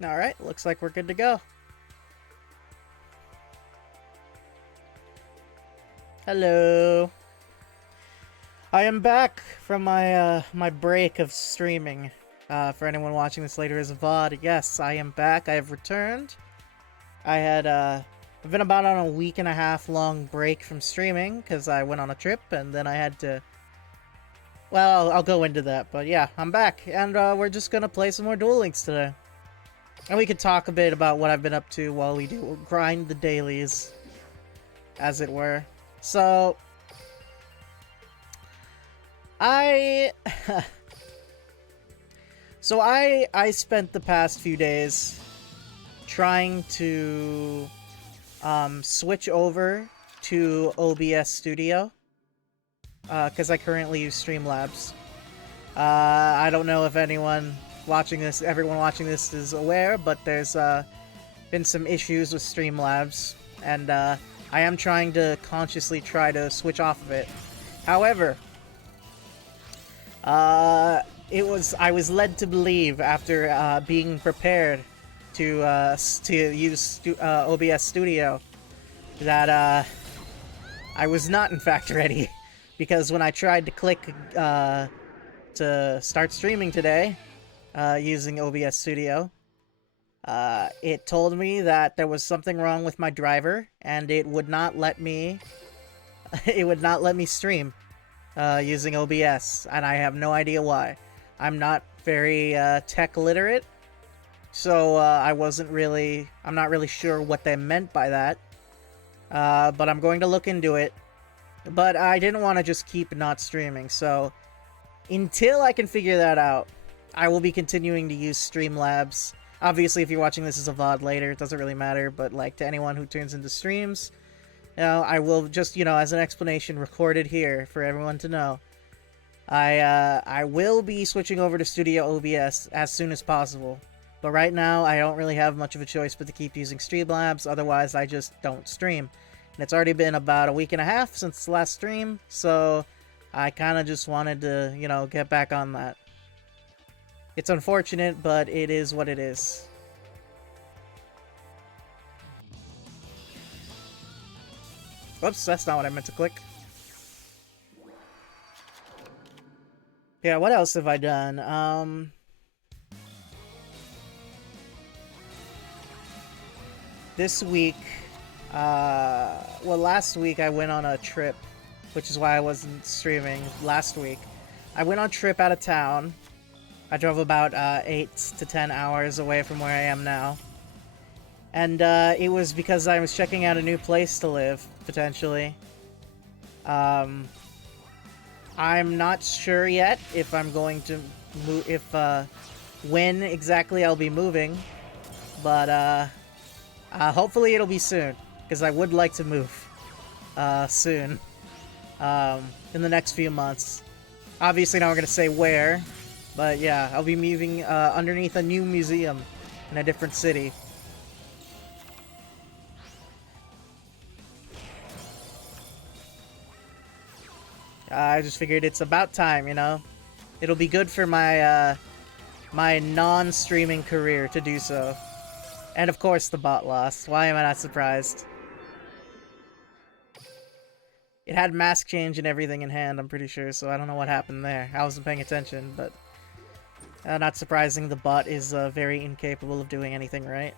Alright, looks like we're good to go. Hello. I am back from my my break of streaming. For anyone watching this later as a VOD, yes, I am back. I have returned. I've been about on a week and a half long break from streaming because I went on a trip and then I had to. Well, I'll go into that, but yeah, I'm back and we're just gonna play some more Duel Links today. And we could talk a bit about what I've been up to while we do grind the dailies, as it were. So, I spent the past few days trying to switch over to OBS Studio because I currently use Streamlabs. I don't know if everyone watching this is aware, but there's been some issues with Streamlabs, and I am trying to consciously try to switch off of it. However, I was led to believe after being prepared to use OBS Studio that I was not in fact ready, because when I tried to click to start streaming today using OBS Studio, it told me that there was something wrong with my driver and it would not let me stream using OBS, and I have no idea why. I'm not very tech literate, so I'm not really sure what they meant by that. But I'm going to look into it. But I didn't want to just keep not streaming, so until I can figure that out, I will be continuing to use Streamlabs. Obviously, if you're watching this as a VOD later, it doesn't really matter, but like to anyone who tunes into streams, I will just, as an explanation, record it here for everyone to know. I will be switching over to Studio OBS as soon as possible. But right now, I don't really have much of a choice but to keep using Streamlabs, otherwise I just don't stream. And it's already been about a week and a half since the last stream, so I kind of just wanted to, get back on that. It's unfortunate, but it is what it is. Whoops, that's not what I meant to click. Yeah, what else have I done? This week, last week I went on a trip, which is why I wasn't streaming last week. I went on a trip out of town. I drove about 8 to 10 hours away from where I am now. And it was because I was checking out a new place to live, potentially. I'm not sure yet if I'm going to move, when exactly I'll be moving, but hopefully it'll be soon, because I would like to move soon, in the next few months. Obviously not going to say where, but yeah, I'll be moving underneath a new museum in a different city. I just figured it's about time, It'll be good for my my non-streaming career to do so. And of course the bot lost. Why am I not surprised? It had mask change and everything in hand, I'm pretty sure, so I don't know what happened there. I wasn't paying attention, but not surprising, the bot is very incapable of doing anything right.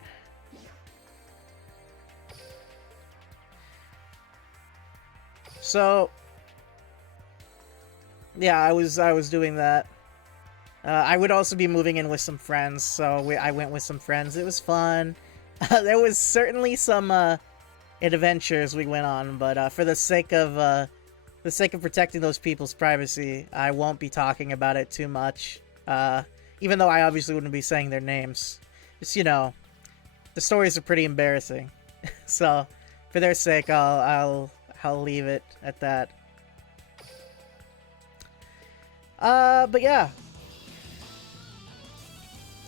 So yeah, I was doing that. I would also be moving in with some friends, so I went with some friends. It was fun. There was certainly some adventures we went on, but for the sake of protecting those people's privacy, I won't be talking about it too much. Even though I obviously wouldn't be saying their names. Just, the stories are pretty embarrassing. So, for their sake, I'll leave it at that. But yeah.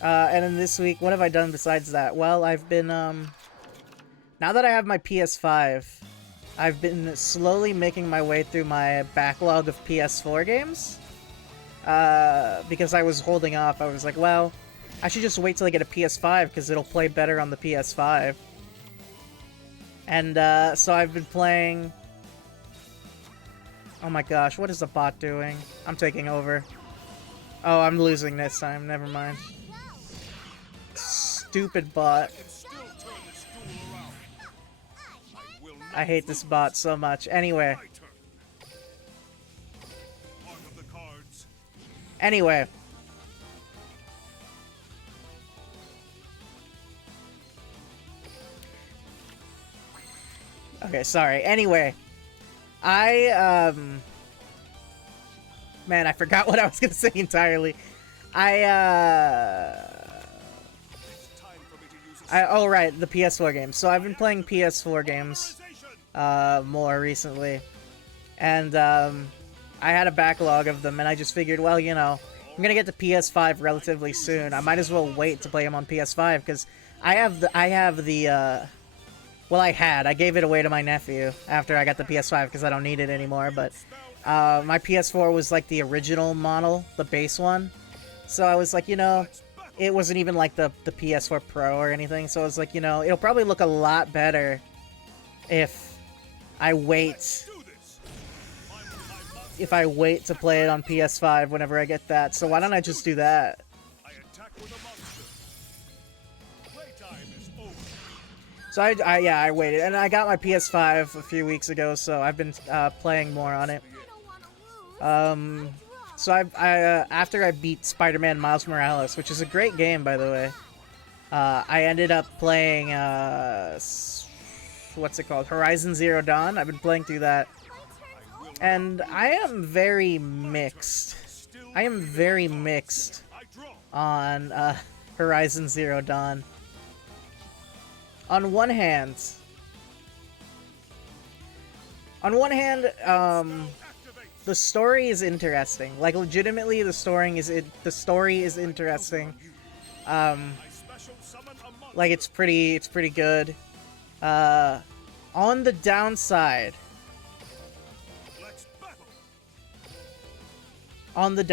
And then this week, what have I done besides that? Well, I've been, now that I have my PS5, I've been slowly making my way through my backlog of PS4 games. Because I was holding off. I was like, well, I should just wait till I get a PS5 because it'll play better on the PS5. And so I've been playing... Oh my gosh, what is the bot doing? I'm taking over. Oh, I'm losing this time. Never mind. Stupid bot. I hate this bot so much. Anyway. Anyway. Okay, sorry. Anyway. Man, I forgot what I was gonna say entirely. Oh, right, the PS4 games. So I've been playing PS4 games, more recently. And, I had a backlog of them, and I just figured, well, you know, I'm gonna get the PS5 relatively soon. I might as well wait to play them on PS5, because I gave it away to my nephew after I got the PS5 because I don't need it anymore, but my PS4 was like the original model, the base one. So I was like, you know, it wasn't even like the PS4 Pro or anything, so I was like, you know, it'll probably look a lot better if I wait to play it on PS5 whenever I get that. So why don't I just do that? So I waited, and I got my PS5 a few weeks ago, so I've been playing more on it. So after I beat Spider-Man Miles Morales, which is a great game, by the way, I ended up playing what's it called? Horizon Zero Dawn. I've been playing through that, and I am very mixed. I am very mixed on Horizon Zero Dawn. On one hand, the story is interesting. Like, legitimately, the story is interesting. Like, it's pretty good. On the downside, the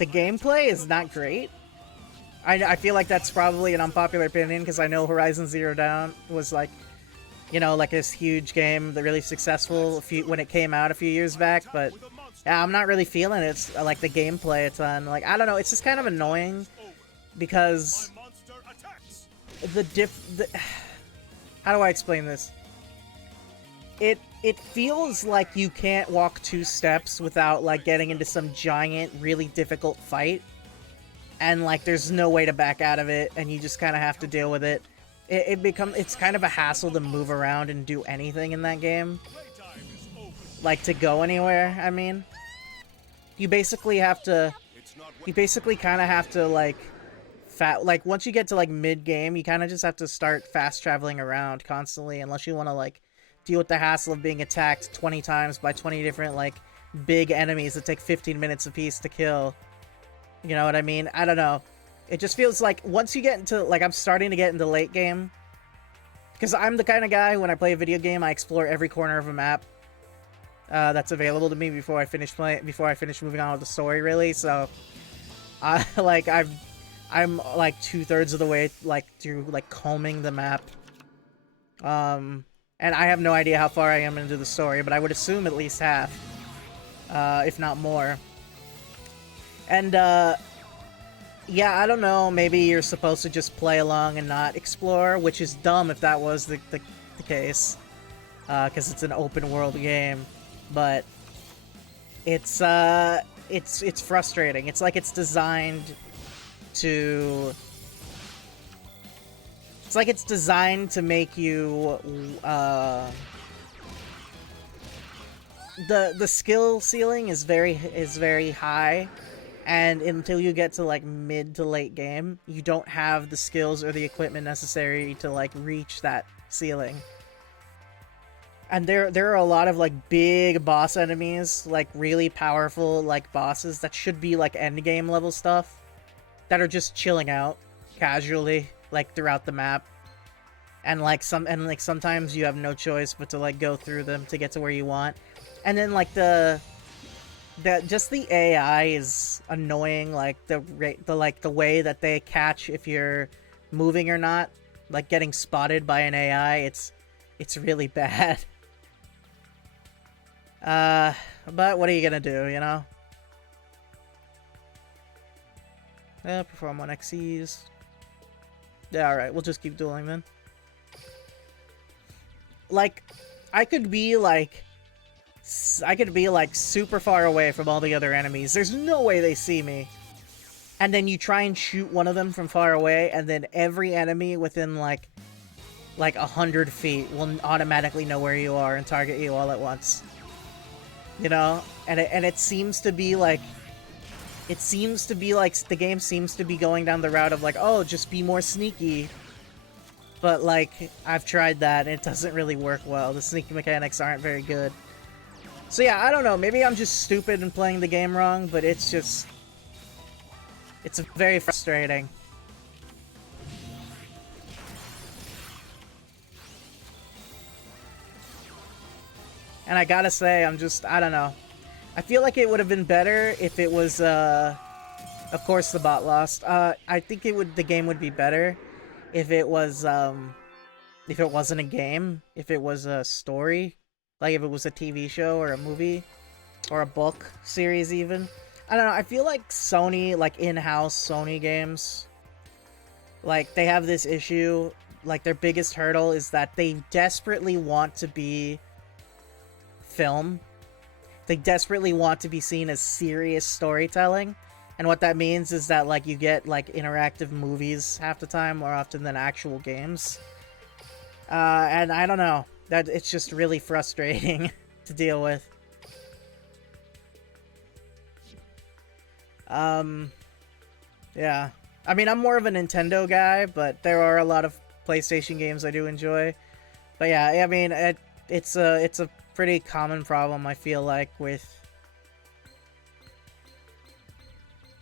gameplay is not great. I feel like that's probably an unpopular opinion, because I know Horizon Zero Dawn was like, you know, like this huge game that really successful when it came out a few years back, but yeah, I'm not really feeling it. It's like the gameplay a ton. Like, I don't know, it's just kind of annoying because how do I explain this? It feels like you can't walk 2 steps without like getting into some giant, really difficult fight. And, like, there's no way to back out of it, and you just kind of have to deal with it. It's kind of a hassle to move around and do anything in that game. Like, to go anywhere, I mean. You basically kind of have to, like, once you get to, like, mid-game, you kind of just have to start fast-traveling around constantly, unless you want to, like, deal with the hassle of being attacked 20 times by 20 different, like, big enemies that take 15 minutes apiece to kill. You know what I mean? I don't know. It just feels like once you get into, like, I'm starting to get into late game. Because I'm the kind of guy, when I play a video game, I explore every corner of a map that's available to me before I finish moving on with the story, really. So, I'm like 2/3 of the way, like, through, like, combing the map. And I have no idea how far I am into the story, but I would assume at least half. If not more. And, yeah, I don't know, maybe you're supposed to just play along and not explore, which is dumb if that was the case, because it's an open world game, but it's frustrating. It's like it's designed to make you, the skill ceiling is very high. And until you get to, like, mid to late game, you don't have the skills or the equipment necessary to, like, reach that ceiling. And there are a lot of, like, big boss enemies, like, really powerful, like, bosses that should be, like, endgame level stuff, that are just chilling out casually, like, throughout the map. And, sometimes you have no choice but to, like, go through them to get to where you want. And then, like, the that just the AI is annoying. Like the way that they catch if you're moving or not, like getting spotted by an AI. It's really bad. But what are you gonna do? You know. Yeah, perform 1 XCs. Yeah, alright, we'll just keep dueling then. Like, I could be like super far away from all the other enemies. There's no way they see me. And then you try and shoot one of them from far away, and then every enemy within like 100 feet will automatically know where you are and target you all at once. You know? And it seems to be like the game seems to be going down the route of like, oh, just be more sneaky. But like, I've tried that and it doesn't really work well. The sneaky mechanics aren't very good. So yeah, I don't know. Maybe I'm just stupid and playing the game wrong, but it's very frustrating. And I gotta say, I don't know. I feel like it would have been better if it was, of course the bot lost. I think the game would be better if it was, if it wasn't a game, if it was a story. Like if it was a TV show or a movie or a book series even. I don't know, I feel like Sony, like in-house Sony games, like they have this issue, like their biggest hurdle is that they desperately want to be film. They desperately want to be seen as serious storytelling. And what that means is that like you get like interactive movies half the time more often than actual games. And I don't know. That it's just really frustrating to deal with. Yeah. I mean, I'm more of a Nintendo guy, but there are a lot of PlayStation games I do enjoy. But yeah, I mean, it's a pretty common problem, I feel like, with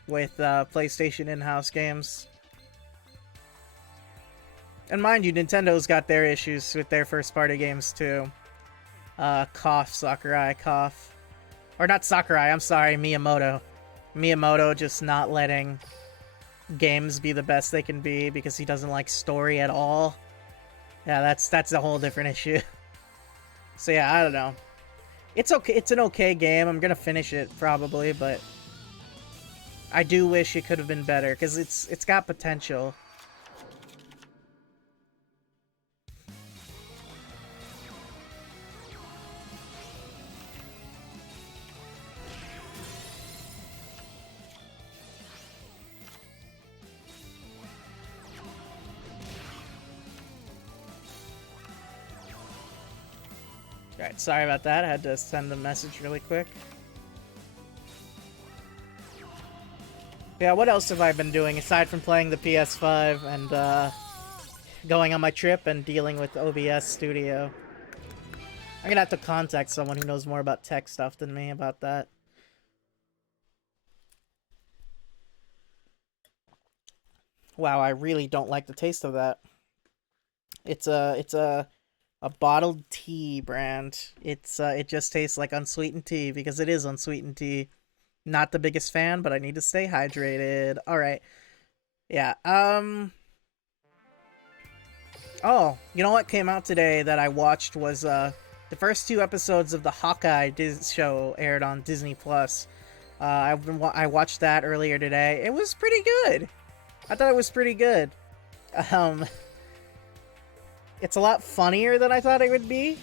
PlayStation in-house games. And mind you, Nintendo's got their issues with their first-party games, too. Cough, Sakurai, cough. Or not Sakurai, I'm sorry, Miyamoto. Miyamoto just not letting games be the best they can be because he doesn't like story at all. Yeah, that's a whole different issue. So yeah, I don't know. It's okay. It's an okay game. I'm gonna finish it probably, but I do wish it could have been better because it's got potential. Alright, sorry about that. I had to send a message really quick. Yeah, what else have I been doing aside from playing the PS5 and going on my trip and dealing with OBS Studio? I'm gonna have to contact someone who knows more about tech stuff than me about that. Wow, I really don't like the taste of that. It's a bottled tea brand. It just tastes like unsweetened tea because it is unsweetened tea. Not the biggest fan, but I need to stay hydrated. All right. Yeah. Oh, you know what came out today that I watched was the first 2 episodes of the Hawkeye show aired on Disney Plus. I watched that earlier today. It was pretty good. I thought it was pretty good. It's a lot funnier than I thought it would be.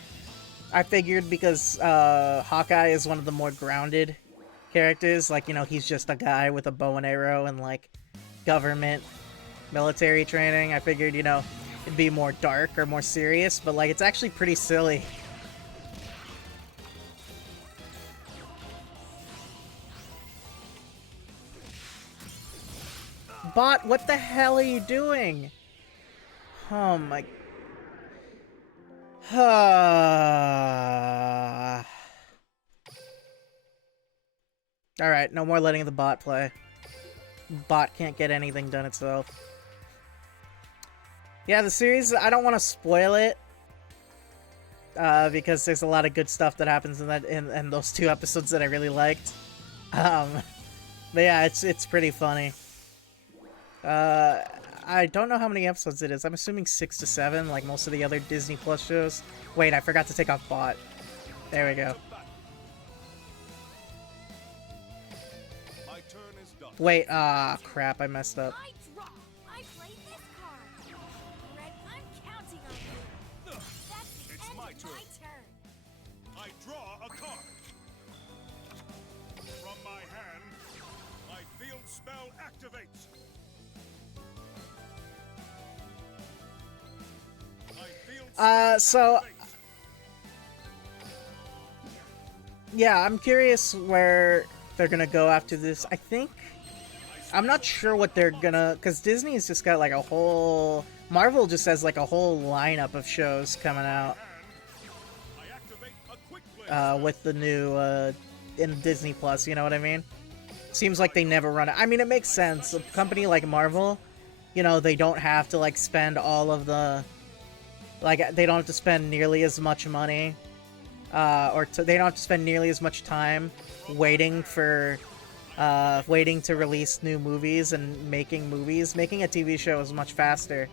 I figured because Hawkeye is one of the more grounded characters. Like, you know, he's just a guy with a bow and arrow and, like, government military training. I figured, you know, it'd be more dark or more serious. But, like, it's actually pretty silly. Bot, what the hell are you doing? Oh my... Alright, no more letting the bot play. Bot can't get anything done itself. Yeah, the series, I don't want to spoil it. Because there's a lot of good stuff that happens in those 2 episodes that I really liked. Um, but yeah, it's pretty funny. I don't know how many episodes it is. I'm assuming 6 to 7, like most of the other Disney Plus shows. Wait, I forgot to take off bot. There we go. Wait, crap, I messed up. I draw a card. From my hand, my field spell activates. So yeah, I'm curious where they're gonna go after this. I'm not sure what they're gonna, because Disney's just got like a whole, Marvel just has like a whole lineup of shows coming out with the new in Disney Plus, you know what I mean? Seems like they never run it. I mean, it makes sense. A company like Marvel, you know, they don't have to like spend all of the, like, they don't have to spend nearly as much money, they don't have to spend nearly as much time waiting for, waiting to release new movies and making movies. Making a TV show is much faster,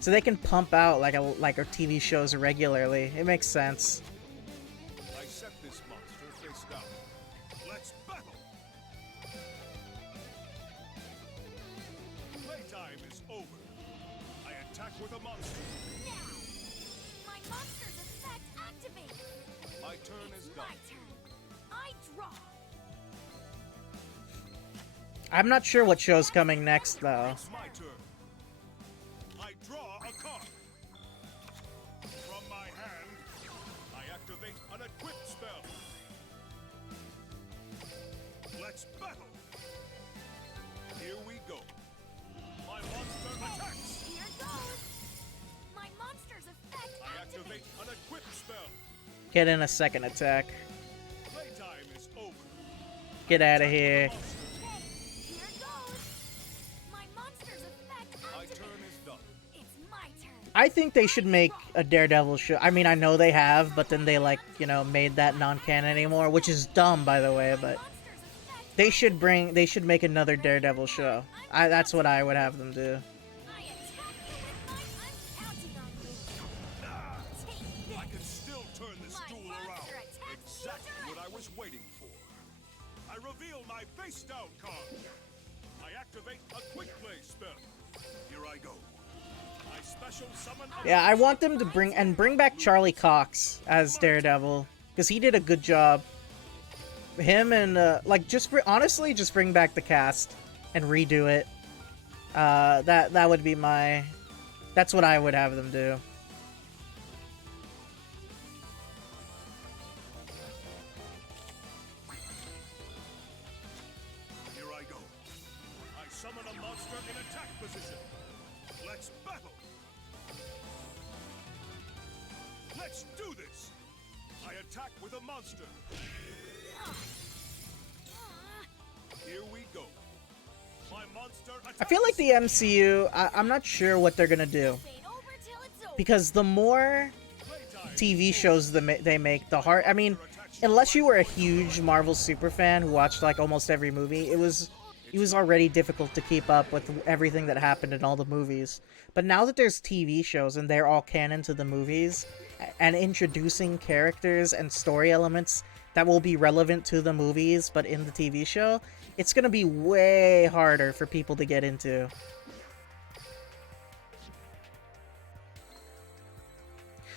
so they can pump out like a TV shows regularly. It makes sense. I set this monster face down. Let's battle. Playtime is over. I attack with a monster. Now, my monster's effect activates. My turn is done. My turn. I draw. I'm not sure what show's coming next, though. It's my turn. I draw a card. From my hand, I activate an equip spell. Let's battle. Here we go. My monster attacks. Here goes. My monster's effect I activate activates. an equip spell. Get in a second attack. Playtime is over. Get out of here. Here goes. My monster's effect My activates. turn is done. It's my turn. I think they should make a Daredevil show. I mean, I know they have, but then they, like, you know, made that non-canon anymore, which is dumb, by the way, but they should make another Daredevil show. That's what I would have them do. I attack you with my I'm counting on you. Take this. I can still turn this My duel monster around. attacks you Exactly what I directly. was waiting for. I reveal my face down card. I activate a quick play spell. Here I go. I special summon. Yeah, I want them to bring back Charlie Cox as Daredevil, because he did a good job. Him and like, honestly, just bring back the cast and redo it. That would be that's what I would have them do. Here I go. I summon a monster in attack position. Let's battle. Let's do this. I attack with a monster. Here we go. My monster attacks. I feel like the MCU, I'm not sure what they're gonna do, Ain't over till it's over. because the more TV shows they make, the hard. I mean, unless you were a huge Marvel superfan who watched like almost every movie, it was already difficult to keep up with everything that happened in all the movies. But now that there's TV shows and they're all canon to the movies, and introducing characters and story elements that will be relevant to the movies but in the TV show, it's gonna be way harder for people to get into.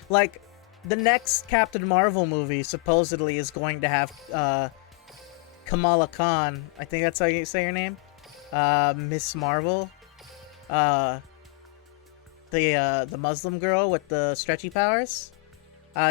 Like, the next Captain Marvel movie supposedly is going to have Kamala Khan. I think that's how you say her name. Miss Marvel. The Muslim girl with the stretchy powers.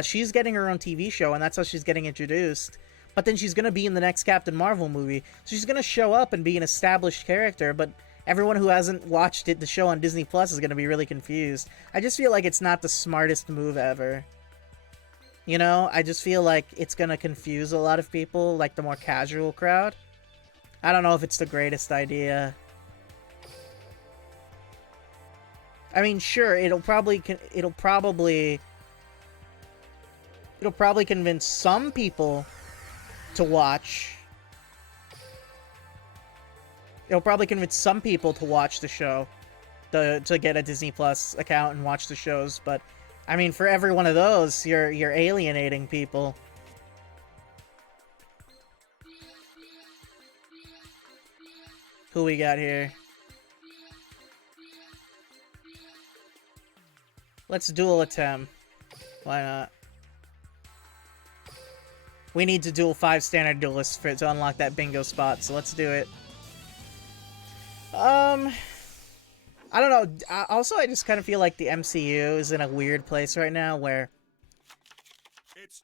She's getting her own TV show, and that's how she's getting introduced. But then she's gonna be in the next Captain Marvel movie. So she's gonna show up and be an established character, but everyone who hasn't watched the show on Disney Plus is gonna be really confused. I just feel like it's not the smartest move ever. You know, I just feel like it's gonna confuse a lot of people, like the more casual crowd. I don't know if it's the greatest idea. I mean, sure, it'll probably convince some people to watch, It'll probably convince some people to watch the show, to get a Disney Plus account and watch the shows. But I mean, for every one of those, you're alienating people. Who we got here? Let's duel attempt. Why not? We need to duel 5 standard duelists to unlock that bingo spot, so let's do it. I don't know. Also, I just kind of feel like the MCU is in a weird place right now where...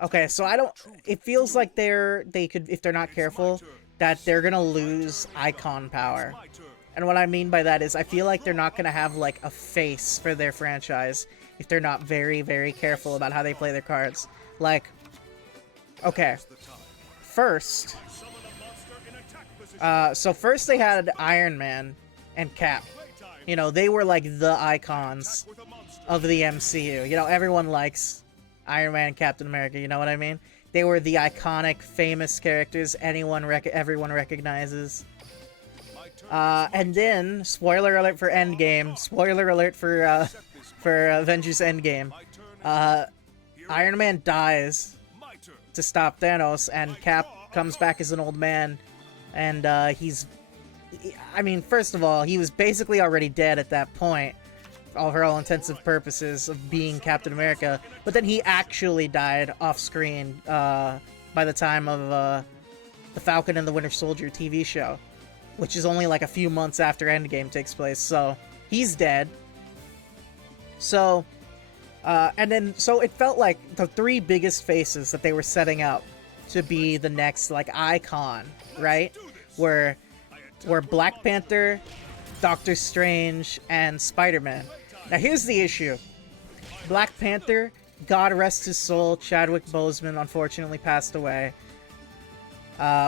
Okay, so I don't... It feels like they could, if they're not careful, that they're gonna lose icon power. And what I mean by that is I feel like they're not gonna have, like, a face for their franchise if they're not very, very careful about how they play their cards. Like... Okay, first, so first they had Iron Man and Cap. You know, they were like the icons of the MCU. You know, everyone likes Iron Man and Captain America, you know what I mean? They were the iconic, famous characters everyone recognizes. And then, spoiler alert for Endgame, spoiler alert for Avengers Endgame, Iron Man dies to stop Thanos, and Cap comes back as an old man, and I mean, first of all, he was basically already dead at that point, for all intents and purposes of being Captain America, but then he actually died off screen by the time of the Falcon and the Winter Soldier TV show, which is only like a few months after Endgame takes place, so he's dead. So and then, so it felt like the 3 biggest faces that they were setting up to be the next, like, icon, right? Were Black Panther, Doctor Strange, and Spider-Man. Now, here's the issue. Black Panther, God rest his soul, Chadwick Boseman unfortunately passed away.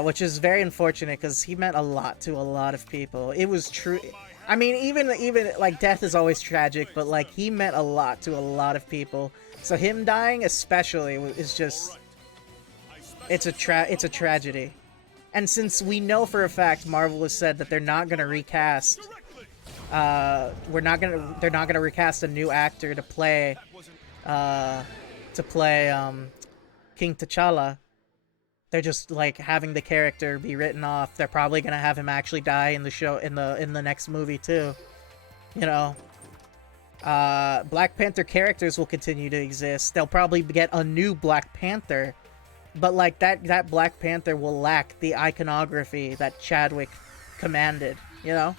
Which is very unfortunate, because he meant a lot to a lot of people. It was true... I mean, even like, death is always tragic, but like, he meant a lot to a lot of people. So him dying especially is just, it's a tragedy. And since we know for a fact Marvel has said that they're not gonna recast, they're not gonna recast a new actor to play King T'Challa. They're just, like, having the character be written off. They're probably gonna have him actually die in the show, in the next movie, too. You know? Black Panther characters will continue to exist. They'll probably get a new Black Panther. But, like, that Black Panther will lack the iconography that Chadwick commanded, you know?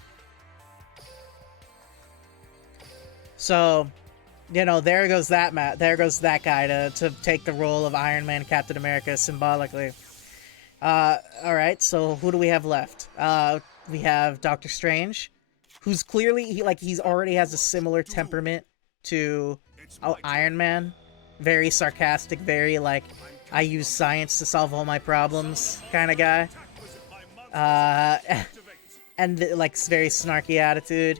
So... You know, there goes that guy to take the role of Iron Man, Captain America, symbolically. Alright, so who do we have left? We have Doctor Strange, who's clearly, he's already has a similar temperament to Iron Man. Very sarcastic, very, like, I use science to solve all my problems kind of guy. And, like, very snarky attitude.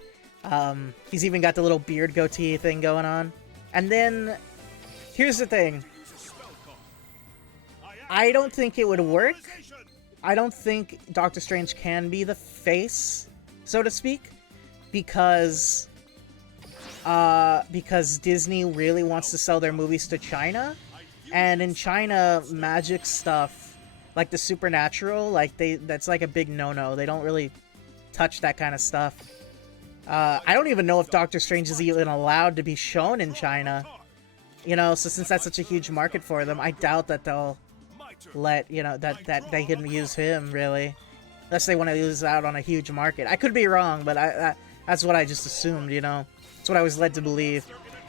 He's even got the little beard goatee thing going on. And then, here's the thing. I don't think it would work. I don't think Doctor Strange can be the face, so to speak, because Disney really wants to sell their movies to China, and in China, magic stuff, like the supernatural, like that's like a big no-no. They don't really touch that kind of stuff. I don't even know if Doctor Strange is even allowed to be shown in China. You know, so since that's such a huge market for them, I doubt that they'll let, you know, that they can use him, really. Unless they want to lose out on a huge market. I could be wrong, but that's what I just assumed, you know? That's what I was led to believe.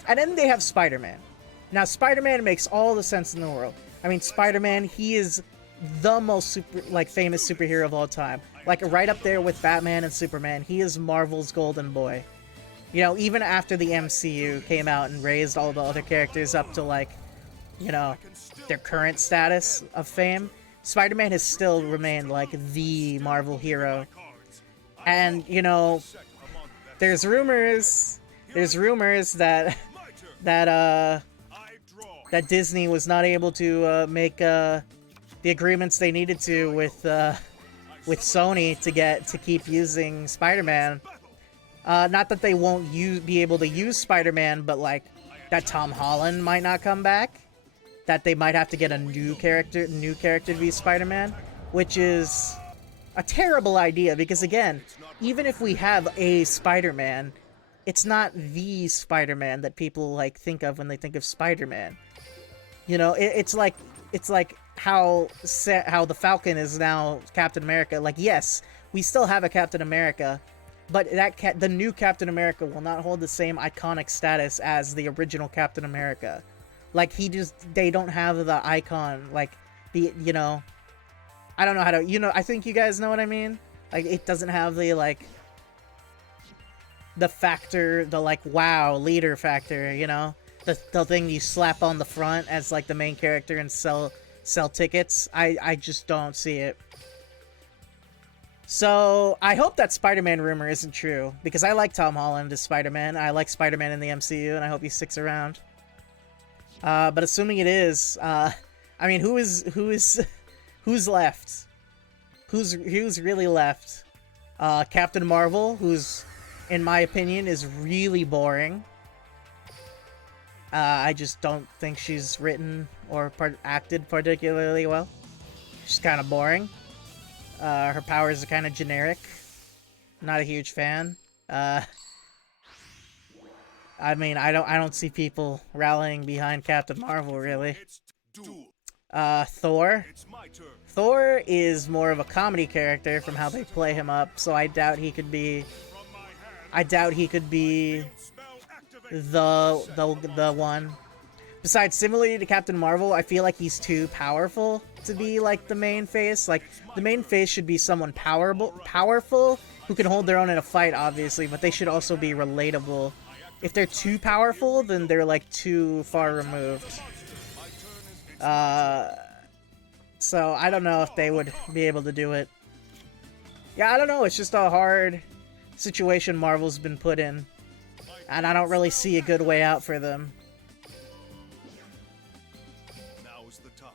And then they have Spider-Man. Now, Spider-Man makes all the sense in the world. I mean, Spider-Man, he is the most famous superhero of all time. Like, right up there with Batman and Superman. He is Marvel's golden boy. You know, even after the MCU came out and raised all the other characters up to, like, you know, their current status of fame, Spider-Man has still remained, like, the Marvel hero. And, you know, there's rumors that Disney was not able to make the agreements they needed to with with Sony to keep using Spider-Man. Not that they won't be able to use Spider-Man, but like that Tom Holland might not come back. That they might have to get a new character to be Spider-Man, which is a terrible idea because again, even if we have a Spider-Man, it's not the Spider-Man that people like think of when they think of Spider-Man. You know, it's like how the Falcon is now Captain America. Like, yes, we still have a Captain America, but the new Captain America will not hold the same iconic status as the original Captain America. Like, they don't have the icon, like, you know, I don't know how to, I think you guys know what I mean? Like, it doesn't have the, like, the factor, the, like, wow, leader factor, you know? The thing you slap on the front as, like, the main character and sell tickets. I just don't see it. So, I hope that Spider-Man rumor isn't true, because I like Tom Holland as Spider-Man. I like Spider-Man in the MCU, and I hope he sticks around. But assuming it is, I mean, who's left? Who's really left? Captain Marvel, who's, in my opinion, is really boring. I just don't think she's written or acted particularly well. She's kind of boring. Her powers are kind of generic. Not a huge fan. I mean, I don't see people rallying behind Captain Marvel, really. Thor. Thor is more of a comedy character from how they play him up, so I doubt he could be the one. Besides, similarly to Captain Marvel, I feel like he's too powerful to be like the main face. Like, the main face should be someone powerful who can hold their own in a fight, obviously, but they should also be relatable. If they're too powerful, then they're like too far removed. So I don't know if they would be able to do it. Yeah, I don't know. It's just a hard situation Marvel's been put in, and I don't really see a good way out for them. Now is the time.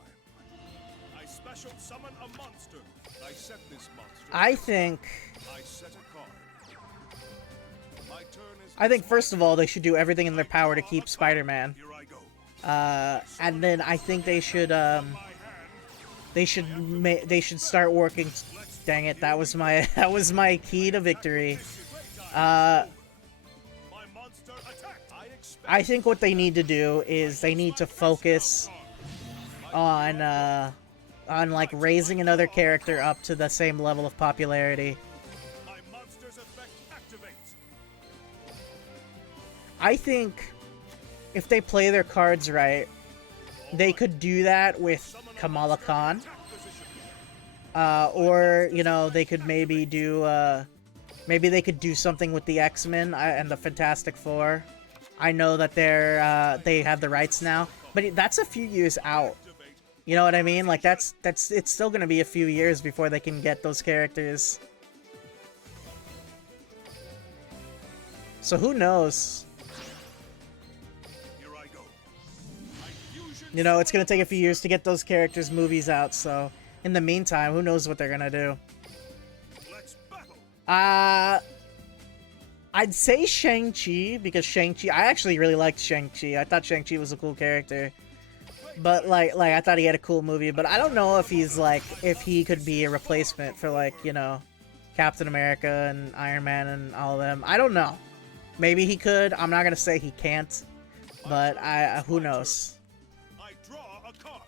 I special summon a monster. I set this monster. I think I set a card. My turn is. I think first of all they should do everything in their power to keep Spider-Man. Here I go. And then I think they should start working. Dang it, that was my key to victory. I think what they need to do is they need to focus on like raising another character up to the same level of popularity. My monster's effect activates. I think if they play their cards right, they could do that with Kamala Khan. Or, you know, they could maybe do, maybe they could do something with the X-Men and the Fantastic Four. I know that they have the rights now, but that's a few years out. You know what I mean? Like, it's still gonna be a few years before they can get those characters. So who knows? Here I go. You know, it's gonna take a few years to get those characters' movies out, so in the meantime, who knows what they're gonna do. Let's battle. I'd say Shang-Chi, because Shang-Chi, I actually really liked Shang-Chi. I thought Shang-Chi was a cool character. But, like, I thought he had a cool movie, but I don't know if if he could be a replacement for, like, you know, Captain America and Iron Man and all of them. I don't know. Maybe he could. I'm not gonna say he can't, but who knows. I draw a card.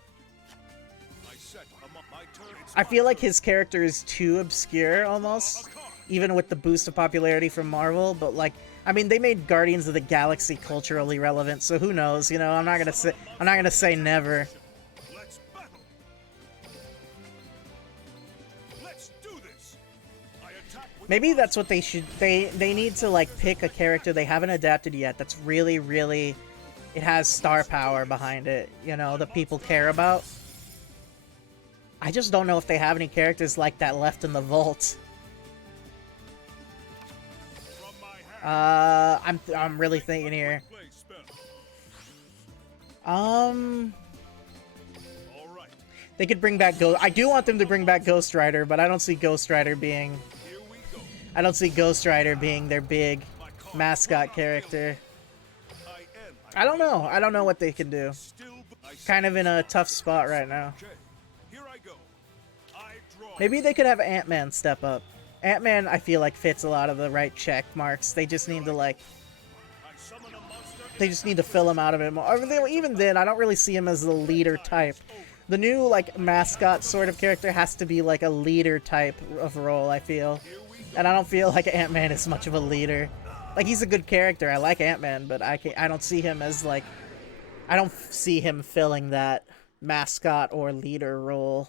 I set my turn. I feel like his character is too obscure, almost, even with the boost of popularity from Marvel, but, like, I mean, they made Guardians of the Galaxy culturally relevant, so who knows, you know, I'm not gonna say never. Let's battle. Let's do this. I attack with Maybe that's what they should, they need to, like, pick a character they haven't adapted yet that's really, really, it has star power behind it, you know, that people care about. I just don't know if they have any characters like that left in the vault. I'm really thinking here. They could bring back Ghost. I do want them to bring back Ghost Rider, but I don't see Ghost Rider being. Here we go. I don't see Ghost Rider being their big mascot character. I don't know. I don't know what they can do. Kind of in a tough spot right now. Here I go. I draw. Maybe they could have Ant-Man step up. Ant-Man, I feel like, fits a lot of the right check marks. They just need to, like, I summon a monster. they just need to fill him out a bit more. Even then, I don't really see him as the leader type. The new, like, mascot sort of character has to be, like, a leader type of role, I feel. And I don't feel like Ant-Man is much of a leader. Like, he's a good character. I like Ant-Man, but I don't see him as, like... I don't see him filling that mascot or leader role.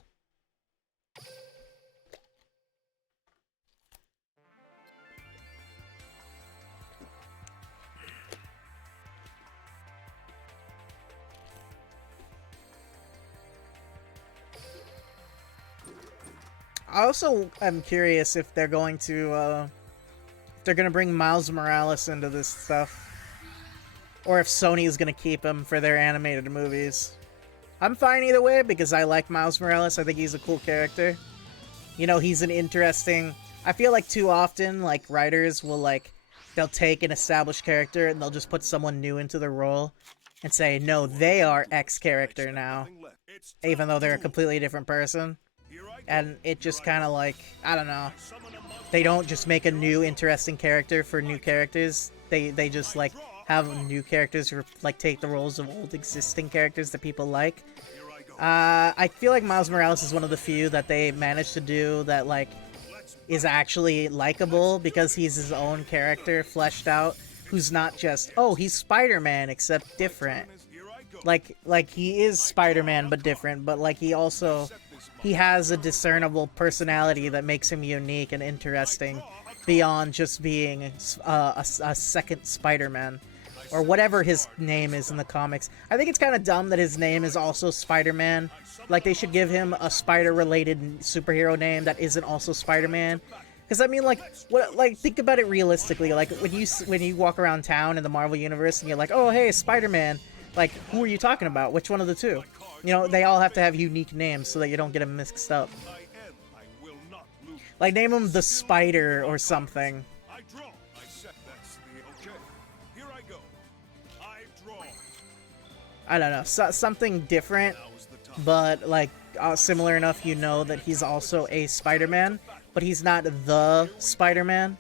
I also am curious if they're going to bring Miles Morales into this stuff, or if Sony is going to keep him for their animated movies. I'm fine either way because I like Miles Morales. I think he's a cool character. You know, he's an interesting. I feel like too often, like writers will they'll take an established character and they'll just put someone new into the role and say, no, they are X character now, even though they're a completely different person. And it just kind of like, I don't know. They don't just make a new interesting character for new characters. They just like have new characters who like take the roles of old existing characters that people like. I feel like Miles Morales is one of the few that they managed to do that like is actually likable because he's his own character fleshed out, who's not just, oh, he's Spider-Man except different. Like he is Spider-Man but different, but like he has a discernible personality that makes him unique and interesting beyond just being a second Spider-Man or whatever his name is in the comics. I think it's kind of dumb that his name is also Spider-Man. Like, they should give him a spider-related superhero name that isn't also Spider-Man. Because, I mean, like, think about it realistically. Like, when you walk around town in the Marvel Universe and you're like, oh, hey, Spider-Man. Like, who are you talking about? Which one of the two? You know, they all have to have unique names so that you don't get them mixed up. Like, name him the Spider or something. I don't know, something different, but like similar enough you know that he's also a Spider-Man, but he's not the Spider-Man.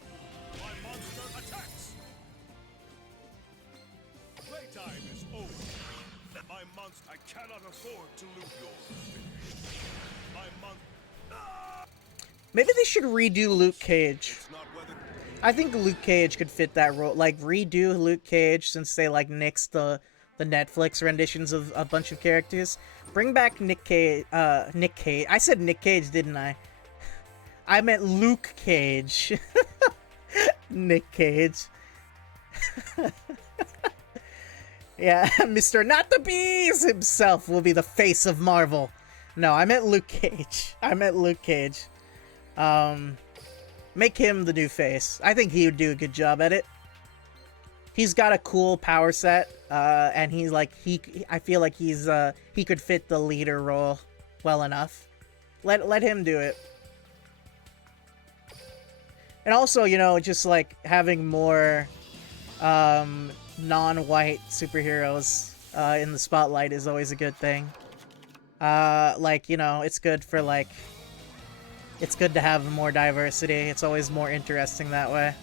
Maybe they should redo Luke Cage. I think Luke Cage could fit that role. Like, redo Luke Cage since they like nixed the Netflix renditions of a bunch of characters. Bring back Nick Cage. I said Nick Cage, didn't I? I meant Luke Cage. Nick Cage. Yeah, Mr. Not the Bees himself will be the face of Marvel. No, I meant Luke Cage. Make him the new face. I think he would do a good job at it. He's got a cool power set, and he's like I feel like he could fit the leader role well enough. Let him do it. And also, you know, just like having more non-white superheroes in the spotlight is always a good thing. Like, you know, it's good for like it's good to have more diversity. It's always more interesting that way.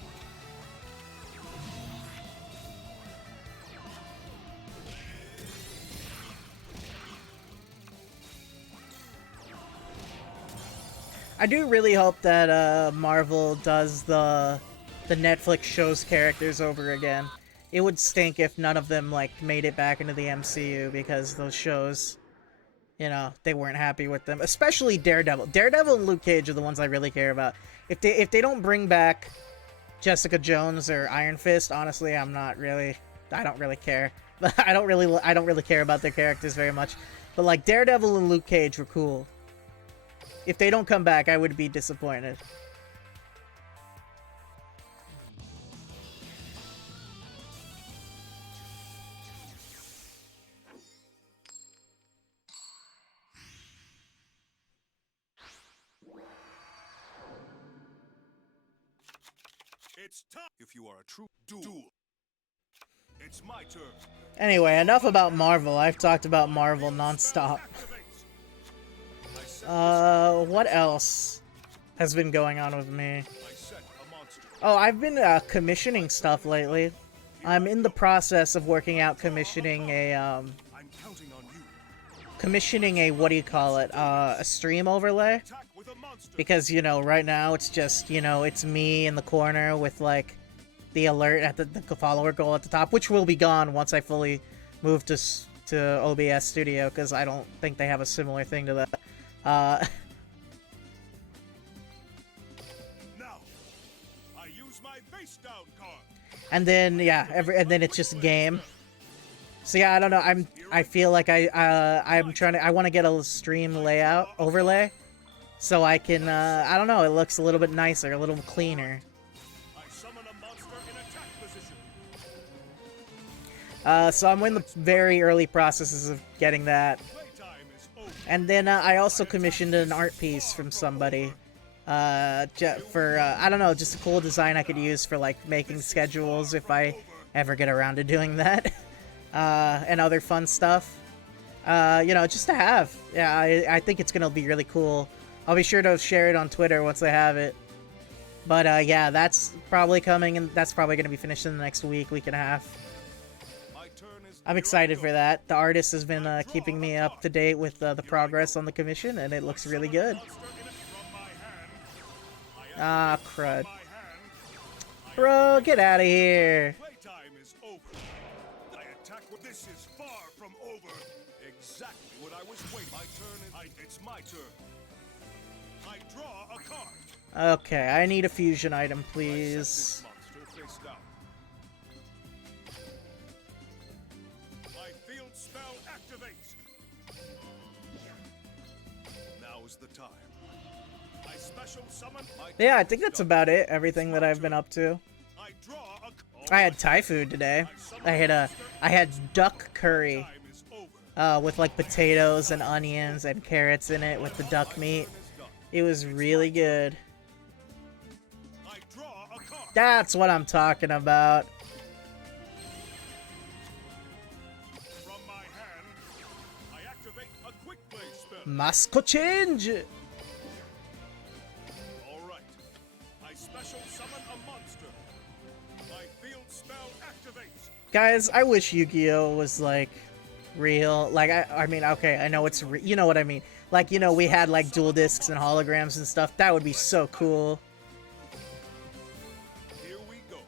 I do really hope that Marvel does the Netflix show's characters over again. It would stink if none of them like made it back into the MCU because those shows, you know, they weren't happy with them. Especially Daredevil. Daredevil and Luke Cage are the ones I really care about. If they don't bring back Jessica Jones or Iron Fist, honestly, I don't really care. I don't really care about their characters very much. But like Daredevil and Luke Cage were cool. If they don't come back, I would be disappointed. It's time. If you are a true duel, it's my turn. Anyway, enough about Marvel. I've talked about Marvel nonstop. What else has been going on with me? Oh, I've been commissioning stuff lately. I'm in the process of working out commissioning a what do you call it? A stream overlay. Because, you know, right now it's just, you know, it's me in the corner with, like, the alert at the follower goal at the top, which will be gone once I fully move to OBS Studio, because I don't think they have a similar thing to that. Now, I use my face down card. And then, yeah, and then it's just game. So yeah, I don't know. I feel like I want to get a stream layout overlay, so I can. I don't know. It looks a little bit nicer, a little cleaner. I summon a monster in attack position. So I'm in the very early processes of getting that. Playtime is over. And then I also commissioned an art piece from somebody. For I don't know, just a cool design I could use for like making schedules if I ever get around to doing that. And other fun stuff. You know, just to have. Yeah, I think it's gonna be really cool. I'll be sure to share it on Twitter once I have it. But yeah, that's probably coming, and that's probably gonna be finished in the next week and a half. My turn is I'm excited for that. The artist has been keeping me up to date with the progress on the commission, and it looks really good. Ah, crud. Bro, get out of here. Playtime is over. I attack with this is far from over. Exactly what I was waiting. My turn is it's my turn. I draw a card. Okay, I need a fusion item, I set please. this monster face down. My field spell activates. Now is the time. I special summon my Yeah, I think that's about it. Everything that I've been up to. I draw a I had Thai food today. I had duck curry. time is over. With like potatoes and onions and carrots in it with the duck meat. It was really good. I draw a card. That's what I'm talking about. From my hand, I activate a quick play spell. Masco change! Alright. I special summon a monster. My field spell activates. Guys, I wish Yu-Gi-Oh! Was like real. Like, I mean, okay, I know it's you know what I mean. Like, you know, we had like dual discs and holograms and stuff. That would be so cool. Here we go.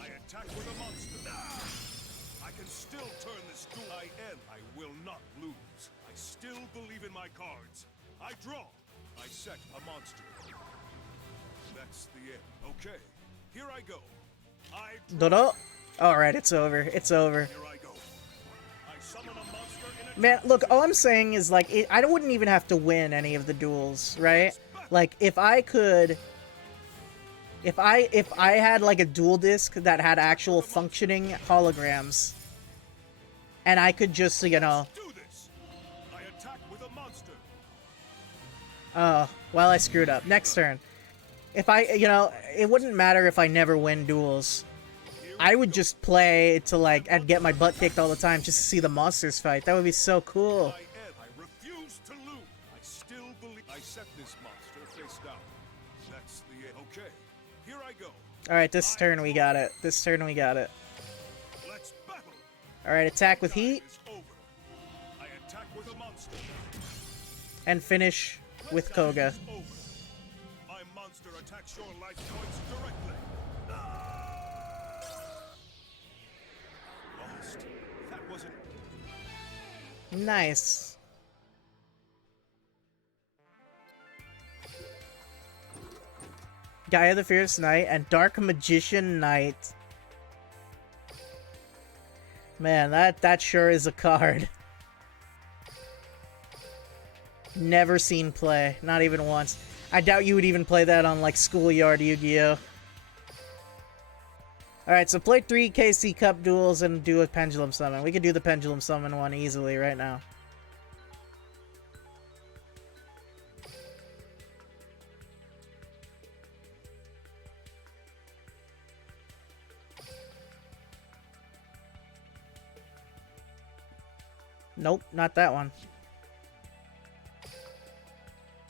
I attack with a monster. I can still turn this duel. I will not lose. I still believe in my cards. I draw. I set a monster. That's the end. Okay. Here I go. I draw. Dodo. Alright, it's over. It's over. Here I go. I summon a monster in a Man, look, all I'm saying is, like, I wouldn't even have to win any of the duels, right? Like, if I could... If I had, like, a dual disc that had actual functioning holograms, and I could just, you know... do this. I attack with a monster. Oh, well, I screwed up. Next turn. If I, you know, it wouldn't matter if I never win duels. I would just play to, like, and get my butt kicked all the time just to see the monsters fight. That would be so cool. I refuse to lose. I still believe. I set this monster face down. That's the end. Okay. Here I go. Alright, this turn we got it. This turn we got it. Let's battle. Alright, attack with heat, Time is over. I attack with a monster. and finish with Time Koga. is over. My monster attacks your life points directly. Lost. That wasn't. Nice. Gaia the Fierce Knight and Dark Magician Knight. Man, that sure is a card. Never seen play. Not even once. I doubt you would even play that on, like, Schoolyard Yu-Gi-Oh! Alright, so play 3 KC Cup duels and do a Pendulum Summon. We could do the Pendulum Summon one easily right now. Nope, not that one.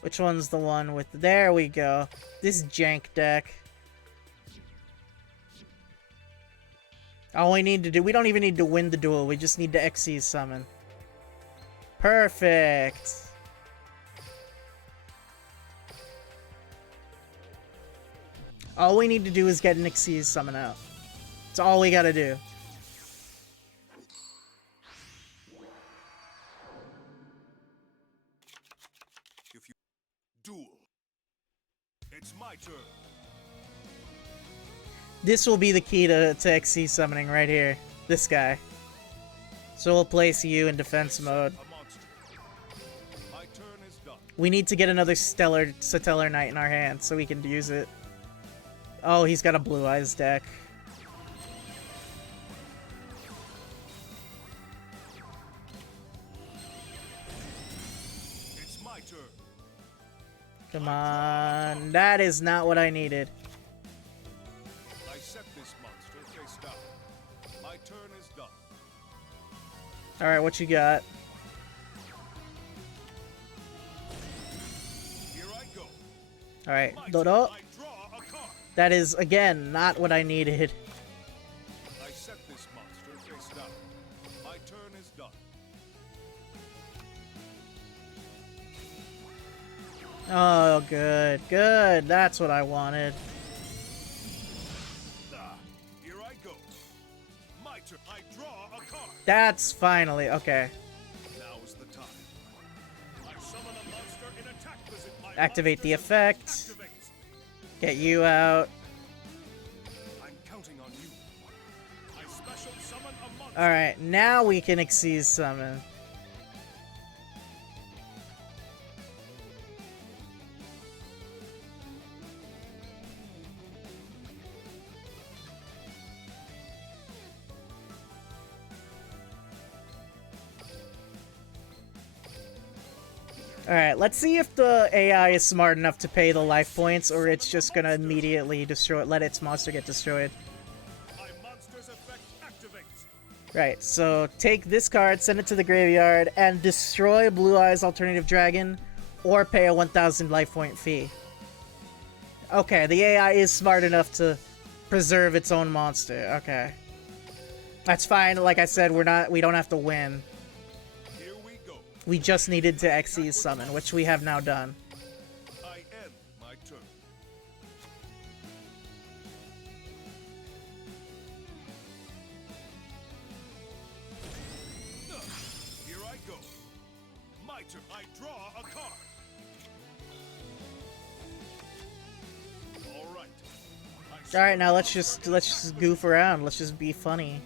Which one's the one with... There we go. This jank deck. All we need to do... We don't even need to win the duel. We just need to Xyz summon. Perfect. All we need to do is get an Xyz summon out. That's all we gotta do. If you duel, it's my turn. This will be the key to Xyz summoning right here. This guy. So we'll place you in defense mode. A monster. My turn is done. We need to get another Stellar Knight in our hand so we can use it. Oh, he's got a Blue Eyes deck. It's my turn. Come on. That is not what I needed. I set this monster face down. My turn is done. Alright, what you got? Here I go. Alright, My turn. Dodo. I draw a card. That is, again, not what I needed. I set this monster face down. My turn is done. Oh, good, good. That's what I wanted. Here I go. My turn. I draw a card. That's finally, okay. Now is the time. I summon a monster in attack position. My Activate the monster's effect. activates. Get you out. I'm counting on you. I special summon a monster. Alright, now we can Xyz summon. Alright, let's see if the AI is smart enough to pay the life points, or it's just gonna immediately destroy, let its monster get destroyed. My monster's effect activates. Right, so take this card, send it to the graveyard, and destroy Blue Eyes Alternative Dragon, or pay a 1,000 life point fee. Okay, the AI is smart enough to preserve its own monster. Okay. That's fine, like I said, we don't have to win. Here we go. We just needed to Xyz summon, which we have now done. I end my turn. Here I go. My turn. I draw a card. All right. Alright, now let's just goof around. Let's just be funny.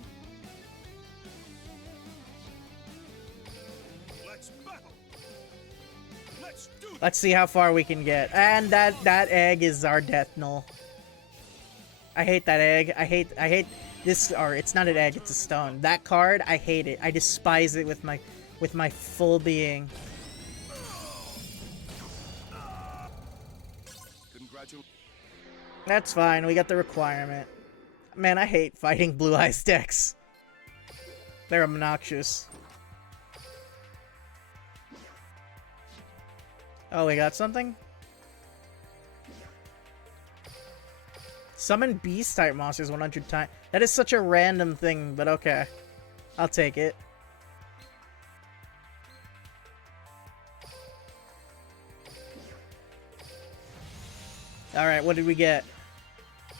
Let's battle. Let's do this. Let's see how far we can get. And that egg is our death null. I hate that egg. I hate this, or it's not an egg, it's a stone. That card, I hate it. I despise it with my full being. Congratulations. That's fine, we got the requirement. Man, I hate fighting Blue Eyes decks. They're obnoxious. Oh, we got something? Summon Beast-type monsters 100 times. That is such a random thing, but okay. I'll take it. Alright, what did we get?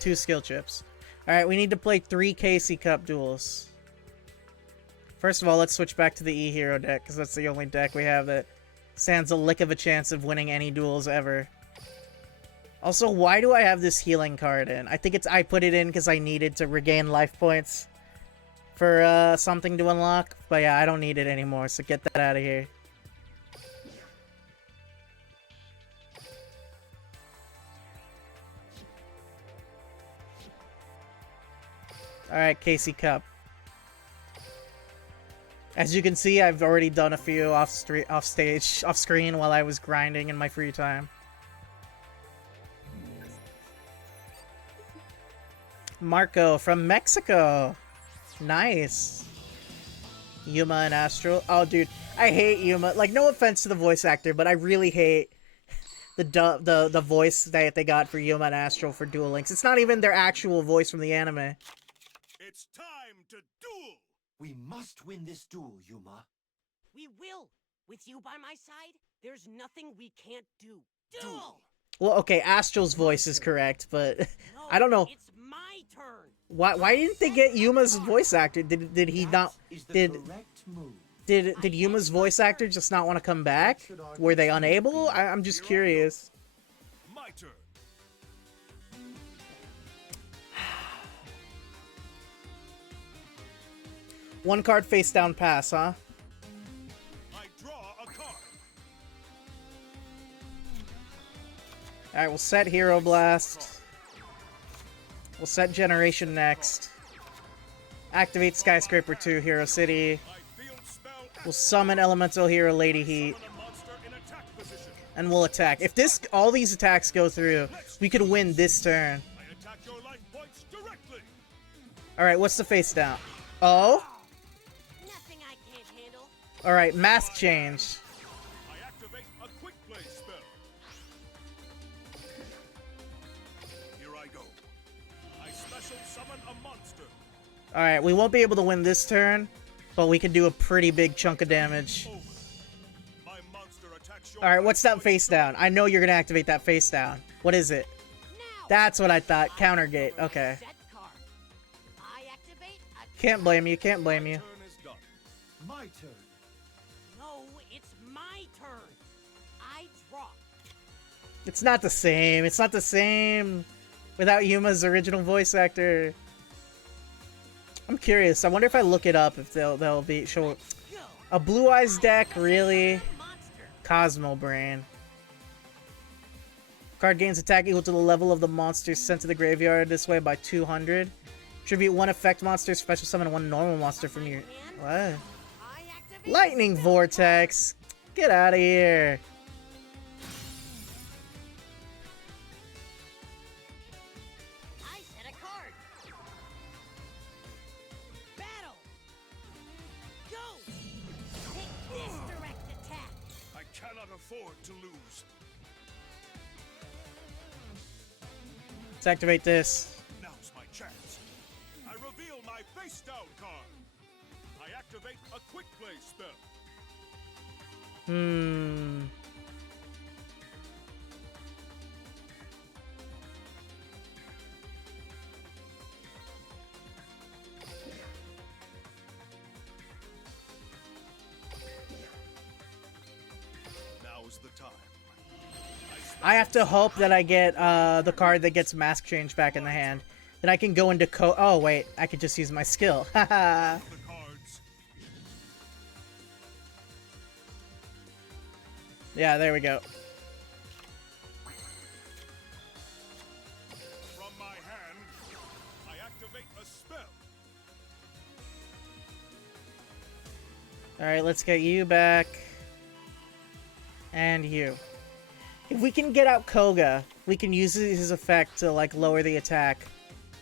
2 skill chips. Alright, we need to play 3 KC Cup duels. First of all, let's switch back to the E-Hero deck, because that's the only deck we have that stands a lick of a chance of winning any duels ever. Also, why do I have this healing card in? I think I put it in because I needed to regain life points for something to unlock. But yeah, I don't need it anymore, so get that out of here. Alright, KC Cup. As you can see, I've already done a few off screen while I was grinding in my free time. Marco from Mexico. Nice. Yuma and Astral. Oh, dude, I hate Yuma. Like, no offense to the voice actor, but I really hate the voice that they got for Yuma and Astral for Duel Links. It's not even their actual voice from the anime. It's time to duel! We must win this duel, Yuma. We will. With you by my side, there's nothing we can't do. Duel! Well, okay, Astral's voice is correct, but No, I don't know. It's my turn. Why didn't they get Yuma's voice actor? Did he not did Yuma's voice actor just not want to come back? Were they unable? I'm just curious. My turn. One card face down pass, huh? I draw a card. Alright, we'll set Hero Blast. We'll set Generation next. Activate Skyscraper 2, Hero City. I field spell We'll summon Elemental Hero Lady Heat. summon a monster in attack position. And we'll attack. If all these attacks go through, we could win this turn. I attack your life points directly. Alright, what's the face down? Oh? Nothing I can't handle. Alright, Mask Change. I activate a quick play spell. Here I go. I special summon a monster. Alright, we won't be able to win this turn, but we can do a pretty big chunk of damage. Over. My monster attacks your Alright, life what's that points face down? I know you're gonna activate that face down. What is it? Now. That's what I thought. Countergate. Okay. Set card. I activate a Can't blame you, can't blame you. Turn is done. My turn. No, it's my turn. I draw. It's not the same. It's not the same without Yuma's original voice actor. I'm curious. I wonder if I look it up if they'll be show Go. a Blue Eyes deck, really? Monster. Cosmo Brain. Card gains attack equal to the level of the monster sent to the graveyard this way by 200. Tribute one effect monster, special summon one normal monster from your... What? I activate Lightning spell Vortex! Get out of here! I set a card. Battle. Go. Take this direct attack. I cannot afford to lose. Let's activate this. Now's my chance. I reveal my face down card. I activate a quick play spell. Now's the time. I have to hope that I get the card that gets Mask Change back in the hand. Then I can go into oh wait, I could just use my skill. Haha. The cards. Yeah, there we go. From my hand, I activate a spell. Alright, let's get you back. And you. If we can get out Koga, we can use his effect to like lower the attack,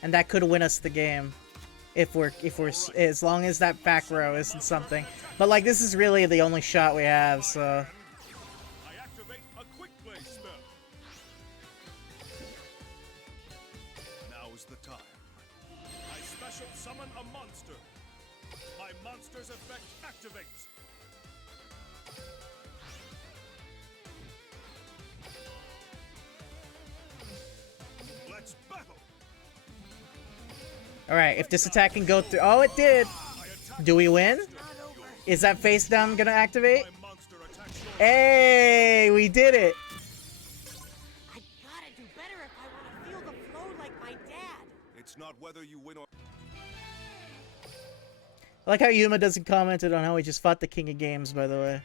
and that could win us the game. If we're as long as that back row isn't something. But like this is really the only shot we have, so I activate a quick play spell. Now is the time. I special summon a monster. My monster's effect activates. Let's battle. alright, if this attack can go through oh it did! I attack. Do we win? Not over. Is that face down gonna activate? My monster attacks your Hey, we did it! I gotta do better if I want to feel the flow like my dad. It's not whether you win or I like how Yuma doesn't comment on how he just fought the King of Games, by the way.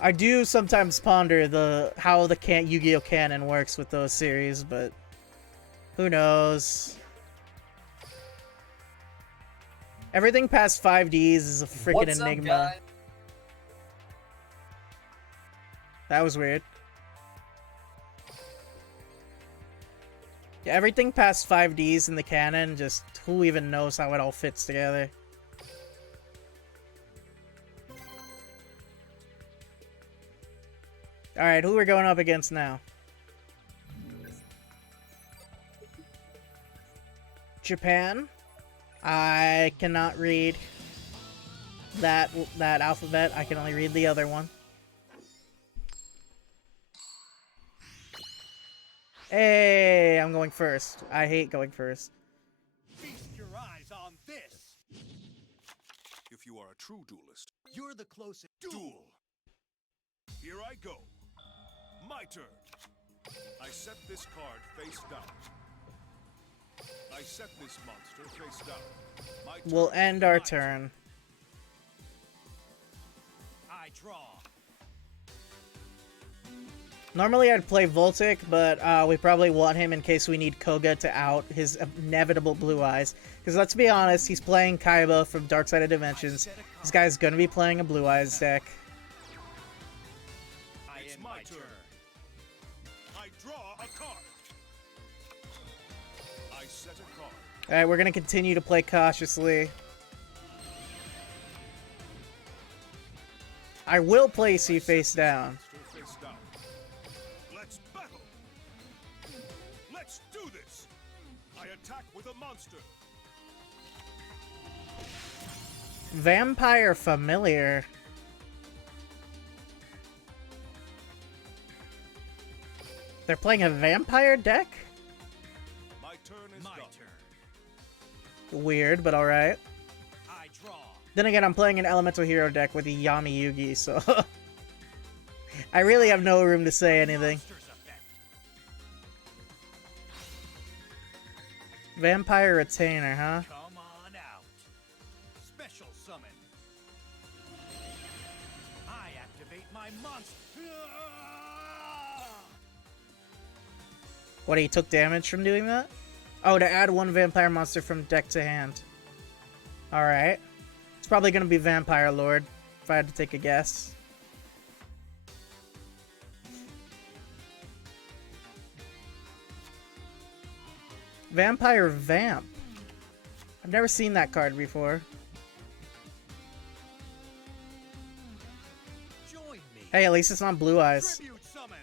I do sometimes ponder how the Yu-Gi-Oh! Canon works with those series, but who knows? Everything past 5Ds is a freaking What's up, enigma. guys? That was weird. Yeah, everything past 5Ds in the canon, just who even knows how it all fits together. Alright, who we're going up against now? Japan. I cannot read that alphabet. I can only read the other one. Hey, I'm going first. I hate going first. Feast your eyes on this. If you are a true duelist, You're the closest. duel. Here I go. My turn. I set this card face down. I set this monster face down. My turn. We'll end our turn. I draw. Normally I'd play Voltic, but we probably want him in case we need Koga to out his inevitable blue eyes. Because let's be honest, he's playing Kaiba from Dark Side of Dimensions. This guy's gonna be playing a blue eyes deck. It's my turn. I draw a card. I set a card. Alright, we're gonna continue to play cautiously. I will place you face down. Monster face down. Let's battle. Let's do this. I attack with a monster. Vampire Familiar. They're playing a vampire deck? My turn is My done. turn. Weird, but alright. I draw. Then again, I'm playing an Elemental Hero deck with Yami Yugi, so I really have no room to say anything. Monster's effect. Vampire Retainer, huh? Come on out. Special summon. I activate my monster. What, he took damage from doing that? Oh, to add one vampire monster from deck to hand. Alright. It's probably gonna be Vampire Lord, if I had to take a guess. Vampire Vamp. I've never seen that card before. Join me. Hey, at least it's not Blue Eyes. Tribute summon.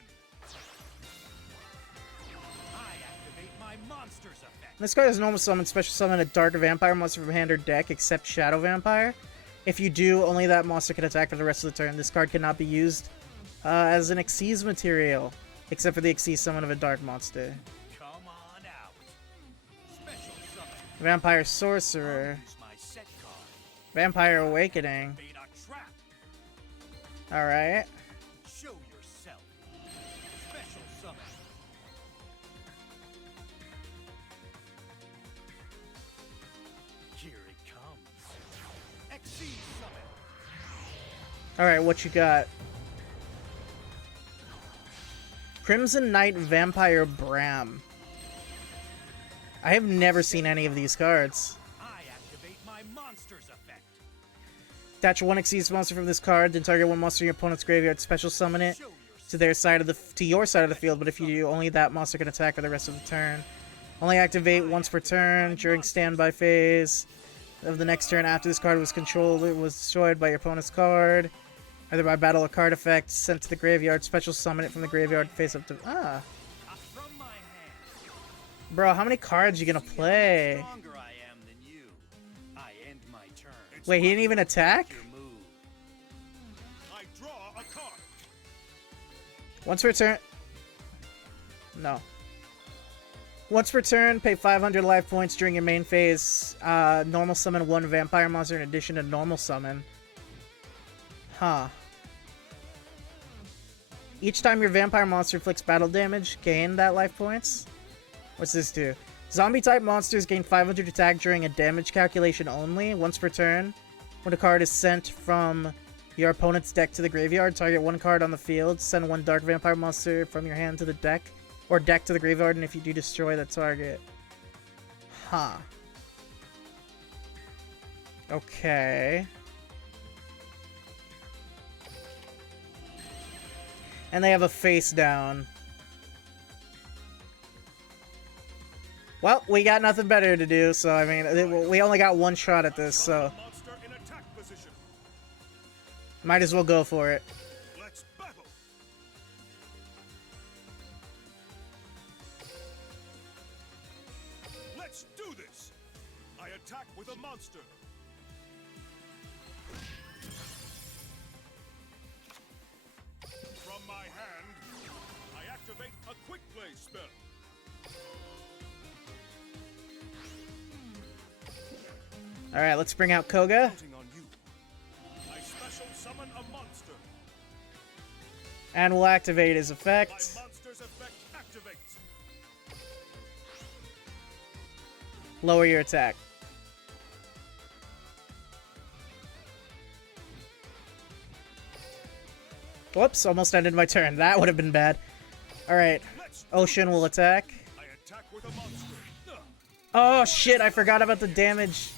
I activate my monster's effect. This card is normal summon, special summon a dark vampire monster from hand or deck, except Shadow Vampire. If you do, only that monster can attack for the rest of the turn. This card cannot be used as an Xyz material, except for the Xyz summon of a dark monster. Come on out. Special summon. Vampire Sorcerer. Use my set card. Vampire Awakening. Bait a trap. Alright. Show yourself. Special summon. Here it comes. Xyz summon. Alright, what you got? Crimson Knight Vampire Bram. I have never seen any of these cards. I activate my monster's effect. Attach one Xyz monster from this card, then target one monster in your opponent's graveyard, special summon it Show yourself. to their side of to your side of the field, but if you do, only that monster can attack for the rest of the turn. Only activate once per turn during standby phase of the next turn after this card was controlled. It was destroyed by your opponent's card, either by battle or card effect, sent to the graveyard, special summon it from the graveyard face up to... Ah. From my hand. Bro, how many cards you gonna play? Stronger I am than you. I end my turn. Wait, he didn't even attack? Your move. I draw a card. Once per turn... No. Once per turn, pay 500 life points during your main phase. Normal summon one vampire monster in addition to normal summon. Huh. Each time your vampire monster inflicts battle damage, gain that life points. What's this do? Zombie-type monsters gain 500 attack during a damage calculation only, once per turn. When a card is sent from your opponent's deck to the graveyard, target one card on the field, send one dark vampire monster from your hand to the deck, or deck to the graveyard, and if you do, destroy the target. Huh. Okay. And they have a face down. Well, we got nothing better to do, so I mean, we only got one shot at this, so Monster in attack position. might as well go for it. Let's battle. attack with a monster. From my hand, I activate a quick play spell. All right, let's bring out Koga. Counting on you. I special summon a monster. And we'll activate his My effect. monster's effect activates. Lower your attack. Whoops, almost ended my turn. That would have been bad. Alright, Let's do Ocean will this. attack. I attack with a monster. Oh shit, I forgot about the damage.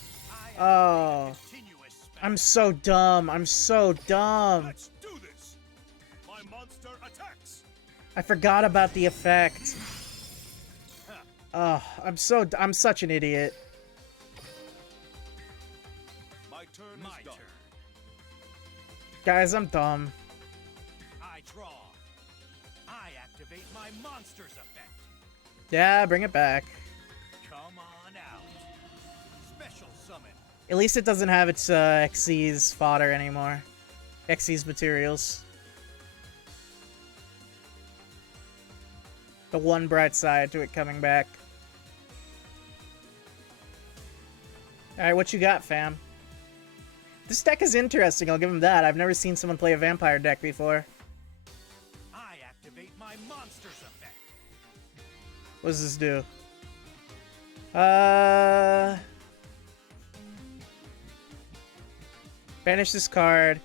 Oh, Continuous spell. I'm so dumb. I'm so dumb. Let's do this. My monster attacks. I forgot about the effect. Oh, I'm such an idiot. My turn My is done. turn. Guys, I'm dumb. I draw. I activate my monster's effect. Yeah, bring it back. Come on out. Special summon. At least it doesn't have its Xyz fodder anymore. Xyz materials. The one bright side to it coming back. Alright, what you got, fam? This deck is interesting, I'll give him that. I've never seen someone play a vampire deck before. I activate my monster's effect. What does this do? Banish this card.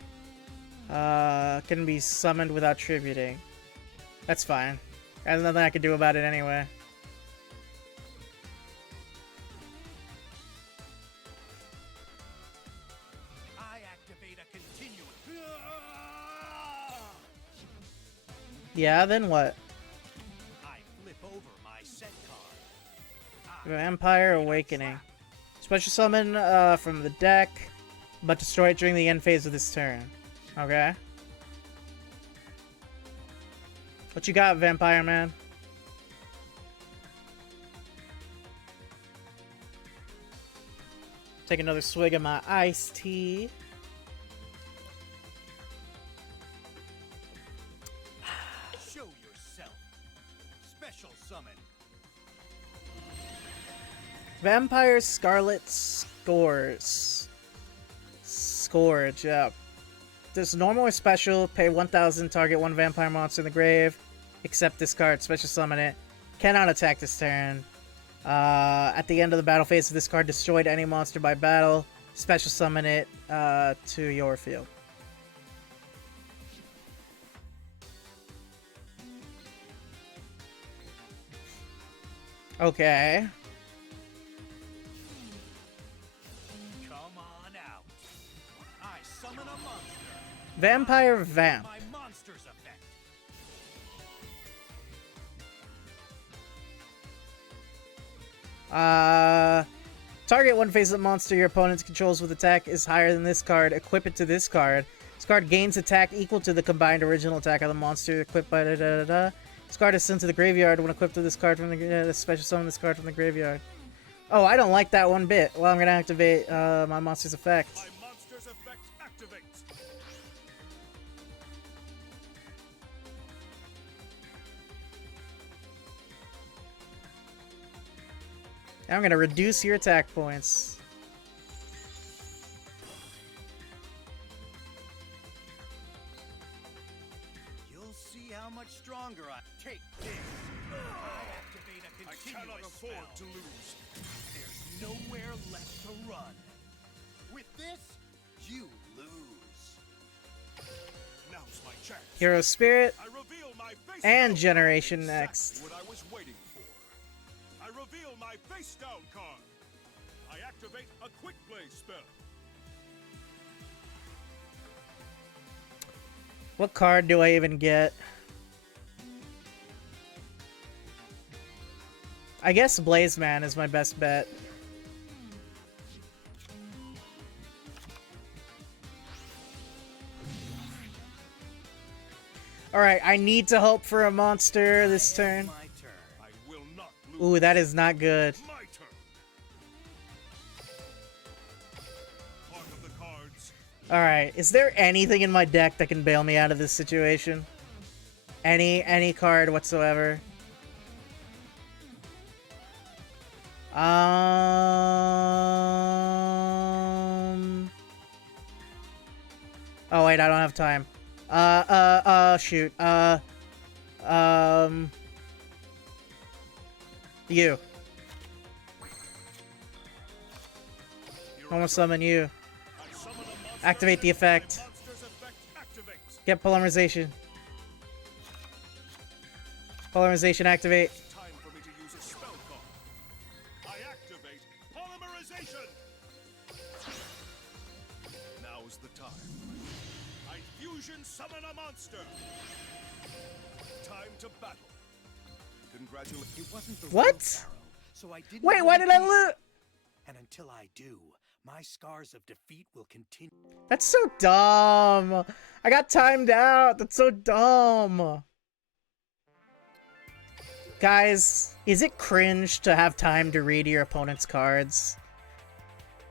Can be summoned without tributing. That's fine. There's nothing I can do about it anyway. I activate a continuous. Yeah, then what? I flip over my set card. Vampire Awakening. Special summon from the deck, but destroy it during the end phase of this turn. Okay. What you got, Vampire Man? Take another swig of my iced tea. Show yourself. Special summon. Vampire Scarlet Scores. Scourge, yeah. This normal or special, pay 1,000, target one vampire monster in the grave, except this card, special summon it. Cannot attack this turn. At the end of the battle phase of this card, destroyed any monster by battle, special summon it to your field. Okay. Come on out. I summon a monster. Vampire Vamp. My monster's effect. Target one face up monster your opponent controls with attack is higher than this card. Equip it to this card. This card gains attack equal to the combined original attack of the monster equipped by da-da-da-da. This card is sent to the graveyard when equipped to this card from the special summon this card from the graveyard. Oh, I don't like that one bit. Well, I'm gonna activate my monster's effect. My monster's effect activates. I'm gonna reduce your attack points. You'll see how much stronger I take this. I activate a I continuous cannot afford to spell. lose. There's nowhere left to run. With this, you lose. Now's my chance. Hero Spirit I reveal my face and down Generation card. next. Exactly what I was waiting for. I reveal my face down card. I activate a quick play spell. What card do I even get? I guess Blaze Man is my best bet. Alright, I need to hope for a monster this turn. My turn. I will not lose. Ooh, that is not good. My turn. Alright, is there anything in my deck that can bail me out of this situation? Any card whatsoever? Oh wait, I don't have time. Shoot. You. I want to summon you. Activate the effect. Get Polymerization. Polymerization activate. Time for me to use a spell card. I activate Polymerization. Now is the time. I fusion summon a monster. Time to battle. Congratulations. It wasn't the What? real Pharaoh, so I didn't Wait, why really did I beat lose? him. And until I do, my scars of defeat will continue. That's so dumb. I got timed out. That's so dumb. Guys, is it cringe to have time to read your opponent's cards?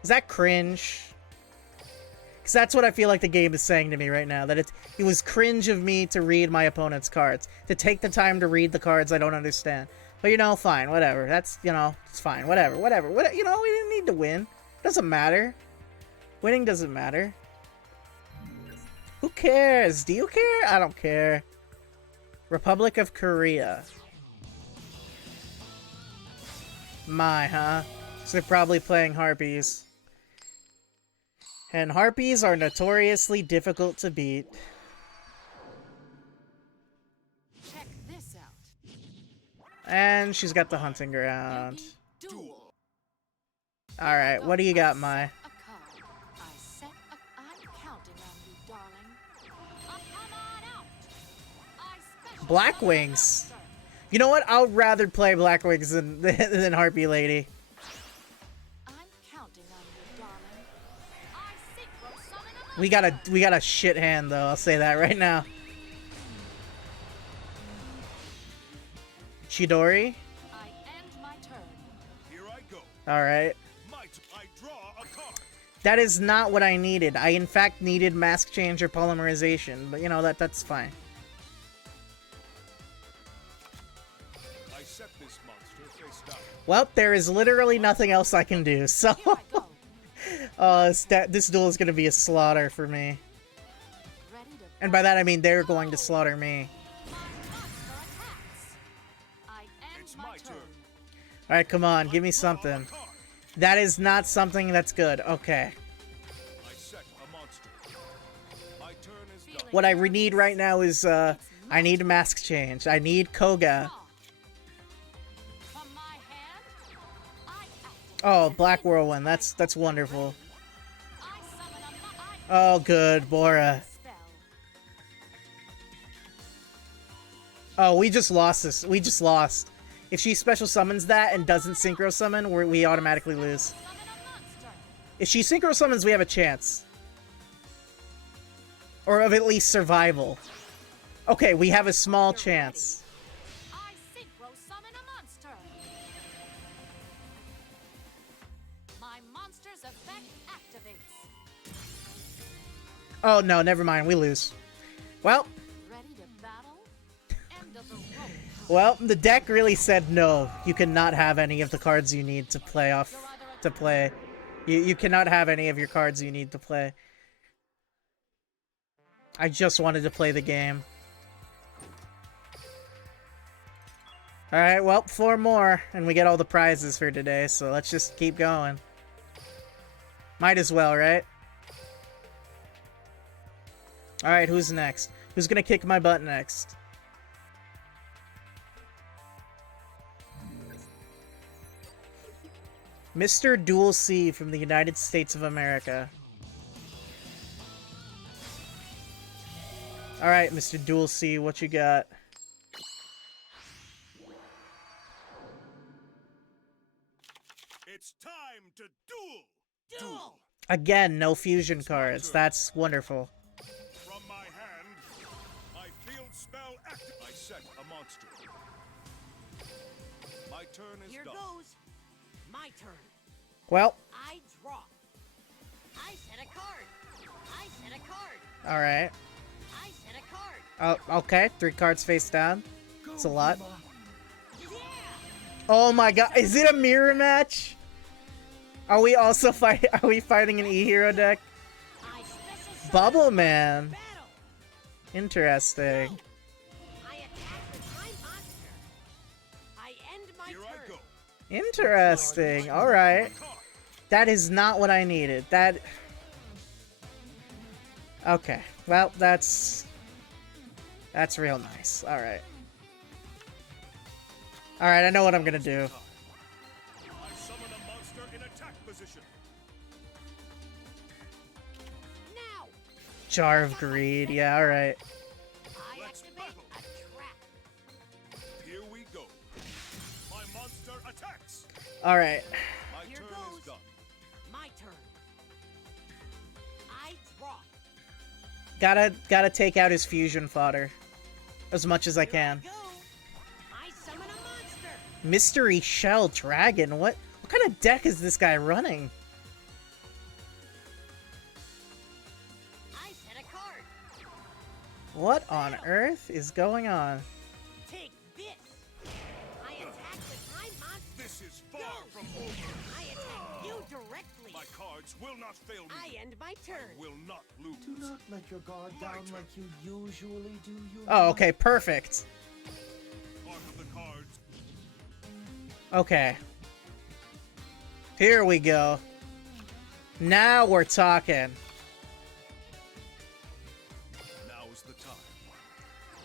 Is that cringe? Because that's what I feel like the game is saying to me right now. That it was cringe of me to read my opponent's cards. To take the time to read the cards I don't understand. But you know, fine, whatever. That's, you know, it's fine. Whatever. You know, we didn't need to win. Doesn't matter. Winning doesn't matter. Who cares? Do you care? I don't care. Republic of Korea. My, huh? So they're probably playing Harpies. And Harpies are notoriously difficult to beat. Check this out. And she's got the hunting ground. Duel. Alright, what do you got, Mai? I'm counting on you, darling. Come on out. Blackwings. You know what? I'll rather play Blackwings than Harpy Lady. I'm counting on you, darling. I synchro summon a We got a shit hand though, I'll say that right now. Chidori? I end my turn. Here I go. Alright. I draw a card. That is not what I needed. I in fact needed Mask Change or Polymerization, but you know, that's fine. I set this monster face down. Well, there is literally nothing else I can do, so... Here I go. this duel is gonna be a slaughter for me. Ready to And by that I mean they're going to slaughter me. my monster attacks. I end It's my my turn. turn. Alright, come on, give me Draw a something. card. That is not something that's good. Okay. I set a monster. My turn is done. What I need right now is, I need Mask Change. I need Koga. From my hand, I activate Oh, Black Whirlwind. That's wonderful. I summon a Oh, good, Bora. spell. Oh, we just lost this. We just lost. If she special summons that and doesn't synchro summon, we automatically lose. Summon a monster. If she synchro summons, we have a chance. Or of at least survival. Okay, we have a small chance. I synchro summon a monster. My monster's effect activates. Oh, no, never mind. We lose. Well, Ready to battle? End of the road. well, the deck really said no. You cannot have any of the cards you need to play off. To play. You cannot have any of your cards you need to play. I just wanted to play the game. Alright, well, 4 more, and we get all the prizes for today, so let's just keep going. Might as well, right? Alright, who's next? Who's gonna kick my butt next? Mr. Duel C from the United States of America. Alright, Mr. Duel C, what you got? It's time to duel. Duel! Again, no fusion cards. That's wonderful. From my hand, my field spell active. I set a monster. My turn is Here done. goes. My turn. Well, I draw. I set a card. I Alright. I set a card. Oh, okay. 3 cards face down. It's a lot. Yeah. Oh my god, is it a mirror match? Are we also are we fighting an E-Hero deck? I special summon Bubble Man. battle. Interesting. I attack with my monster. I end my Here I turn. go. Interesting. Alright. Card. That is not what I needed. That... Okay. Well, that's real nice. Alright. Alright, I know what I'm gonna do. I summon a monster in attack position. Now, Jar of Greed. Yeah, alright. I Let's activate battle. a trap. Here we go. My monster attacks. Alright. My Here turn goes. is done. My turn. I draw. Gotta take out his fusion fodder. As much as I Here can. I go. I summon a monster. Mystery Shell Dragon? What kind of deck is this guy running? I set a card. What on earth is going on? Take this. I attack with my monster. This is far from over. I attack you directly. My cards will not fail me. I end my turn. Will not lose. Do not let your guard down like you usually do. Oh, okay, perfect. Part of the cards. Okay. Here we go. Now we're talking. Now is the time.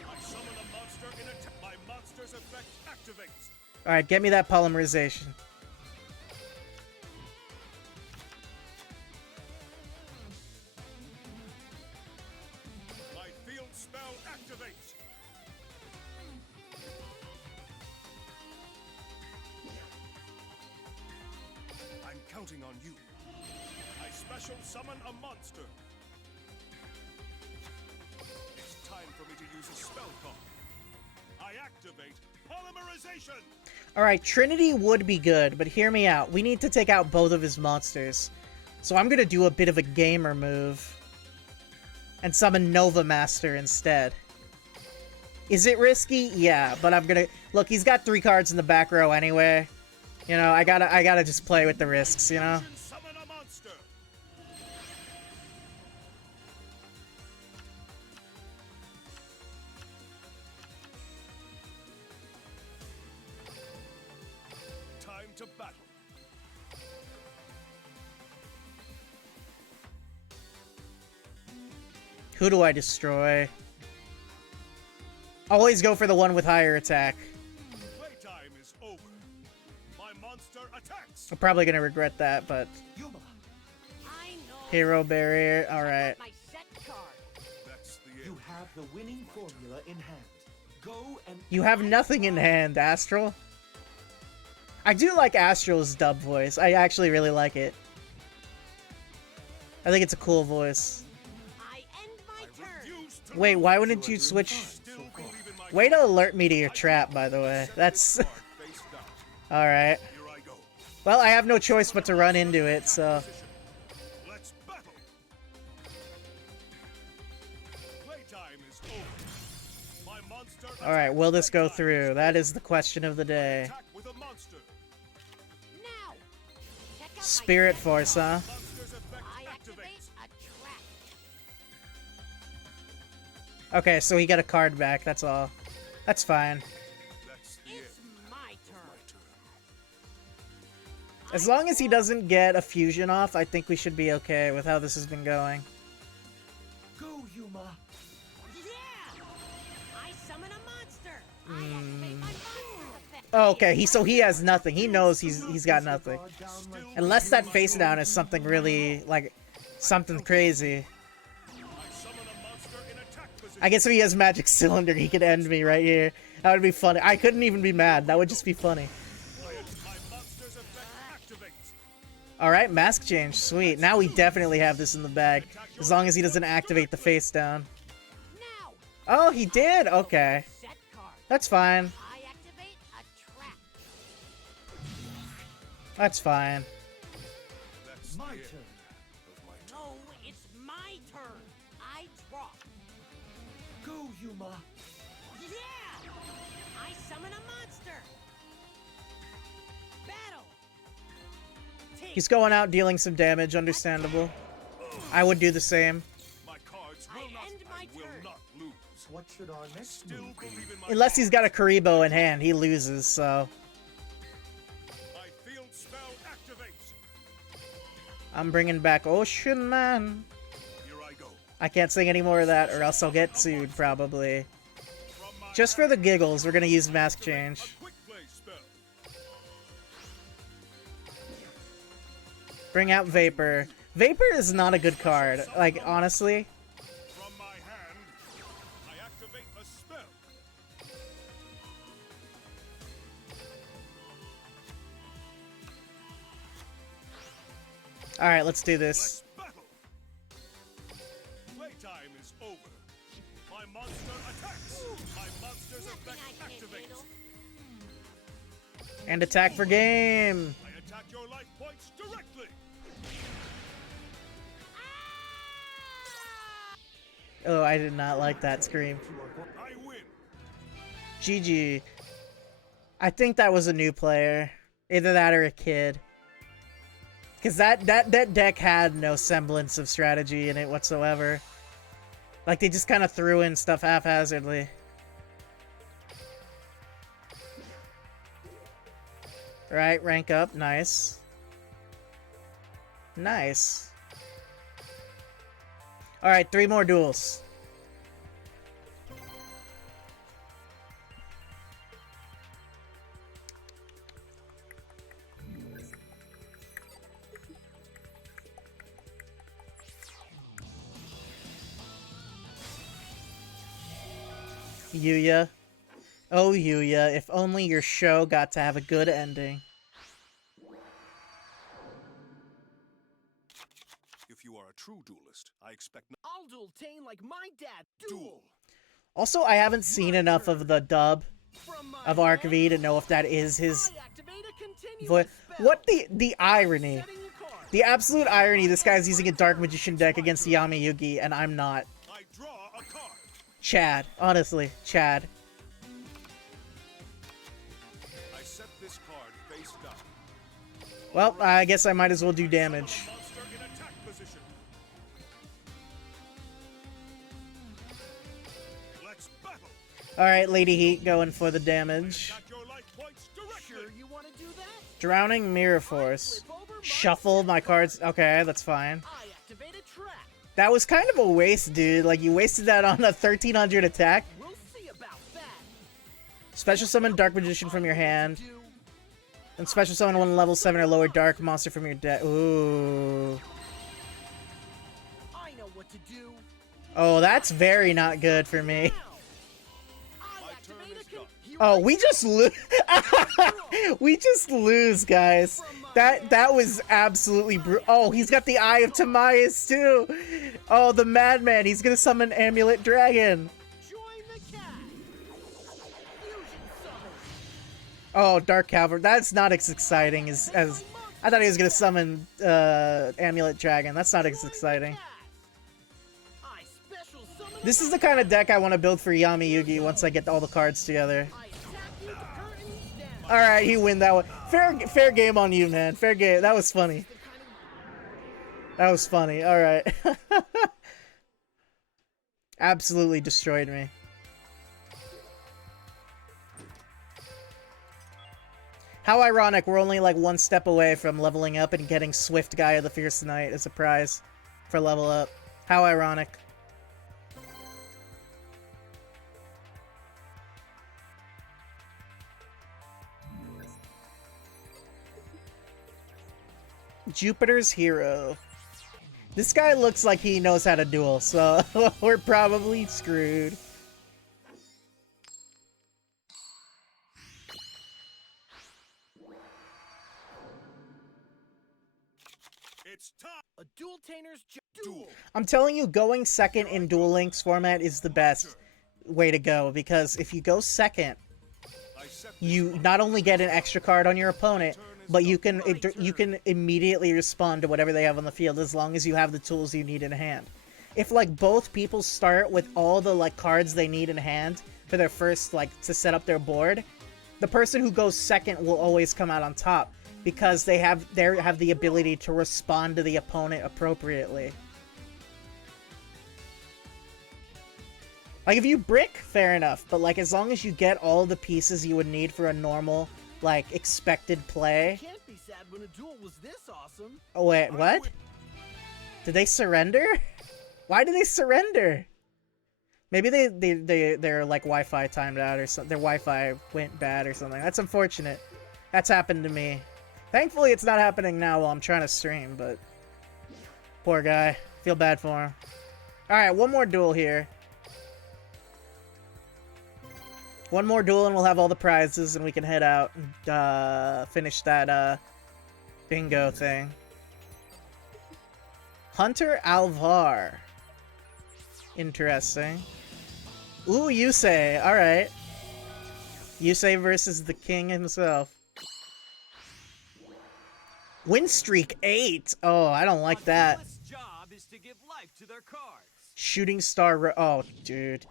I summon a monster in attack. My monster's effect activates. Alright, get me that polymerization. My field spell activates. I'm counting on you. I special summon a monster. It's time for me to use a spell card. I activate Polymerization. Alright, Trinity would be good, but hear me out. We need to take out both of his monsters. So I'm gonna do a bit of a gamer move. And summon Nova Master instead. Is it risky? Yeah, but I'm gonna... Look, he's got 3 cards in the back row anyway. You know, I gotta just play with the risks, you know? Summon a monster. Time to battle. Who do I destroy? Always go for the one with higher attack. Playtime is over. My monster attacks. I'm probably gonna regret that, but... Yuma. I know. Hero Barrier, alright. My set card. That's the You end. have the winning formula in hand. Go and You have nothing in hand, Astral. I do like Astral's dub voice. I actually really like it. I think it's a cool voice. I end my turn. Refuse to Wait, lose. why wouldn't you switch... Still believe in my Way to alert me to your trap, by the way. That's... card face down. Alright. Here I go. Well, I have no choice but to run into it, so... Let's battle. Playtime is over. My monster Alright, will this go through? That is the question of the day. attack with a monster. Now. Check out my Spirit set Force, card. huh? Monster's effect I activate activates. a trap. Okay, so he got a card back, that's all. That's fine. That's the It's end. my turn. As long as he doesn't get a fusion off, I think we should be okay with how this has been going. go, Yuma. Yeah. I summon a monster. I activate my monster's effect. Oh, okay, so he has nothing. He knows he's got nothing. Guard down like you Unless that face down is something really, like, something crazy. I summon a monster in attack position. I guess if he has Magic Cylinder, he could end me right here. That would be funny. I couldn't even be mad. That would just be funny. My monster's effect activates. Alright, mask change. Sweet. Now we definitely have this in the bag. As long as he doesn't activate the face down. Now. Oh, he did? Okay. Set card. That's fine. I activate a trap. That's fine. That's My the end turn. of my turn. No, it's my turn. I draw. Go, Yuma. Yeah! I summon a monster. Battle. Take He's going out dealing some damage, understandable. I would do the same. My cards will I not. end my I will turn. not lose. What should our next Still move be? believe in my Unless he's got a cards. Karibo in hand, he loses, so... My field spell activates. I'm bringing back Ocean Man. Here I go. I can't sing any more of that, or else I'll get sued, probably. From my Just for the giggles, we're gonna use Mask activate Change. a quick play spell. Bring out Vapor. Vapor is not a good card, like, honestly. From my hand, I activate a spell. Alright, let's do this. Let's battle. Playtime is over. My monster attacks. My monster's Nothing effect I can't activates. handle. And attack for game! I attack your life points directly. Oh, I did not like that scream. I win. GG. I think that was a new player. Either that or a kid. Because that deck had no semblance of strategy in it whatsoever. Like, they just kind of threw in stuff haphazardly. Right, rank up. Nice. Nice. Alright, 3 more duels. Yuya. Oh, Yuya, if only your show got to have a good ending. If you are a true duelist, I expect no I'll duel Tane like my dad. duel. Also, I haven't seen enough of the dub From my of Arc hand, V to know if that is his I activate a continuous voice. spell. What the irony? Setting a card. The absolute irony, this guy's using a Dark Magician deck against Yami Yugi, and I'm not. I draw a card. Chad. Honestly, Chad. I set this card face down. Well, I guess I might as well do damage. Monster in attack position. Let's battle. Alright, Lady Heat going for the damage. Attack your life points directly. Sure you want to do that? Drowning Mirror Force. Shuffle my cards. Okay, that's fine. I activate a trap. That was kind of a waste, dude. Like, you wasted that on a 1300 attack. We'll see about that. Special summon Dark Magician from your hand. And special summon one level 7 or lower dark monster from your deck. Ooh. I know what to do. Oh, that's very not good for me. I My activate turn a is con- done. Here Oh, I we just lose. We just lose, guys. That was absolutely Oh, he's got the Eye of Timaeus too. Oh, the madman. He's gonna summon Amulet Dragon. join the cat. Fusion summon. Oh, Dark Cavalry. That's not as exciting as I thought he was gonna summon Amulet Dragon. That's not as exciting. I special summon This is the kind of deck I want to build for Yami Yugi once I get all the cards together. I attack you, the curtains down. All right, he win that one. Fair game on you, man. Fair game. That was funny. That was funny. All right. Absolutely destroyed me. How ironic, we're only like one step away from leveling up and getting Swift Guy of the Fierce Knight as a prize for level up. How ironic. Jupiter's Hero. This guy looks like he knows how to duel, so we're probably screwed. It's time. A dual Tainer's duel. I'm telling you, going second in Duel Links format is the best way to go, because if you go second, I set this you card. not only get an extra card on your opponent, but you can immediately respond to whatever they have on the field as long as you have the tools you need in hand. if like both people start with all the like cards they need in hand for their first like to set up their board, the person who goes second will always come out on top because they have the ability to respond to the opponent appropriately. Like if you brick, fair enough, but like as long as you get all the pieces you would need for a normal like expected play. Can't be sad when a duel was this awesome. Oh wait, what? Did they surrender? Why did they surrender? Maybe they're like Wi-Fi timed out or something. Their Wi-Fi went bad or something. That's unfortunate. That's happened to me. Thankfully, it's not happening now while I'm trying to stream, but poor guy. Feel bad for him. All right, one more duel here. One more duel and we'll have all the prizes and we can head out and finish that bingo thing. Hunter Alvar. Interesting. Ooh, Yusei. Alright. Yusei versus the king himself. Win streak 8. Oh, I don't like that. Job is to give life to their cards. Shooting star. Oh, dude.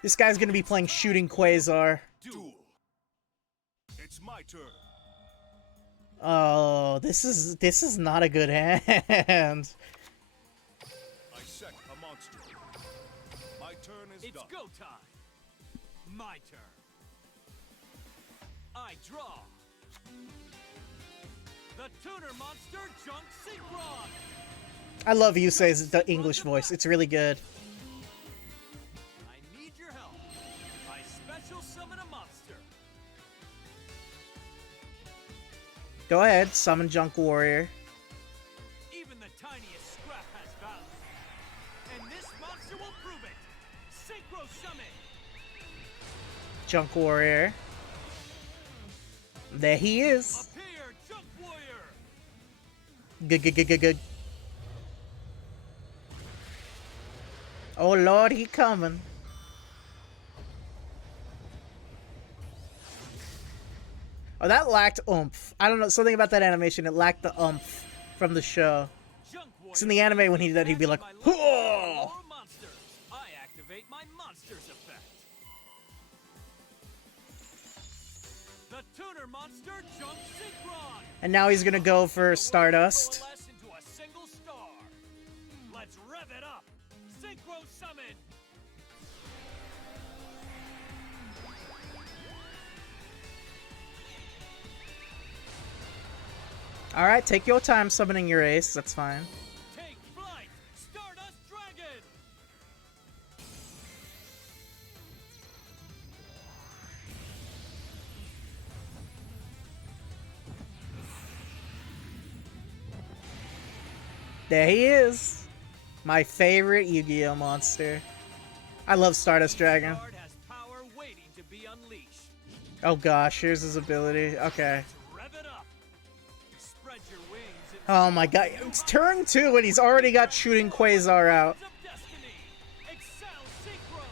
This guy's gonna be playing Shooting Quasar. Duel. It's my turn. Oh, this is not a good hand. I set a monster. My turn is It's done. go time. My turn. I draw. The tuner monster junk synchron. I love Yusei's the English voice. It's really good. I need your help. I special summon a monster. Go ahead, summon Junk Warrior. Even the tiniest scrap has value. And this monster will prove it. Synchro summon. Junk Warrior. There he is. Appear, junk warrior. Good. Oh Lord, he coming. Oh, that lacked oomph. I don't know, something about that animation, it lacked the oomph from the show. Junk Because in the anime when he did that, he'd be like, Whoa! "Whoa!" I activate my monsters effect. The tuner monster junk synchron. And now he's gonna go for Stardust. Coalesce into a single star. Let's rev it up. Synchro summon. Alright, take your time summoning your ace, that's fine. Take flight. Stardust dragon. There he is! My favorite Yu-Gi-Oh monster. I love Stardust Dragon. Card has power waiting to be unleashed. Oh gosh, here's his ability. Okay. Rev it up. Spread your wings. Oh my god, it's turn 2 and he's already got Shooting Quasar out. Of destiny. Excel synchro.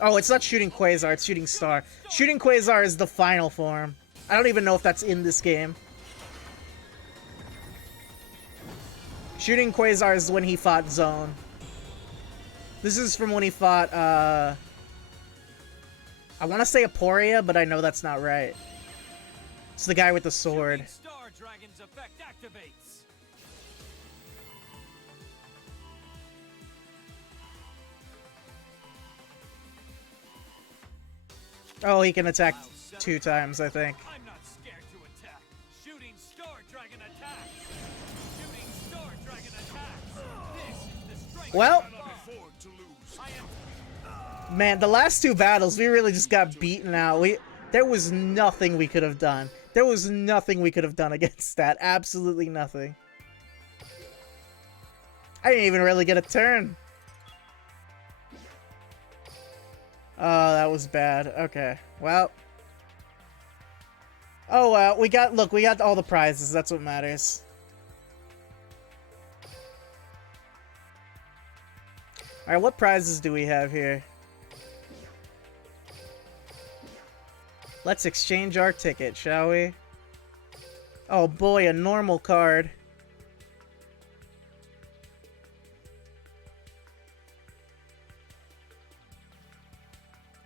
Oh, it's not Shooting Quasar, it's Shooting Star. Shooting Quasar is the final form. I don't even know if that's in this game. Shooting Quasar is when he fought Zone. This is from when he fought, I want to say Aporia, but I know that's not right. It's the guy with the sword. Shooting Star Dragon's effect activates. Oh, he can attack 2 times, I think. I'm not scared to attack. Shooting Star Dragon attacks. Shooting Star Dragon attacks. This is the strength Well, of love. Afford to lose. I am man, the last 2 battles, we really just got beaten out. There was nothing we could have done. There was nothing we could have done against that. Absolutely nothing. I didn't even really get a turn. Oh, that was bad. Okay, well. Oh, well, we got all the prizes. That's what matters. Alright, what prizes do we have here? Let's exchange our ticket, shall we? Oh boy, a normal card.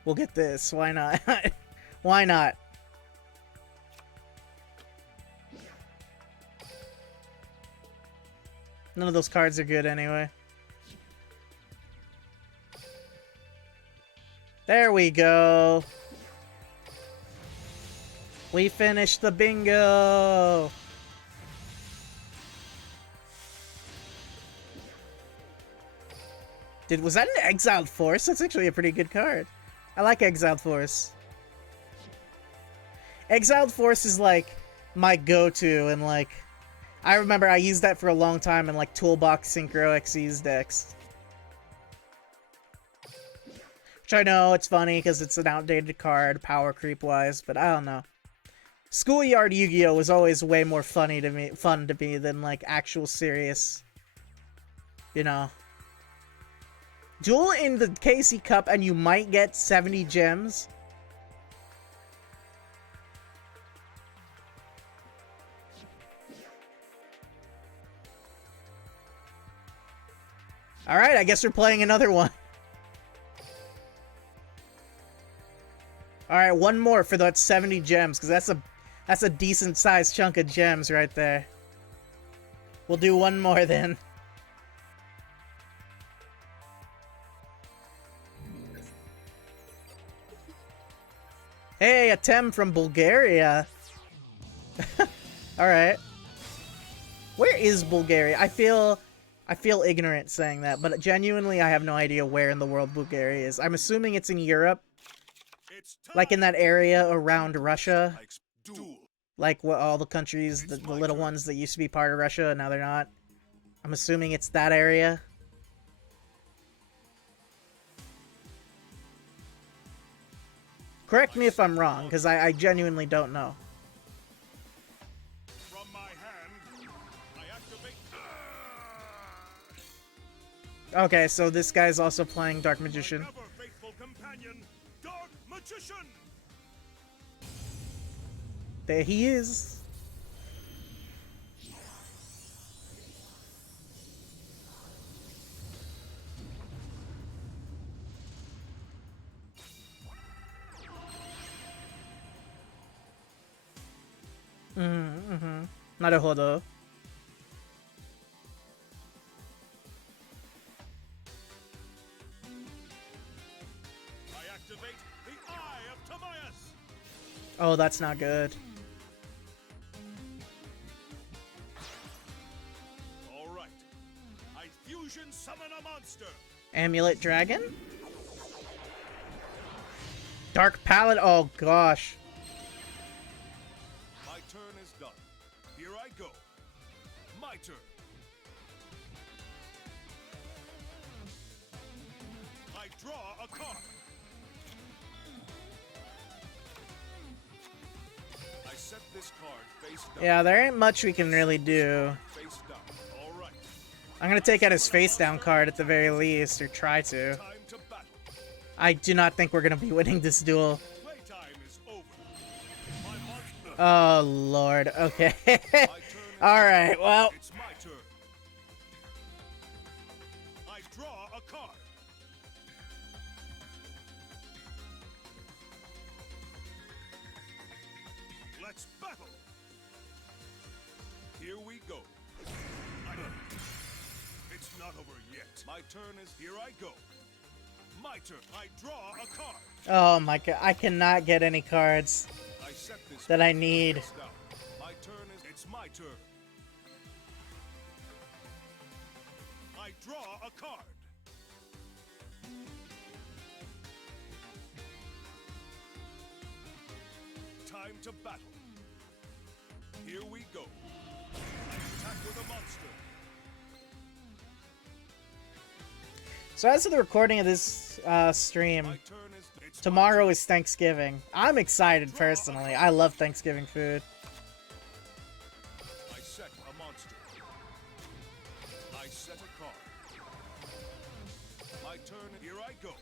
We'll get this. Why not? Why not? None of those cards are good anyway. There we go. We finished the bingo. Was that an Exiled Force? That's actually a pretty good card. I like Exiled Force. Exiled Force is like my go-to, and like I remember I used that for a long time in like Toolbox Synchro XYZ decks. Which I know it's funny because it's an outdated card, power creep wise, but I don't know. Schoolyard Yu-Gi-Oh was always way more fun to me than like actual serious, you know. Duel in the KC Cup and you might get 70 gems. Alright, I guess we're playing another one. Alright, one more for that 70 gems, because that's a decent sized chunk of gems right there. We'll do one more then. Hey, a Tem from Bulgaria. Alright. Where is Bulgaria? I feel ignorant saying that, but genuinely I have no idea where in the world Bulgaria is. I'm assuming it's in Europe. Like in that area around Russia. Like what all the countries, the little ones that used to be part of Russia and now they're not. I'm assuming it's that area. Correct me if I'm wrong, because I genuinely don't know. From my hand, I activate. Okay, so this guy's also playing Dark Magician. Ever faithful companion, Dark Magician. There he is. Naruhodo. I activate the Eye of Titus. Oh, that's not good. All right. I fusion summon a monster. Amulet Dragon? Dark Palette? Oh, gosh. My turn is done. Here I go. My turn. I draw a card. I set this card face down. Yeah, there ain't much we can really do. Face down. All right. I'm gonna take out his face down card at the very least, or try to. Time to battle. I do not think we're gonna be winning this duel. Playtime is over. My monster. Oh, Lord. Okay. Alright, well. It's my turn. I draw a card. Let's battle. Here we go. It's not over yet. My turn is here I go. My turn. I draw a card. Oh my god. I cannot get any cards I set this that I card need. face down. My turn is it's my turn. I draw a card. Time to battle. Here we go. I attack with a monster. So as of the recording of this stream, My turn is it's tomorrow is Thanksgiving. I'm excited personally. I love Thanksgiving food. I set a monster. I set a card. My turn. Here I go.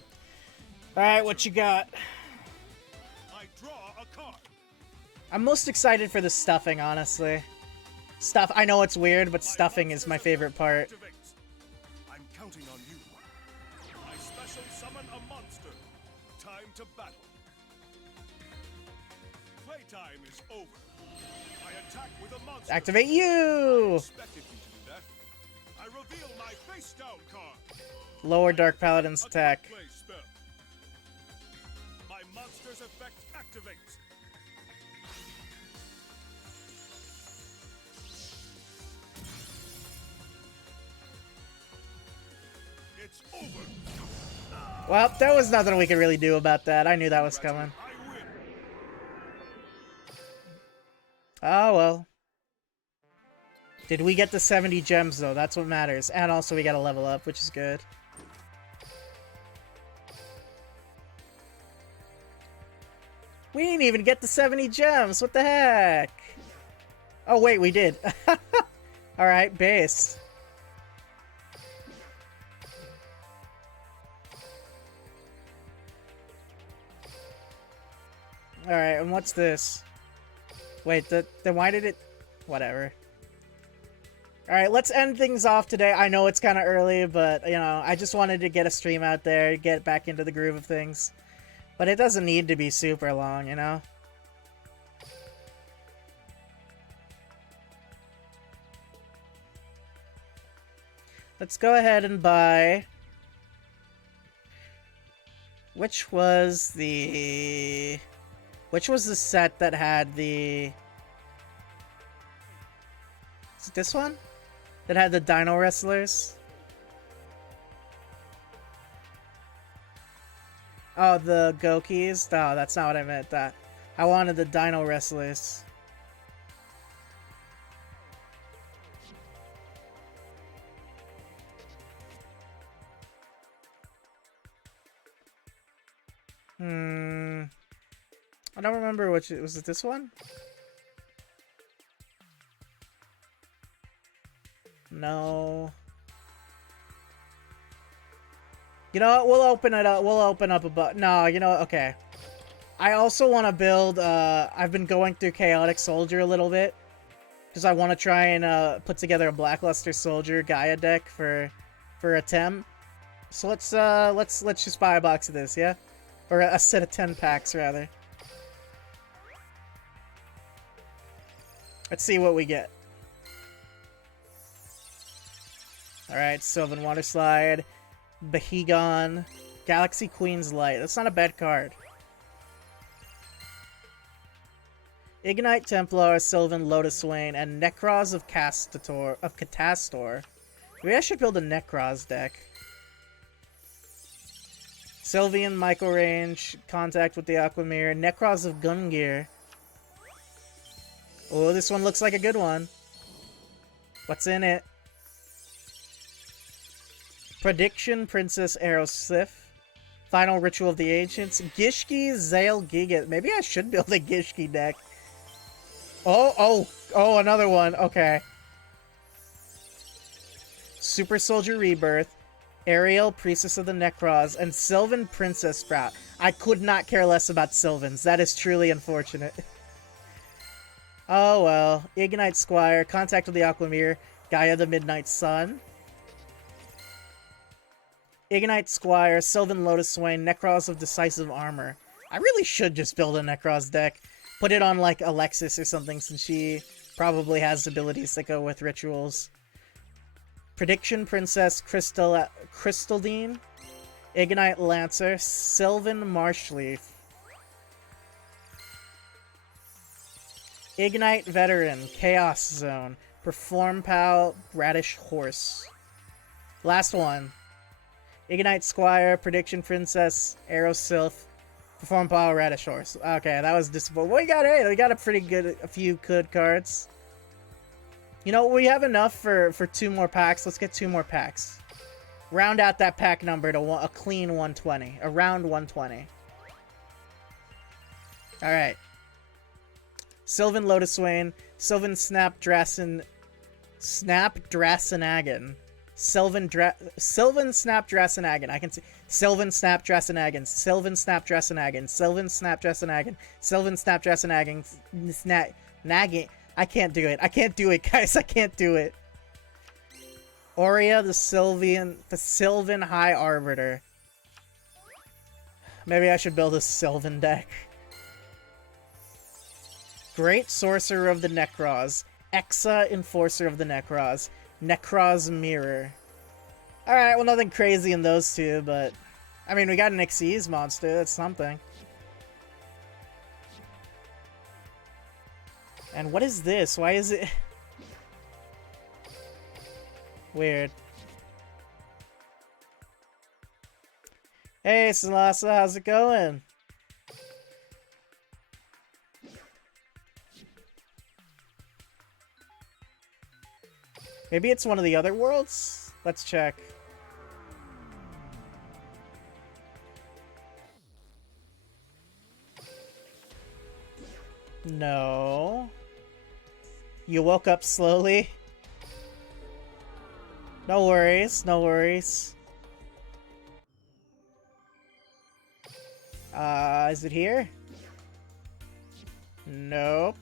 Alright, what you got? I draw a card. I'm most excited for the stuffing, honestly. I know it's weird, but stuffing is my favorite part. Activates. I'm counting on you. I special summon a monster. Time time to battle. Playtime is over. I attack with a monster. Activate I you! expected you to do that. I reveal my face down card. Lower Dark Paladin's A attack. quick play spell. My monster's effect activates. It's over. Well, there was nothing we could really do about that. I knew that was coming. I win. Oh, well. Did we get the 70 gems, though? That's what matters. And also we got a level up, which is good. We didn't even get the 70 gems. What the heck? Oh, wait, we did. Alright, base. Alright, and what's this? Wait, then why did it... Whatever. Alright, let's end things off today. I know it's kind of early, but, you know, I just wanted to get a stream out there, get back into the groove of things. But it doesn't need to be super long, you know? Let's go ahead and buy... Which was the set that had the... Is it this one? That had the Dino Wrestlers? Oh, the Gokis? No, that's not what I meant. That I wanted the Dino Wrestlers. I don't remember which... Was it this one? No. You know what? We'll open it up. We'll open up a button. No, you know what? Okay. I also want to build... I've been going through Chaotic Soldier a little bit. Because I want to try and put together a Blackluster Soldier Gaia deck for a TEM. So let's just buy a box of this, yeah? Or a set of 10 packs, rather. Let's see what we get. Alright, Sylvan Water Slide, Bahigon, Galaxy Queen's Light. That's not a bad card. Ignite Templar, Sylvan Lotus Swain, and Necros of Catastor. Maybe I should build a Necros deck. Sylvian Micro Range, Contact with the Aquamirror, Necros of Gungear. Oh, this one looks like a good one. What's in it? Prediction Princess Aerosif. Final Ritual of the Ancients. Gishki Zale Giga. Maybe I should build a Gishki deck. Oh, another one. Okay. Super Soldier Rebirth. Ariel, Priestess of the Necros, and Sylvan Princess Sprout. I could not care less about Sylvans. That is truly unfortunate. Oh well. Ignite Squire, Contact with the Aquamirror, Gaia the Midnight Sun. Ignite Squire, Sylvan Lotus Swain, Necros of Decisive Armor. I really should just build a Necros deck. Put it on, like, Alexis or something, since she probably has abilities that go with rituals. Prediction Princess Crystaldine. Ignite Lancer, Sylvan Marshleaf. Ignite Veteran, Chaos Zone, Perform Pal, Radish Horse. Last one. Ignite Squire, Prediction Princess, Aerosylph, Perform Pal, Radish Horse. Okay, that was disappointing. We got a few good cards. You know, we have enough for 2 more packs. Let's get 2 more packs. Round out that pack number to a clean 120. Around 120. Alright. Sylvan Lotus Swain, Sylvan Snapdrasanagan, Sylvan Snapdrasanagan. I can see Sylvan Snapdrasanagan, Sylvan Snapdrasanagan, Sylvan Snapdrasanagan, Sylvan Snapdrasanagan, Nagging. I can't do it. I can't do it, guys. I can't do it. Aurea, the Sylvan High Arbiter. Maybe I should build a Sylvan deck. Great Sorcerer of the Necros. Exa Enforcer of the Necros. Necros Mirror. Alright, well nothing crazy in those two, but... I mean, we got an Xyz monster, that's something. And what is this? Why is it... Weird. Hey, Salasa, how's it going? Maybe it's one of the other worlds? Let's check. No. You woke up slowly? No worries, no worries. Is it here? Nope.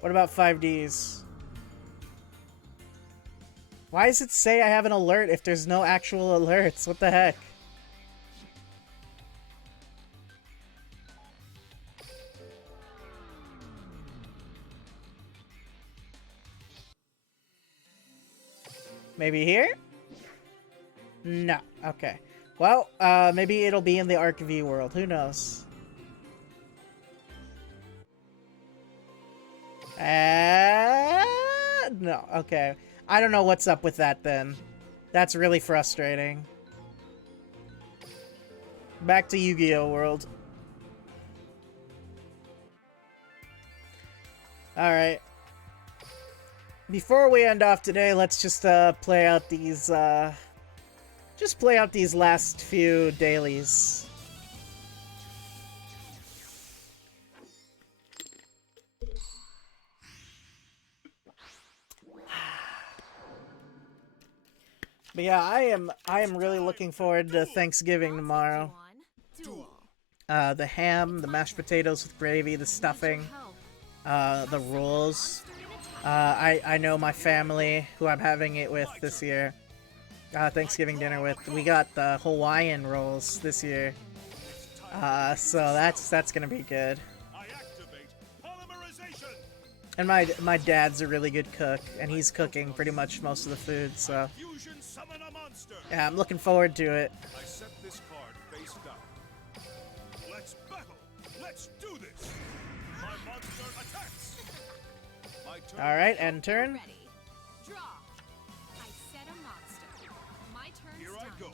What about 5Ds? Why does it say I have an alert if there's no actual alerts? What the heck? Maybe here? No. Okay. Well, maybe it'll be in the ArcV world. Who knows? No. Okay. I don't know what's up with that then. That's really frustrating. Back to Yu-Gi-Oh! World. Alright. Before we end off today, let's just play out these last few dailies. But yeah, I am really looking forward to Thanksgiving tomorrow. The ham, the mashed potatoes with gravy, the stuffing, the rolls. I know my family, who I'm having it with this year, Thanksgiving dinner with, we got the Hawaiian rolls this year. So that's gonna be good. I activate Polymerization. And my dad's a really good cook, and he's cooking pretty much most of the food, so Fusion summon a monster. yeah, I'm looking forward to it. I set this card face down. Let's battle. Let's do this. My monster attacks. My turn. Alright, end turn. Ready. Draw. I set a monster. My turn's Here done. I go.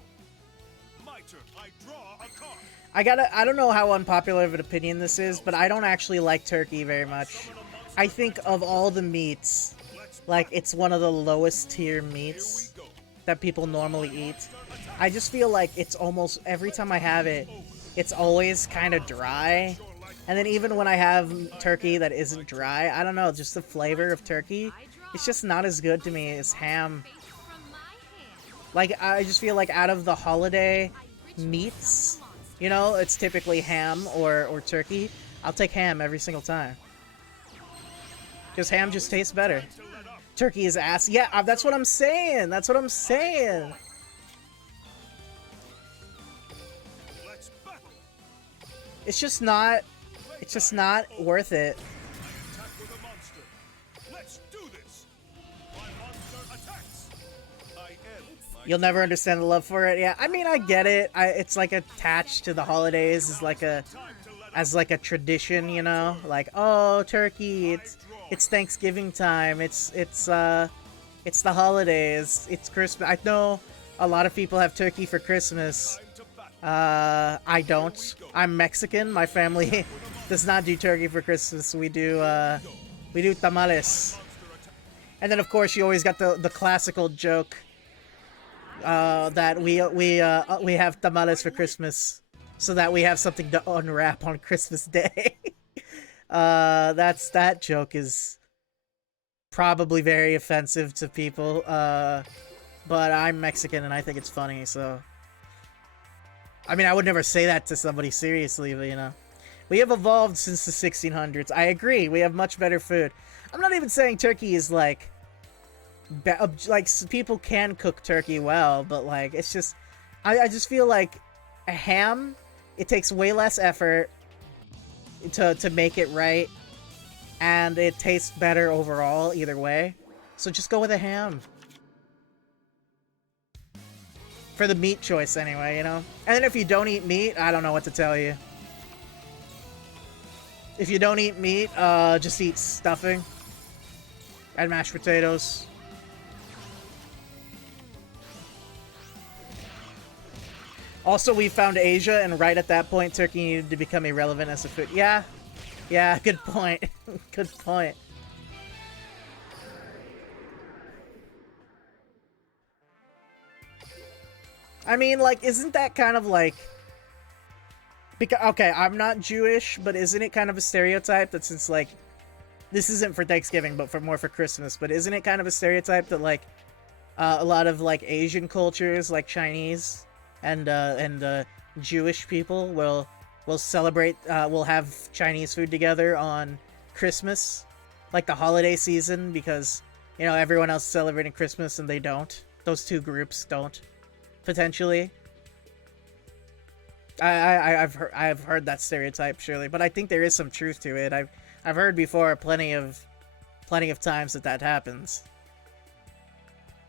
My turn. I draw a card. I don't know how unpopular of an opinion this is, but I don't actually like turkey very much. I think of all the meats, like, it's one of the lowest tier meats that people normally eat. I just feel like it's almost, every time I have it, it's always kind of dry. And then even when I have turkey that isn't dry, I don't know, just the flavor of turkey, it's just not as good to me as ham. Face from my hand. Like, I just feel like out of the holiday meats, you know, it's typically ham or turkey. I'll take ham every single time. Because ham just tastes better. Turkey is ass. Yeah, that's what I'm saying. That's what I'm saying. Let's battle. It's just not worth it. Attack with a monster. Let's do this. My monster attacks. I end my You'll never understand the love for it. Yeah, I mean, I get it. It's like attached to the holidays as like a tradition, you know? Like, oh, turkey, it's Thanksgiving time. It's the holidays. It's Christmas. I know a lot of people have turkey for Christmas. I don't. I'm Mexican. My family does not do turkey for Christmas. We do tamales. And then of course you always got the classical joke that we have tamales for Christmas so that we have something to unwrap on Christmas Day. That joke is probably very offensive to people. But I'm Mexican and I think it's funny, so I mean, I would never say that to somebody seriously, but you know. We have evolved since the 1600s. I agree. We have much better food. I'm not even saying turkey is like people can cook turkey well, but like it's just I just feel like a ham, it takes way less effort to make it right, and it tastes better overall either way. So just go with a ham. For the meat choice anyway, you know? And then if you don't eat meat, I don't know what to tell you. If you don't eat meat, just eat stuffing. And mashed potatoes. Also, we found Asia, and right at that point, turkey needed to become irrelevant as a food. Yeah. Yeah, good point. Good point. I mean, like, isn't that kind of like... Because, okay, I'm not Jewish, but isn't it kind of a stereotype that since, like... This isn't for Thanksgiving, but more for Christmas, but isn't it kind of a stereotype that, like, a lot of, like, Asian cultures, like Chinese and Jewish people will celebrate, will have Chinese food together on Christmas, like the holiday season, because, you know, everyone else is celebrating Christmas and they don't. Those two groups don't. Potentially. I've heard that stereotype, surely, but I think there is some truth to it. I've heard before plenty of times that happens.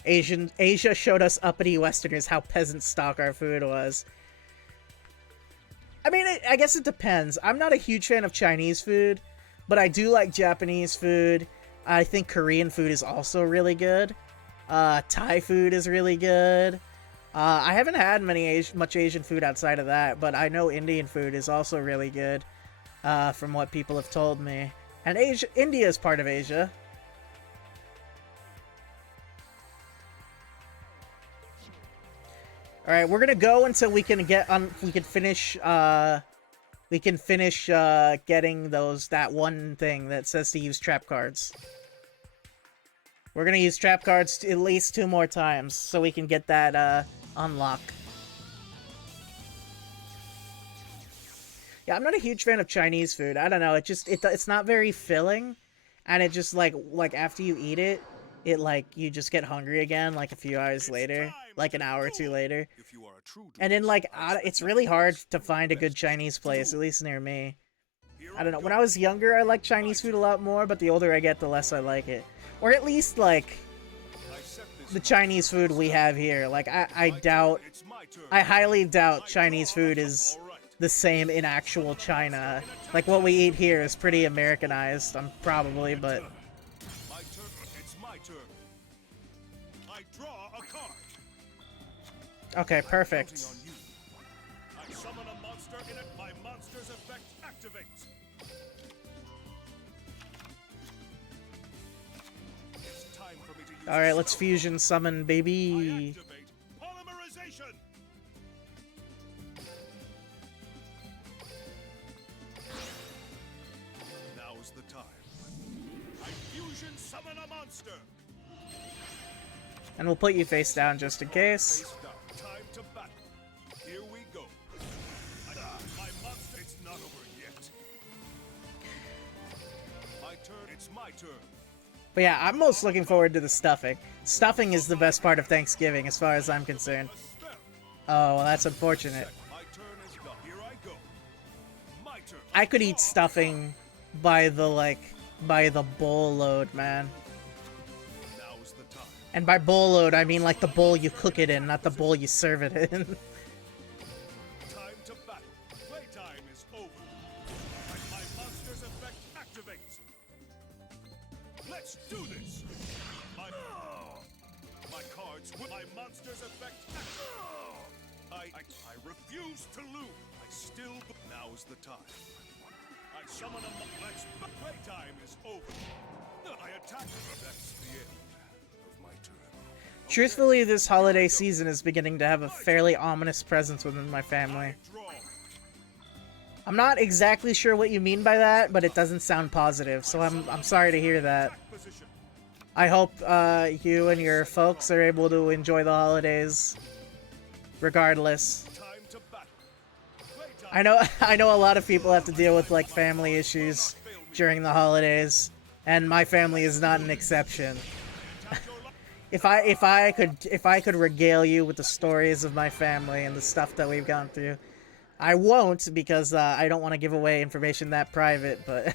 Asia showed us uppity Westerners how peasant stock our food was. I mean, I guess it depends. I'm not a huge fan of Chinese food, but I do like Japanese food. I think Korean food is also really good. Thai food is really good. I haven't had much Asian food outside of that, but I know Indian food is also really good, from what people have told me. And India is part of Asia. All right, we're gonna go until we can finish getting that one thing that says to use trap cards. We're gonna use trap cards at least 2 more times so we can get that unlock. Yeah, I'm not a huge fan of Chinese food. I don't know. It's not very filling, and it just like after you eat it, you just get hungry again like a few hours later, like an hour or 2 later. And then it's really hard to find a good Chinese place, at least near me. I don't know. When I was younger, I liked Chinese food a lot more, but the older I get, the less I like it. Or at least like the Chinese food we have here. Like I highly doubt Chinese food is the same in actual China. Like what we eat here is pretty Americanized, probably, but It's my turn. I draw a card. okay, perfect. Counting on you. I summon a monster in it. My monster's effect activates. It's time for me to use All right, let's fusion summon, I baby. activate Polymerization. Now is the time. I fusion summon a monster. And we'll put you face down just in case. Face down. Time to battle. Here we go. My monster. It's not over yet. My turn. It's my turn. But yeah, I'm most looking forward to the stuffing. Stuffing is the best part of Thanksgiving, as far as I'm concerned. A spell. Oh, well, that's unfortunate. My turn is done. Here I go. My turn. I could eat stuffing by the bowl load, man. Now is the time. And by bowl load, I mean like the bowl you cook it in, not the bowl you serve it in. Time to battle. Playtime is over. My monster's effect activates. Let's do this. My cards with my monster's effect activates. I refuse to lose. I still. Now is the time. I summon a. Let's. Playtime is over. I attack. That's the end of my turn. Truthfully, this holiday season is beginning to have a fairly ominous presence within my family. Draw. I'm not exactly sure what you mean by that, but it doesn't sound positive, so I'm sorry to hear that. Attack position. I hope you and your folks are able to enjoy the holidays regardless. Time to battle. Playtime. I know a lot of people have to deal with like family issues during the holidays, and my family is not an exception. If I could regale you with the stories of my family and the stuff that we've gone through, I won't because I don't want to give away information that private. But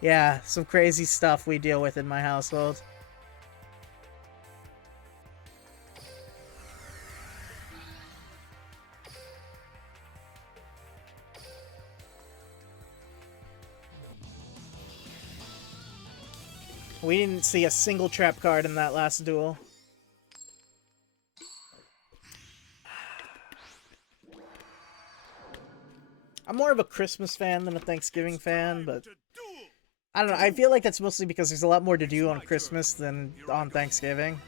yeah, some crazy stuff we deal with in my household. We didn't see a single trap card in that last duel. I'm more of a Christmas fan than a Thanksgiving fan, but I don't know. I feel like that's mostly because there's a lot more to do on Christmas than on Thanksgiving.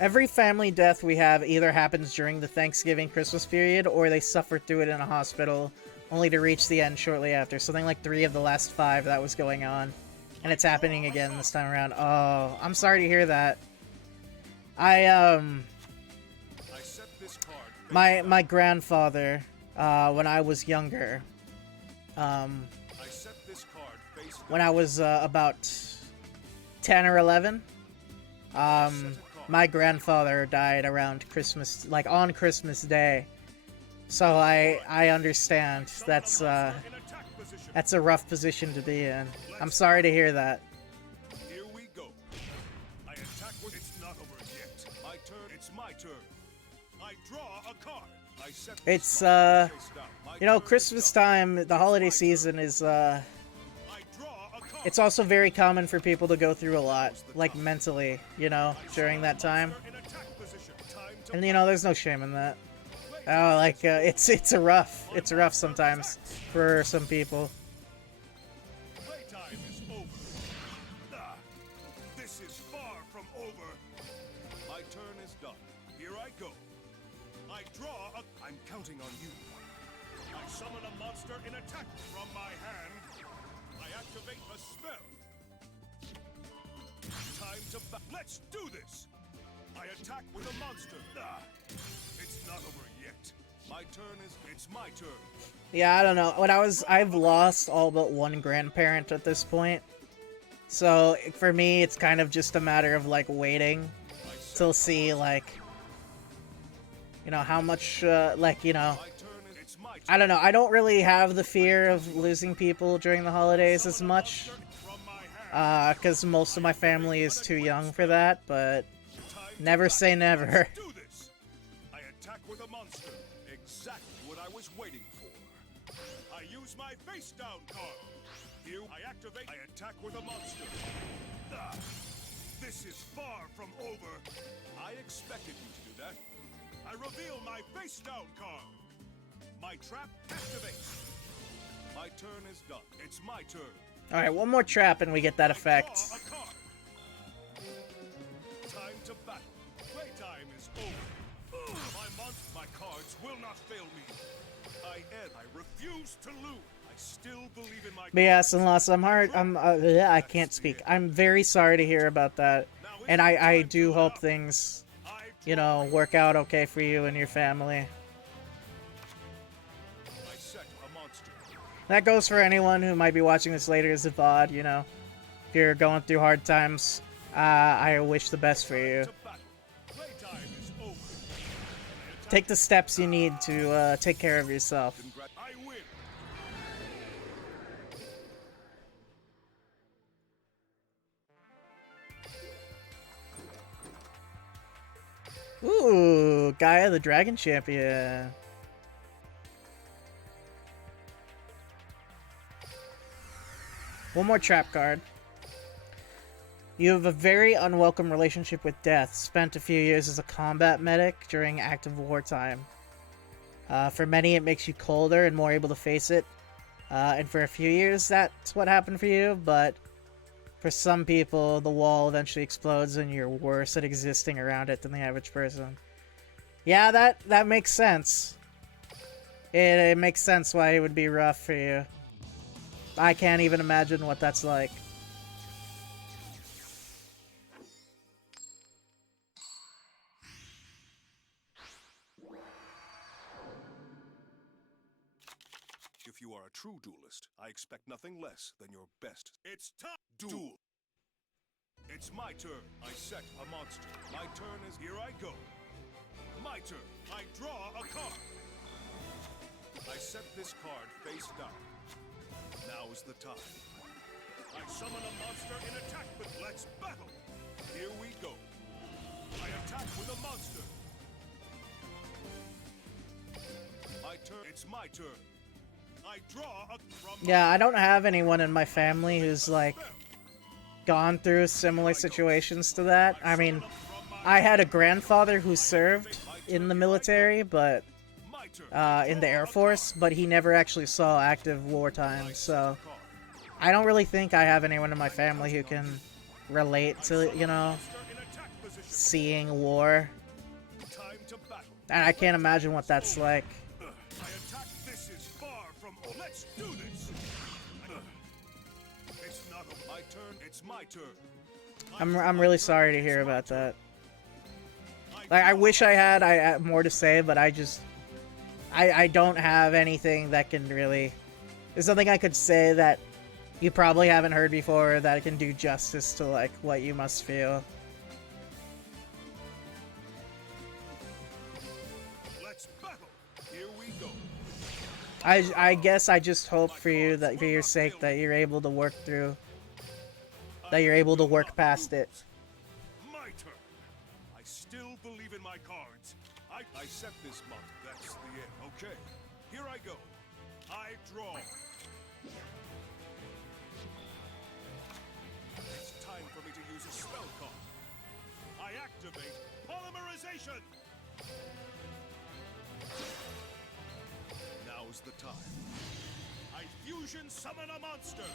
Every family death we have either happens during the Thanksgiving Christmas period or they suffer through it in a hospital only to reach the end shortly after. Something like 3 of the last 5 that was going on. And it's happening again this time around. Oh, I'm sorry to hear that. My grandfather, when I was younger, when I was about 10 or 11, my grandfather died around Christmas, like on Christmas Day. So I understand that's a rough position to be in. I'm sorry to hear that. Here we go. I attack with it's not over yet. My turn, it's my turn. I draw a card. I set It's you know, Christmas time, the holiday season is it's also very common for people to go through a lot, like mentally, you know, during that time. And you know, there's no shame in that. Oh, like it's rough sometimes for some people. Playtime is over. This is far from over. My turn is done. Here I go. I draw a... I'm counting on you. I summon a monster in attack from my hand. I activate a spell. Time to let's do this. I attack with a monster. It's not over yet. My turn is... It's my turn. Yeah, I don't know. I've lost all but one grandparent at this point. So, for me, it's kind of just a matter of, like, waiting to see, like, you know, how much, like, you know, I don't know. I don't really have the fear of losing people during the holidays as much, because most of my family is too young for that, but never say never. I attack with a monster. Exactly what I was waiting for. I use my face down card. Here I activate. I attack with a monster. This is far from over. I expected you to do that. I reveal my face down card. My trap activates. My turn is done. It's my turn. Alright, one more trap and we get that effect. Time to battle. Playtime is over. My cards will not fail me. I refuse to lose. I still believe in my. But yes, unless I can't speak. I'm very sorry to hear about that, and I do hope things, you know, work out okay for you and your family. I set a monster. That goes for anyone who might be watching this later as a VOD, you know. If you're going through hard times, I wish the best for you. Take the steps you need to take care of yourself. I win. Ooh, Gaia the Dragon Champion. One more trap card. You have a very unwelcome relationship with death. Spent a few years as a combat medic during active wartime. For many, it makes you colder and more able to face it. And for a few years, that's what happened for you. But for some people, the wall eventually explodes and you're worse at existing around it than the average person. Yeah, that makes sense. It makes sense why it would be rough for you. I can't even imagine what that's like. If you are a true duelist, I expect nothing less than your best. It's time! Duel! It's my turn. I set a monster. My turn is... Here I go. My turn. I draw a card. I set this card face down. Now is the time. I summon a monster in attack, but let's battle! Here we go. I attack with a monster. My turn. It's my turn. I draw a... Yeah, I don't have anyone in my family who's, like, gone through similar situations to that. I mean, I had a grandfather who served in the military, but in the Air Force, but he never actually saw active wartime, so I don't really think I have anyone in my family who can relate to, you know, seeing war. And I can't imagine what that's like. I'm really sorry to hear about that. Like, I wish I had more to say, but I don't have anything that can really... There's nothing I could say that you probably haven't heard before that can do justice to, like, what you must feel. Let's battle. Here we go. I guess I just hope for you, that for your sake, that you're able to work through... That you're able to work past it. My turn. I still believe in my cards. I set this month. That's the end. Okay. Here I go. I draw. It's time for me to use a spell card. I activate Polymerization. Now's the time. I fusion summon a monster.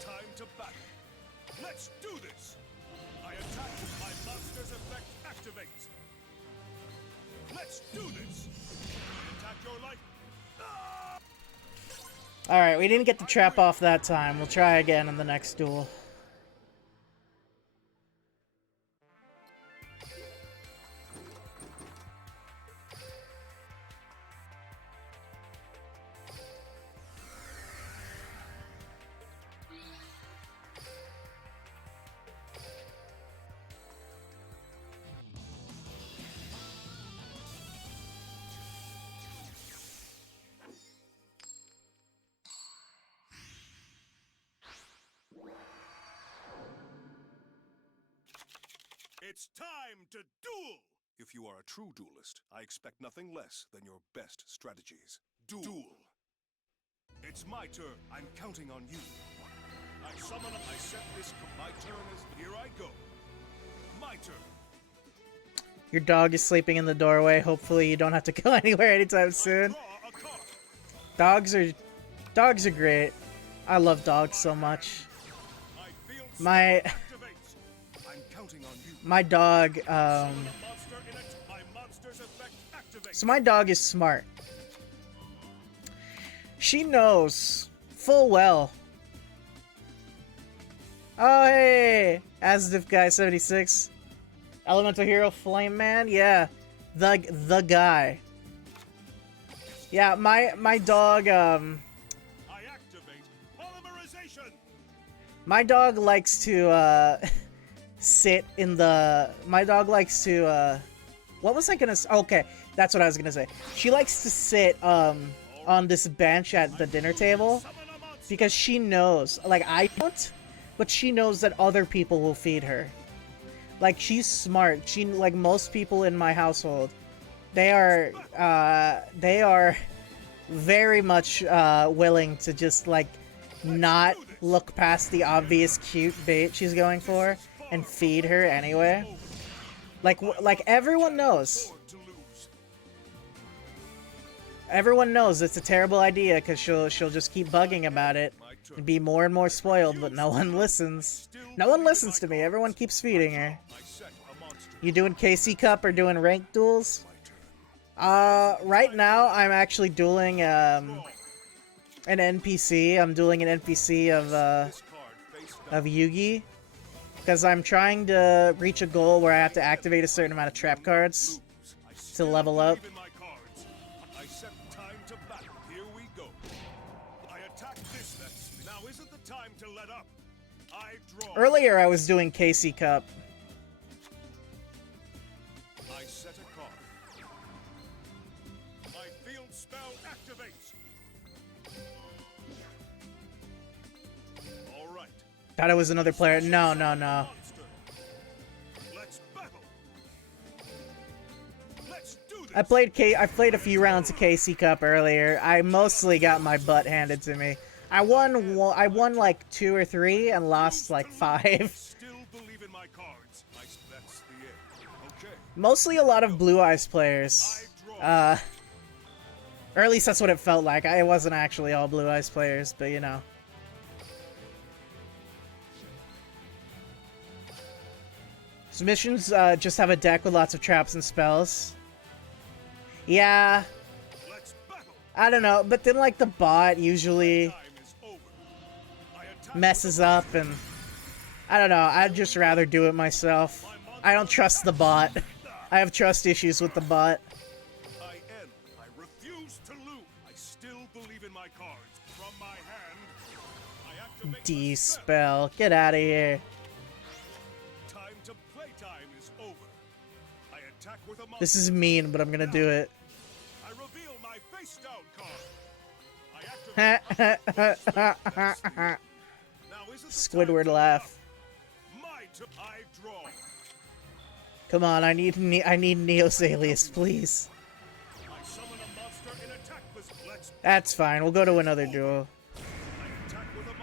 Time to battle. Let's do this! I attack with my monster's effect activates. Let's do this! Attack your life. Ah! Alright, we didn't get the trap off that time. We'll try again in the next duel. It's time to duel! If you are a true duelist, I expect nothing less than your best strategies. Duel! It's my turn. I'm counting on you. I summon. I set this. My turn is. Here I go. My turn. Your dog is sleeping in the doorway. Hopefully you don't have to go anywhere anytime soon. Dogs are great. I love dogs so much. My dog, so my dog is smart. She knows full well. Oh, hey! Asidiv Guy 76. Elemental Hero Flame Man? Yeah. The guy. Yeah, my dog, my dog likes to, sit in the... My dog likes to, what was I gonna say? Okay, that's what I was gonna say. She likes to sit, on this bench at the dinner table because she knows, like, I don't, but she knows that other people will feed her. Like, she's smart. She, like most people in my household, they are very much, willing to just, like, not look past the obvious cute bait she's going for and feed her anyway. Like everyone knows. Everyone knows it's a terrible idea because she'll just keep bugging about it and be more and more spoiled, but no one listens. No one listens to me. Everyone keeps feeding her. You doing KC Cup or doing ranked duels? Right now I'm actually dueling an NPC. I'm dueling an NPC of Yugi because I'm trying to reach a goal where I have to activate a certain amount of trap cards to level up. time to let up. I draw. Earlier I was doing KC Cup. I set a card. My field spell activates. All right. Thought it was another player. No, no, no. Monster. Let's battle. Let's do this. I played a few rounds of KC Cup earlier. I mostly got my butt handed to me. I won like 2 or 3 and lost like 5. Still believe in my cards. That's the end. Okay. Mostly a lot of Blue Eyes players. Or at least that's what it felt like. It wasn't actually all Blue Eyes players, but you know. Submissions just have a deck with lots of traps and spells. Yeah, Let's battle. I don't know, but then like the bot usually Time is over. I attack messes up and I don't know, I'd just rather do it myself. I don't trust the bot. I have trust issues with the bot. I end. I refuse to lose. I still believe in my cards. From my hand, I activate the spell. D-spell, get out of here. Time to play time is over. I attack with a monster. This is mean, but I'm gonna do it. I reveal my face down card. I activate now, is it the Squidward time to laugh. my I draw. Come on, I need Neos Alias, please. I summon a monster in attack position. Let's That's fine, we'll go to another duel. I attack with a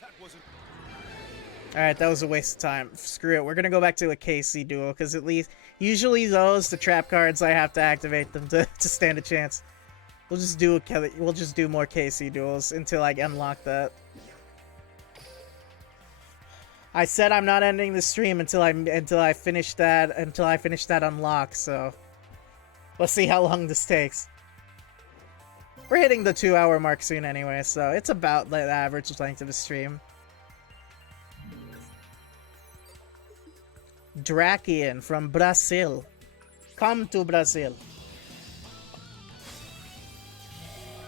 that wasn't Alright, that was a waste of time. Screw it, we're gonna go back to a KC duel, because at least, usually those, the trap cards, I have to activate them to stand a chance. We'll just do more KC duels until I unlock that. I said I'm not ending the stream until I finish that unlock, so let's see how long this takes. We're hitting the 2-hour mark soon anyway, so it's about the average length of a stream. Drakian from Brazil. Come to Brazil.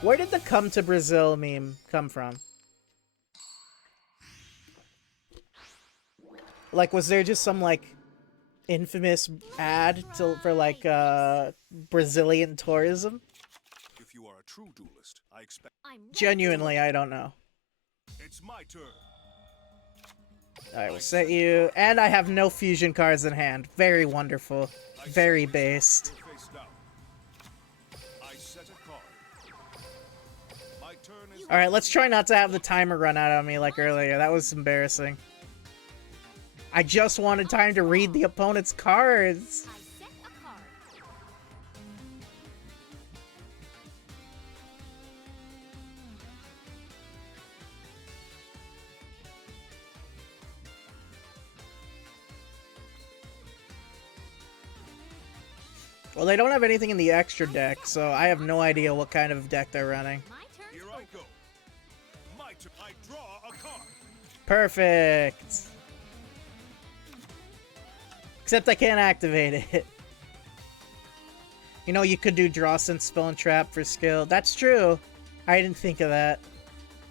Where did the "come to Brazil" meme come from? Like, was there just some, like, infamous ad for, like, Brazilian tourism? If you are a true duelist, I expect I'm ready. Genuinely, I don't know. it's my turn. Alright, we'll set you. And I have no fusion cards in hand. Very wonderful. Very based. Face down. I set a card. My turn is Alright, let's try not to have the timer run out on me like earlier. That was embarrassing. I just wanted time to read the opponent's cards. I set a card. Well, they don't have anything in the extra deck, so I have no idea what kind of deck they're running. My turn's here I go. My turn. I draw a card. Perfect. Except I can't activate it. You know, you could do draw, sense, spell, and trap for skill. That's true. I didn't think of that.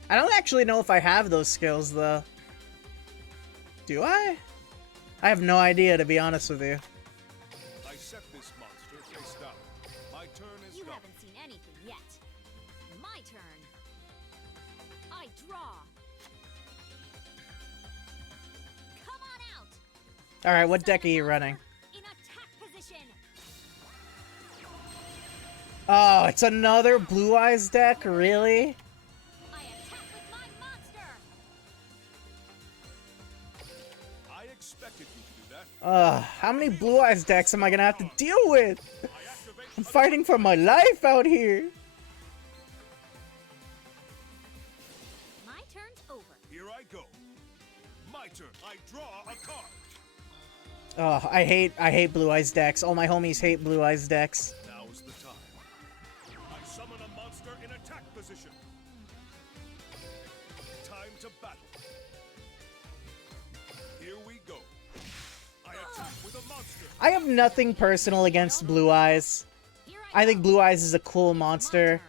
I don't actually know if I have those skills, though. Do I? I have no idea, to be honest with you. I set this monster face down. My turn is You done. haven't seen anything yet. My turn. I draw. Come on out. Alright, what deck are you running? In attack position. Oh, it's another Blue Eyes deck? Really? I attack with my monster. I expected you to do that. How many Blue Eyes decks am I gonna have to deal with? I activate I'm fighting for my life out here. My turn's over. Here I go. My turn. I draw a card. Oh, I hate Blue Eyes decks. All my homies hate Blue Eyes decks. Now's the time. I summon a monster in attack position. Time to battle. Here we go. I attack with a monster. I have nothing personal against Blue Eyes. Here I go. think Blue Eyes is a cool My monster. turn.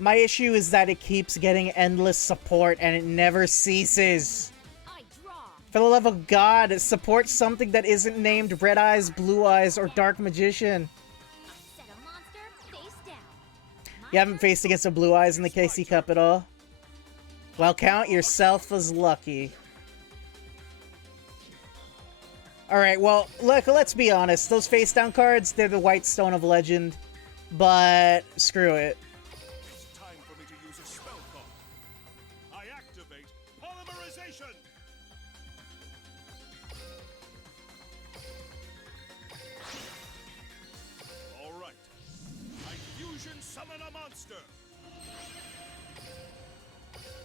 My issue is that it keeps getting endless support and it never ceases. I draw. For the love of God, support something that isn't named Red Eyes, Blue Eyes, or Dark Magician. I set a monster face down. My You haven't turn. faced against a Blue Eyes in the KC Cup at all? Well, count yourself as lucky. Alright, well, look, let's be honest. Those face down cards, they're the White Stone of Legend. But, screw it. It's time for me to use a spell card. I activate Polymerization. All right. I fusion summon a monster.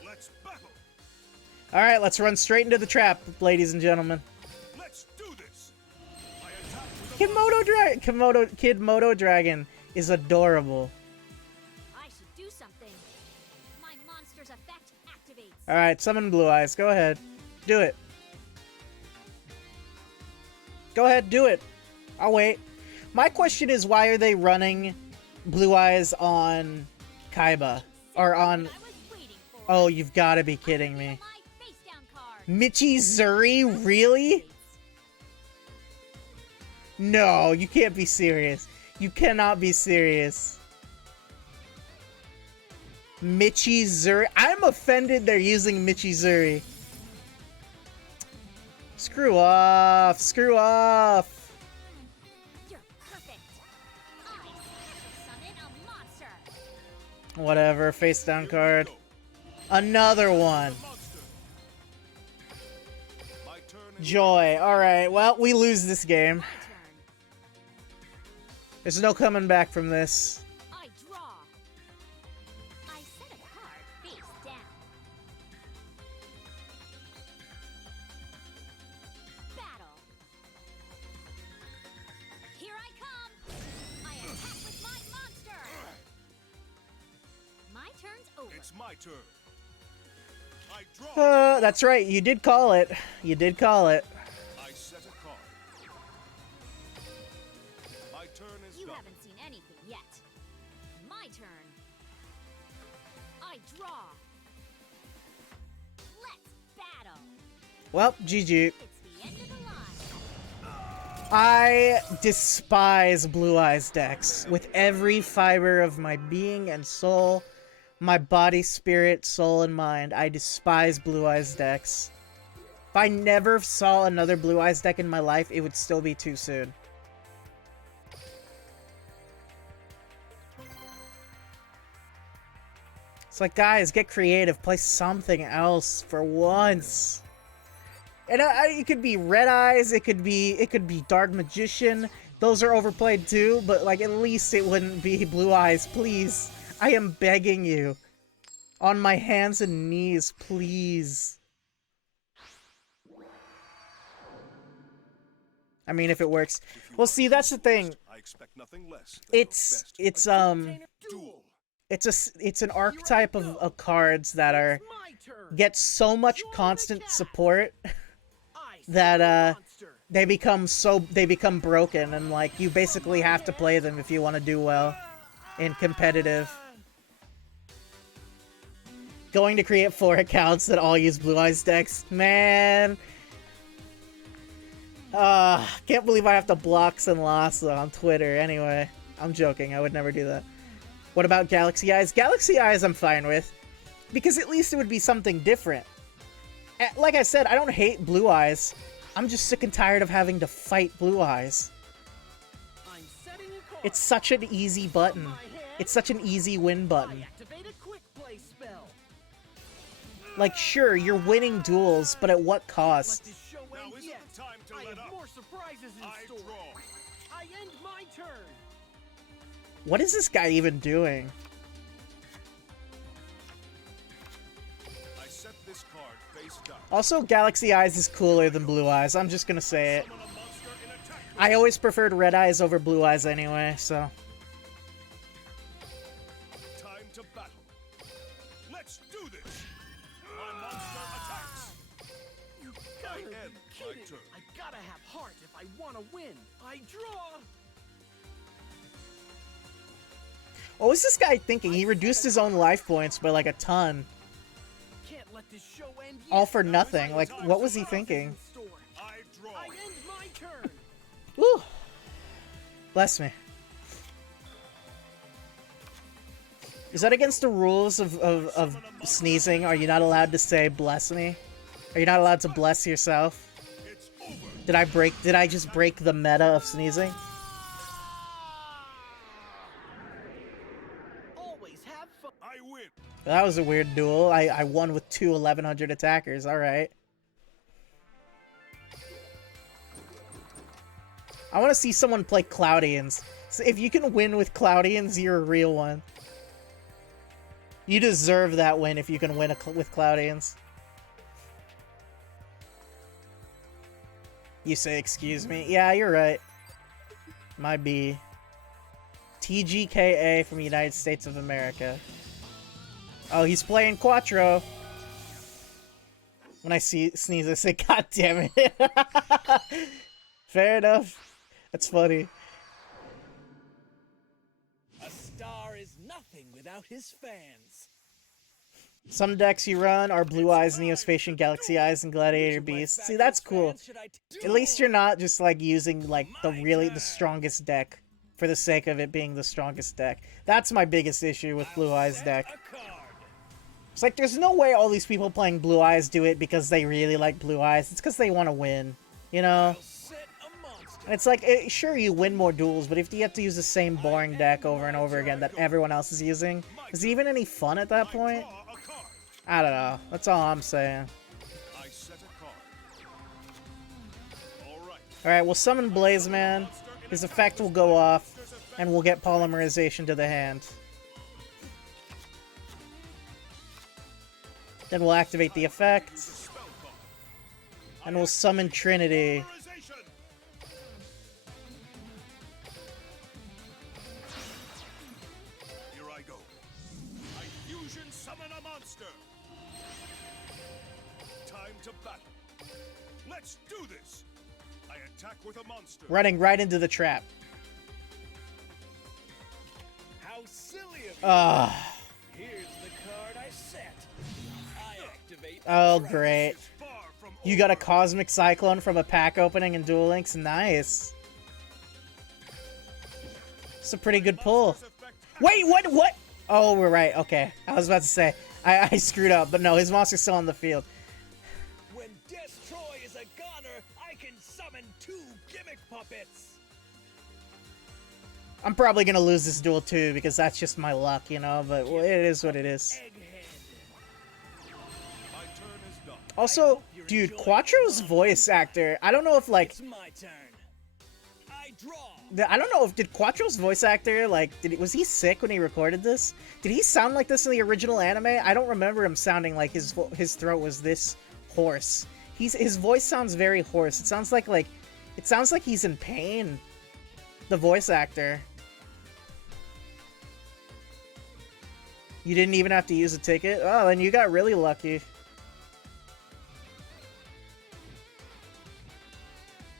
Let's battle. Alright, let's run straight into the trap, ladies and gentlemen. Let's do this. I attack with a Kid Moto Dragon is adorable. I should do something. My monster's effect activates. Alright, summon Blue Eyes. Go ahead. Do it. Go ahead, do it. I'll wait. My question is, why are they running Blue Eyes on Kaiba? Or on... What I was waiting for. Oh, you've got to be kidding me. My face down card. Michizuri? Really? No, you can't be serious. You cannot be serious. Michizuri? I'm offended they're using Michizuri. Screw off. Screw off. You're perfect. I special summon a monster. Whatever, face down card. Another one. monster. My turn is Joy. Alright, well, we lose this game. My turn. There's no coming back from this. I draw. I set a card face down. Battle. Here I come. I attack with my monster. My turn's over. It's my turn. I draw. That's right, you did call it. You did call it. I set a card. My turn is You done. haven't seen anything yet. My turn. I draw. Let's battle. Well, GG. It's the end of the line. I despise Blue Eyes decks with every fiber of my being and soul, my body, spirit, soul, and mind. I despise Blue Eyes decks. If I never saw another Blue Eyes deck in my life, it would still be too soon. It's like, guys, get creative. Play something else for once. And it could be Red Eyes, it could be Dark Magician. Those are overplayed too, but like at least it wouldn't be Blue Eyes, please. I am begging you. On my hands and knees, please. I mean, if it works. Well, see, that's the thing. I expect nothing less than It's your best. it's Duel. it's an archetype of cards that are My turn. get so much constant support that they become broken, and like you basically have to play them if you want to do well in competitive. Going to create 4 accounts that all use Blue Eyes decks, man. Can't believe I have to block Sinlasa on Twitter. Anyway, I'm joking. I would never do that. What about Galaxy Eyes? Galaxy Eyes I'm fine with, because at least it would be something different. Like I said, I don't hate Blue Eyes. I'm just sick and tired of having to fight Blue Eyes. I'm setting a card. It's such an easy button. It's such an easy win I button. activate a quick play spell. Like, sure, you're winning duels, but at what Let cost? this show Now end isn't yet. the time to I let have up. more surprises in I store. draw. I end my turn. What is this guy even doing? I set this card face down. Also, Galaxy Eyes is cooler than Blue Eyes. I'm just gonna say it. Summon a monster in attack. I always preferred Red Eyes over Blue Eyes anyway, so... Time to battle. Let's do this. My monster attacks. You I gotta end be my kidding. turn. I gotta have heart if I want to win. I draw. What was this guy thinking? He reduced his own life points by like a ton. Can't let this show end All yet. for nothing. Like, what was he thinking? I draw. I end my turn. Woo! Bless me. Is that against the rules of sneezing? Are you not allowed to say bless me? Are you not allowed to bless yourself? It's over. Did I just break the meta of sneezing? Always have fun. I win. That was a weird duel. I won with two 1100 attackers. Alright. I want to see someone play Cloudians. So if you can win with Cloudians, you're a real one. You deserve that win if you can win with Cloudians. You say, excuse me? Yeah, you're right. My B. TGKA from the United States of America. Oh, he's playing Quattro. When I sneeze, I say, God damn it. Fair enough. That's funny. A star is nothing without his fans. Some decks you run are Blue Eyes, Neospatian, Galaxy Eyes, and Gladiator Beast. See, that's cool. At least you're not just like using like the strongest deck for the sake of it being the strongest deck. That's my biggest issue with Blue Eyes deck. It's like there's no way all these people playing Blue Eyes do it because they really like Blue Eyes. It's because they want to win, you know? And it's like, sure, you win more duels, but if you have to use the same boring deck over and over again that everyone else is using, is it even any fun at that point? Draw a card. I don't know. That's all I'm saying. I set a card. All right. Alright, we'll summon Blaze Man. His effect will go off, and we'll get Polymerization to the hand. Then we'll activate the effect, Spell card. and we'll summon Trinity. Polymerization. Here I go. I fusion summon a monster. Time to battle. Let's do this. I attack with a monster. Running right into the trap. How silly of you. Ah. Here's the card I set. I activate. Oh, great. It's far from You got a over. Cosmic Cyclone from a pack opening in Duel Links? Nice. It's a pretty good pull. Wait, what? Oh, we're right. Okay. I was about to say, I screwed up, but no, his monster's still on the field. When Destroy is a goner, I can summon 2 gimmick puppets. I'm probably gonna lose this duel too, because that's just my luck, you know, but well, it is what it is. Egghead. My turn is done. Also, dude, Quattro's voice actor, I don't know if, like, It's my turn. I draw. I don't know if, did Quattro's voice actor, like, was he sick when he recorded this? Did he sound like this in the original anime? I don't remember him sounding like his throat was this hoarse. His voice sounds very hoarse. It sounds like he's in pain. The voice actor. You didn't even have to use a ticket? Oh, then you got really lucky.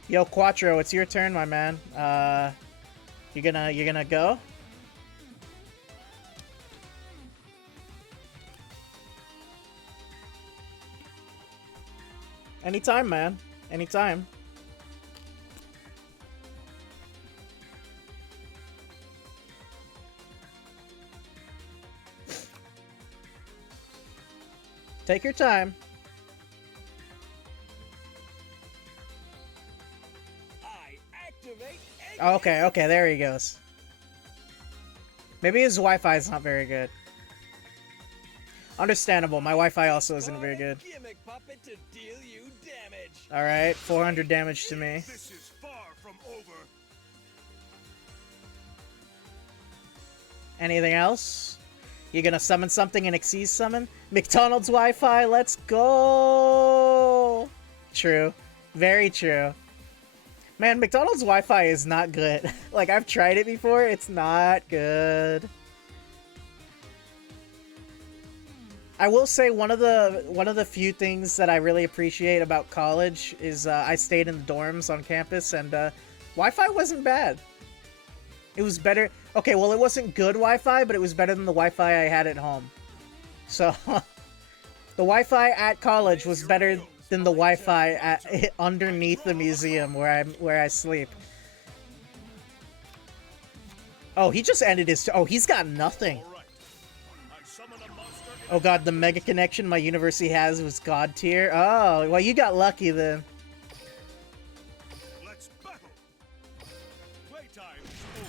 Yo, Quattro, it's your turn, my man. You gonna go? Anytime, man. Anytime. Take your time. I activate. Oh, okay, there he goes. Maybe his Wi-Fi is not very good. Understandable, my Wi-Fi also isn't very good. Gimmick puppet to deal you damage. Alright, 400 damage to me. This is far from over. Anything else? You gonna summon something and Xyz summon? McDonald's Wi-Fi, let's go! True. Very true. Man, McDonald's Wi-Fi is not good. Like, I've tried it before, it's not good. I will say one of the few things that I really appreciate about college is I stayed in the dorms on campus, and Wi-Fi wasn't bad. It was better. Okay, well, it wasn't good Wi-Fi, but it was better than the Wi-Fi I had at home. So, the Wi-Fi at college was better than the Wi-Fi at, underneath the museum where I sleep. Oh, he just ended his... Oh, he's got nothing. Oh god, the mega connection my university has was god tier. Oh, well, you got lucky then. Let's battle. Playtime is over.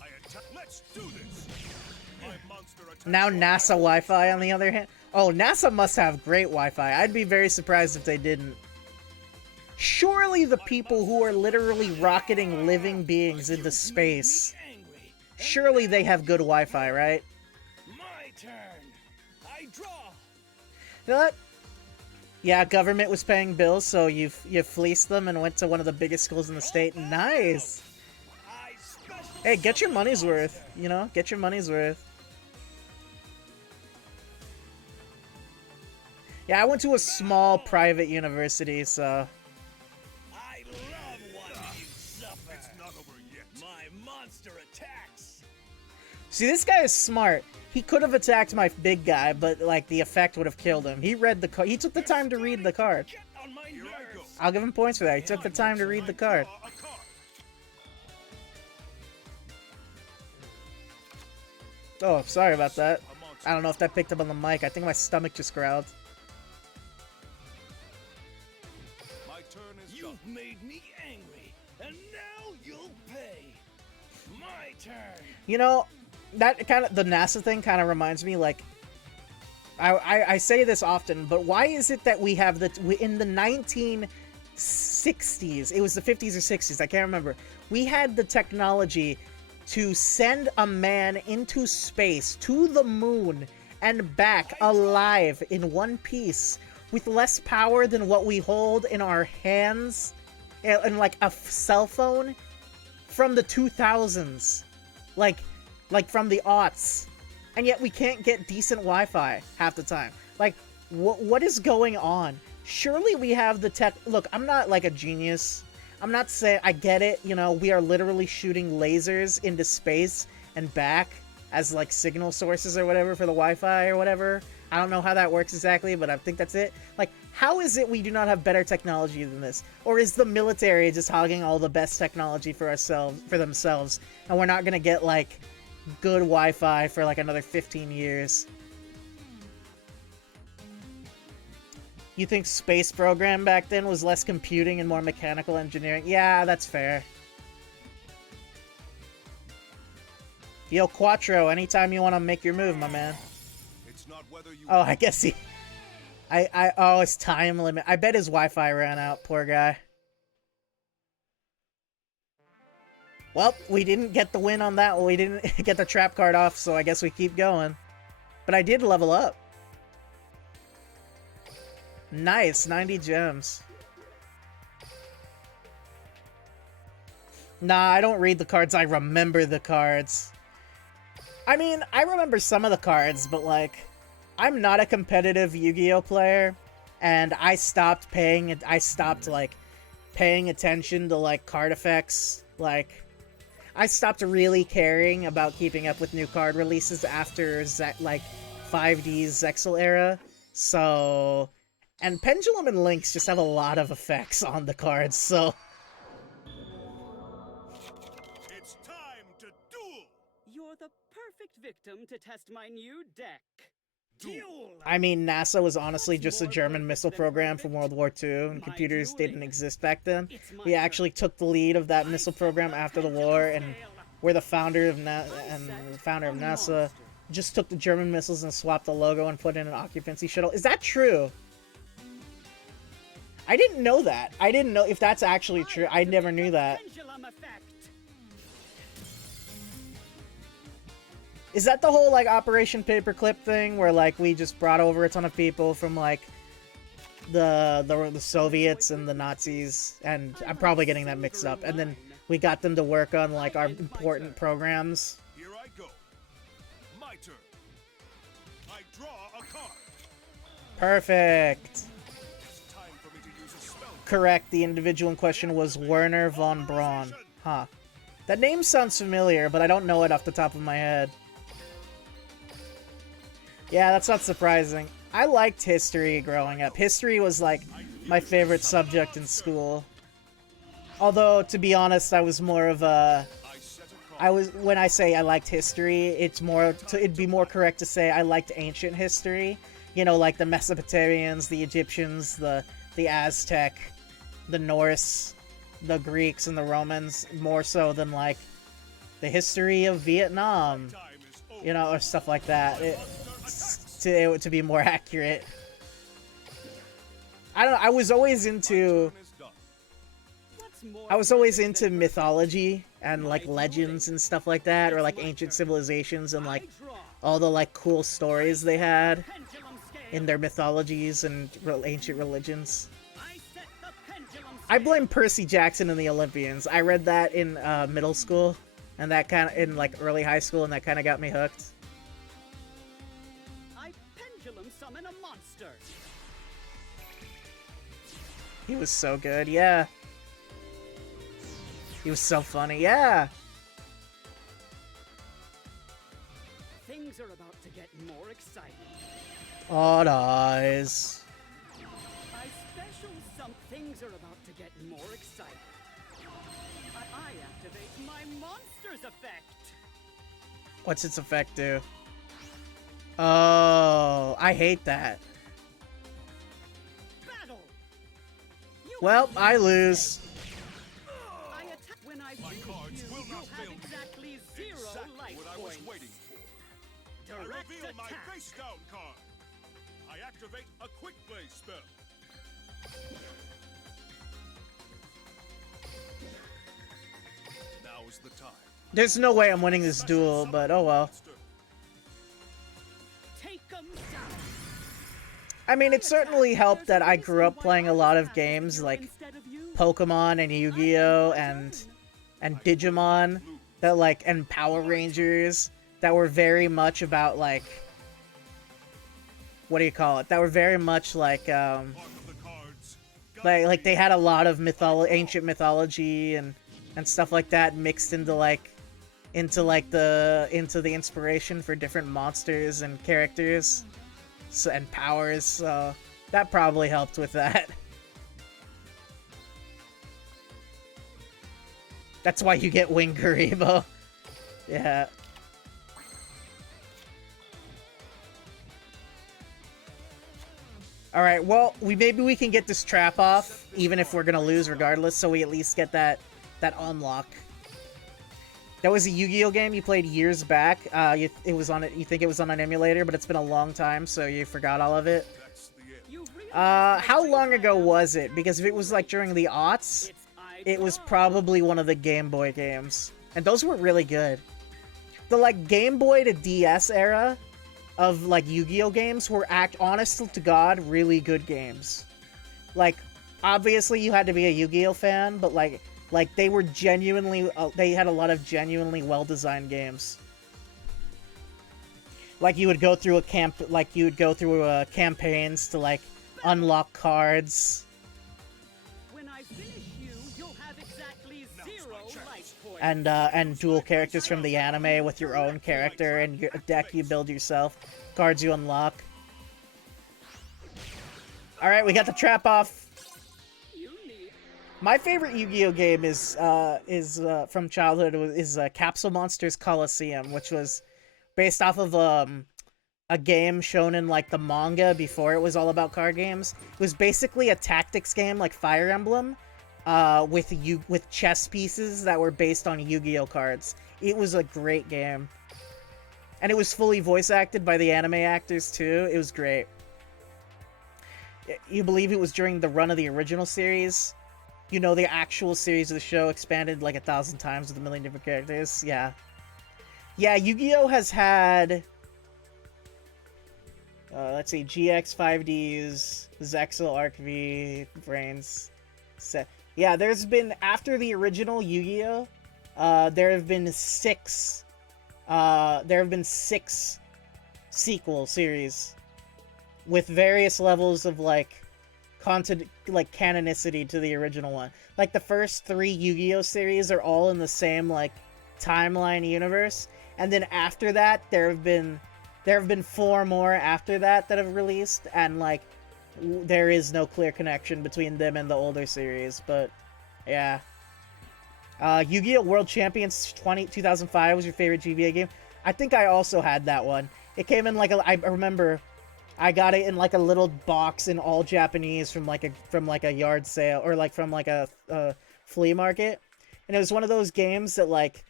I attack. Let's do this. My monster attacks. Now NASA Wi-Fi on the other hand. Oh, NASA must have great Wi-Fi. I'd be very surprised if they didn't. Surely the people who are literally rocketing living beings into space, surely they have good Wi-Fi, right? My turn. I draw. You know what? Yeah, government was paying bills, so you fleeced them and went to one of the biggest schools in the state. Nice! Hey, get your money's worth, you know? Get your money's worth. Yeah, I went to a small private university, so... I love watching you suffer. It's not over yet. My monster attacks. See, this guy is smart. He could have attacked my big guy, but, like, the effect would have killed him. He read the card. He took the time to read the card. Get on my Here I go. nerves. I'll give him points for that. He took the time to read the card. Draw a card. Oh, sorry about that. A monster. I don't know if that picked up on the mic. I think my stomach just growled. My turn is done. You've made me angry, and now you'll pay. My turn. You know, that kind of, the NASA thing kind of reminds me, like, I say this often, but why is it that we have in the 1960s, it was the 50s or 60s, I can't remember, we had the technology to send a man into space, to the moon, and back alive in one piece, with less power than what we hold in our hands, and like a cell phone from the 2000s. Like from the aughts. And yet we can't get decent Wi-Fi half the time. Like, what is going on? Surely we have the tech... Look, I'm not like a genius. I'm not saying... I get it, you know, we are literally shooting lasers into space and back as like signal sources or whatever for the Wi-Fi or whatever. I don't know how that works exactly, but I think that's it. Like, how is it we do not have better technology than this? Or is the military just hogging all the best technology for themselves, and we're not gonna get, like, good Wi-Fi for, like, another 15 years? You think space program back then was less computing and more mechanical engineering? Yeah, that's fair. Yo, Quattro, anytime you want to make your move, my man. It's not whether you Oh, I guess he... oh, it's time limit. I bet his Wi-Fi ran out, poor guy. Well, we didn't get the win on that one. We didn't get the trap card off, so I guess we keep going. But I did level up. Nice, 90 gems. Nah, I don't read the cards, I remember the cards. I mean, I remember some of the cards, but like... I'm not a competitive Yu-Gi-Oh player, and I stopped, like, paying attention to, like, card effects. Like, I stopped really caring about keeping up with new card releases after, like, 5D's Zexal era. So... And Pendulum and Lynx just have a lot of effects on the cards, so... It's time to duel. You're the perfect victim to test my new deck. Duel! I mean, NASA was honestly just a German missile program from World War II, and computers didn't exist back then. We actually took the lead of that missile program after the war, and we're the founder of NASA. Just took the German missiles and swapped the logo and put in an occupancy shuttle. Is that true? I didn't know that. I didn't know if that's actually true. I never knew that. Is that the whole, like, Operation Paperclip thing, where, like, we just brought over a ton of people from, like, the Soviets and the Nazis, and I'm probably getting that mixed up, and then we got them to work on, like, our important programs? Here I go. My turn. I draw a card. Perfect. It's time for me to use a spell. Correct, the individual in question was Werner von Braun. Huh. That name sounds familiar, but I don't know it off the top of my head. Yeah, that's not surprising. I liked history growing up. History was, like, my favorite subject in school. Although, to be honest, I was more of a... when I say I liked history, it'd be more correct to say I liked ancient history. You know, like the Mesopotamians, the Egyptians, the Aztec, the Norse, the Greeks, and the Romans, more so than, like, the history of Vietnam, you know, or stuff like that, to be more accurate. I don't know, I was always into mythology and, like, legends and stuff like that, or, like, ancient civilizations and, like, all the, like, cool stories they had in their mythologies and ancient religions. I blame Percy Jackson and the Olympians. I read that in middle school, and that kind of in like early high school, and that kind of got me hooked. I pendulum summon a monster. He was so good, yeah. He was so funny, yeah. Things are about to get more exciting. Odd eyes. Things are about to get more exciting. I activate my monster's effect. What's its effect do? Oh, I hate that. Battle. Well, I lose. I attack when I My cards will not have fail me. exactly 0 life What I was points. waiting for. I Direct reveal my attack. face down card. I activate a quick play spell. Now is the time. There's no way I'm winning this duel, but oh well. Take 'em down. I mean, it certainly helped that I grew up playing a lot of games like Pokemon and Yu-Gi-Oh! and Digimon that like and Power Rangers that were very much about like what do you call it? That were very much like like they had a lot of ancient mythology and stuff like that mixed into the inspiration for different monsters and characters and powers, so that probably helped with that. That's why you get Wing Karibo. Yeah. Alright, well, maybe we can get this trap off, even if we're gonna lose regardless, so we at least get that unlock. That was a Yu-Gi-Oh game you played years back. You think it was on an emulator, but it's been a long time, so you forgot all of it. How long ago was it? Because if it was like during the aughts, it was probably one of the Game Boy games. And those were really good. The like Game Boy to DS era of like Yu-Gi-Oh games were honest to God really good games. Like obviously you had to be a Yu-Gi-Oh fan, but like they were genuinely they had a lot of genuinely well-designed games. Like you would go through campaigns to like unlock cards. When I finish you, you'll have exactly 0 life points. And dual characters from the anime with your own character and your deck you build yourself, cards you unlock. Alright, we got the trap off. My favorite Yu-Gi-Oh game is from childhood is Capsule Monsters Coliseum, which was based off of a game shown in like the manga before it was all about card games. It was basically a tactics game like Fire Emblem, with chess pieces that were based on Yu-Gi-Oh cards. It was a great game, and it was fully voice acted by the anime actors too. It was great. You believe it was during the run of the original series? You know, the actual series of the show expanded like 1,000 times with a million different characters. Yeah. Yeah, Yu-Gi-Oh! Has had... let's see, GX 5Ds, Zexal, Arc V, Brains... Yeah, there's been... After the original Yu-Gi-Oh! There have been 6... there have been 6 sequel series with various levels of, like, like canonicity to the original one. Like the first 3 Yu-Gi-Oh series are all in the same like timeline universe, and then after that there have been 4 more after that have released, and like there is no clear connection between them and the older series. But yeah. Yu-Gi-Oh! World Champions 2005 was your favorite GBA game? I think I also had that one. It came in like I remember I got it in like a little box in all Japanese from like a yard sale, or like from like a flea market. And it was one of those games that like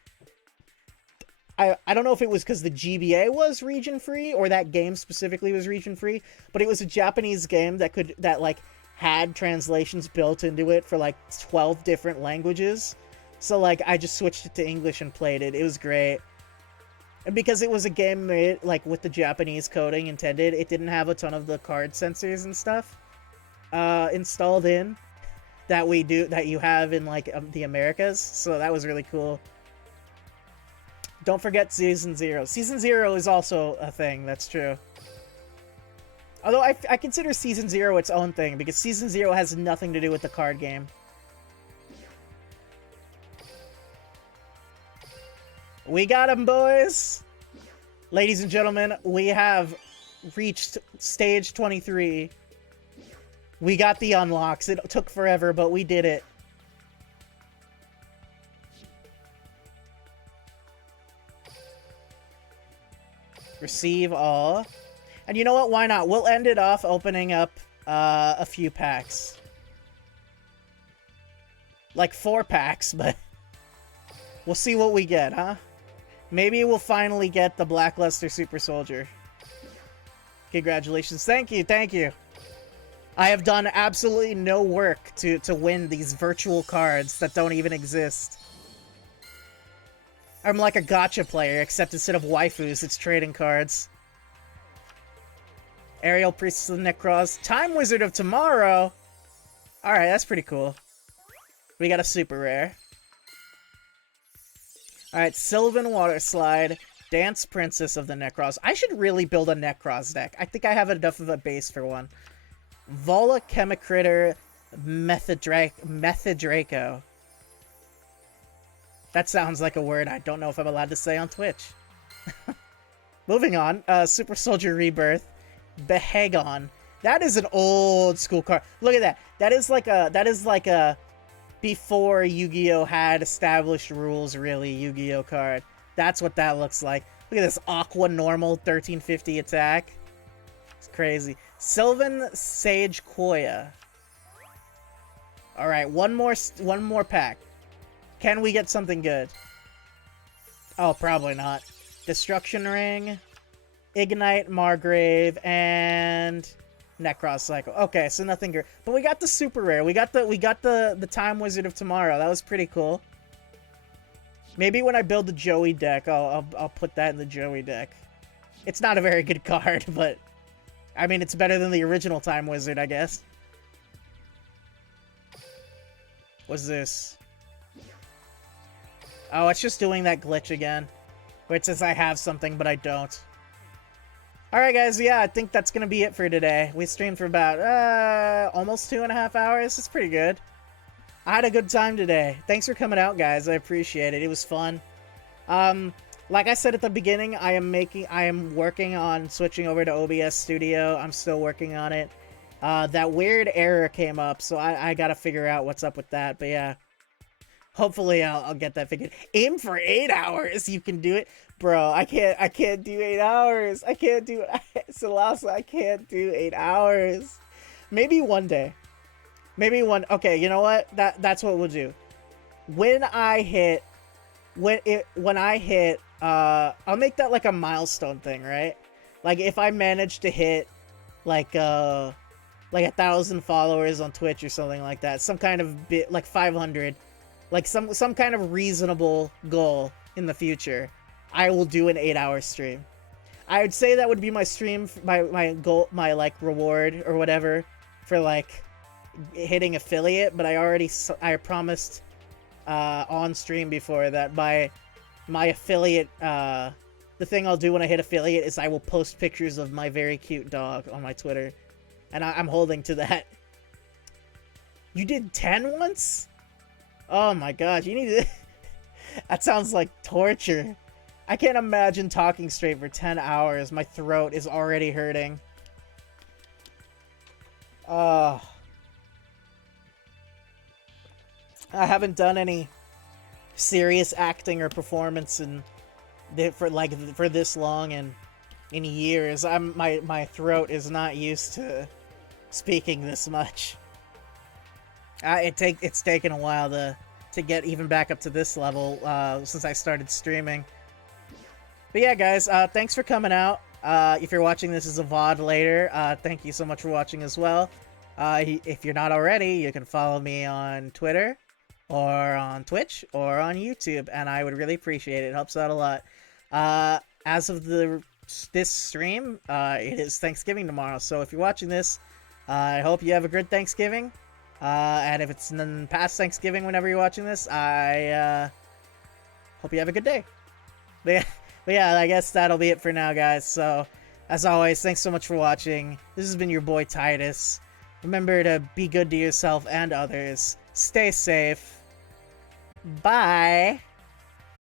I don't know if it was because the GBA was region free or that game specifically was region free, but it was a Japanese game that like had translations built into it for like 12 different languages. So like I just switched it to English and played it. It was great. And because it was a game made like with the Japanese coding intended, it didn't have a ton of the card sensors and stuff installed in that you have in like the Americas. So that was really cool. Don't forget Season 0. Season 0 is also a thing, that's true. Although I consider Season 0 its own thing, because Season 0 has nothing to do with the card game. We got him, boys! Ladies and gentlemen, we have reached stage 23. We got the unlocks. It took forever, but we did it. Receive all. And you know what? Why not? We'll end it off opening up a few packs. Like 4 packs, but we'll see what we get, huh? Maybe we'll finally get the Blackluster Super Soldier. Congratulations. Thank you, thank you. I have done absolutely no work to win these virtual cards that don't even exist. I'm like a gacha player, except instead of waifus, it's trading cards. Aerial Priestess of the Necros. Time Wizard of Tomorrow! Alright, that's pretty cool. We got a super rare. Alright, Sylvan Water Slide. Dance Princess of the Necros. I should really build a Necros deck. I think I have enough of a base for one. Vola Chemicritter Methodraco. That sounds like a word I don't know if I'm allowed to say on Twitch. Moving on. Super Soldier Rebirth. Behagon. That is an old school card. Look at that. That is like a before Yu-Gi-Oh had established rules, really, Yu-Gi-Oh card. That's what that looks like. Look at this Aqua normal 1350 attack. It's crazy. Sylvan Sage Koya. Alright, one more pack. Can we get something good? Oh, probably not. Destruction Ring, Ignite Margrave, and Necros Cycle. Okay, so nothing good. But we got the super rare. We got the Time Wizard of Tomorrow. That was pretty cool. Maybe when I build the Joey deck, I'll put that in the Joey deck. It's not a very good card, but I mean it's better than the original Time Wizard, I guess. What's this? Oh, it's just doing that glitch again, where it says I have something, but I don't. Alright guys, yeah, I think that's gonna be it for today. We streamed for about, almost 2.5 hours. It's pretty good. I had a good time today. Thanks for coming out, guys. I appreciate it. It was fun. Like I said at the beginning, I am working on switching over to OBS Studio. I'm still working on it. That weird error came up, so I gotta figure out what's up with that, but yeah. Hopefully I'll get that figured. Aim for 8 hours. You can do it. Bro, I can't do 8 hours. I can't do Salasa, I can't do 8 hours. Maybe one day. Okay, you know what? That's what we'll do. When I hit I'll make that like a milestone thing, right? Like if I manage to hit like 1,000 followers on Twitch or something like that, some kind of bit like 500, like some kind of reasonable goal in the future, I will do an 8-hour stream. I would say that would be my stream, my goal, my like reward or whatever for like hitting affiliate. But I promised on stream before that my affiliate, the thing I'll do when I hit affiliate is I will post pictures of my very cute dog on my Twitter, and I'm holding to that. You did 10 once? Oh my gosh, you need to... That sounds like torture. I can't imagine talking straight for 10 hours. My throat is already hurting. I haven't done any serious acting or performance for this long in years. My throat is not used to speaking this much. It's taken a while to get even back up to this level since I started streaming. But yeah, guys, thanks for coming out. If you're watching this as a VOD later, thank you so much for watching as well. If you're not already, you can follow me on Twitter, or on Twitch, or on YouTube, and I would really appreciate it. It helps out a lot. As of this stream, it is Thanksgiving tomorrow, so if you're watching this, I hope you have a good Thanksgiving. And if it's past Thanksgiving whenever you're watching this, I hope you have a good day. But yeah, I guess that'll be it for now, guys. So, as always, thanks so much for watching. This has been your boy Titus. Remember to be good to yourself and others. Stay safe. Bye!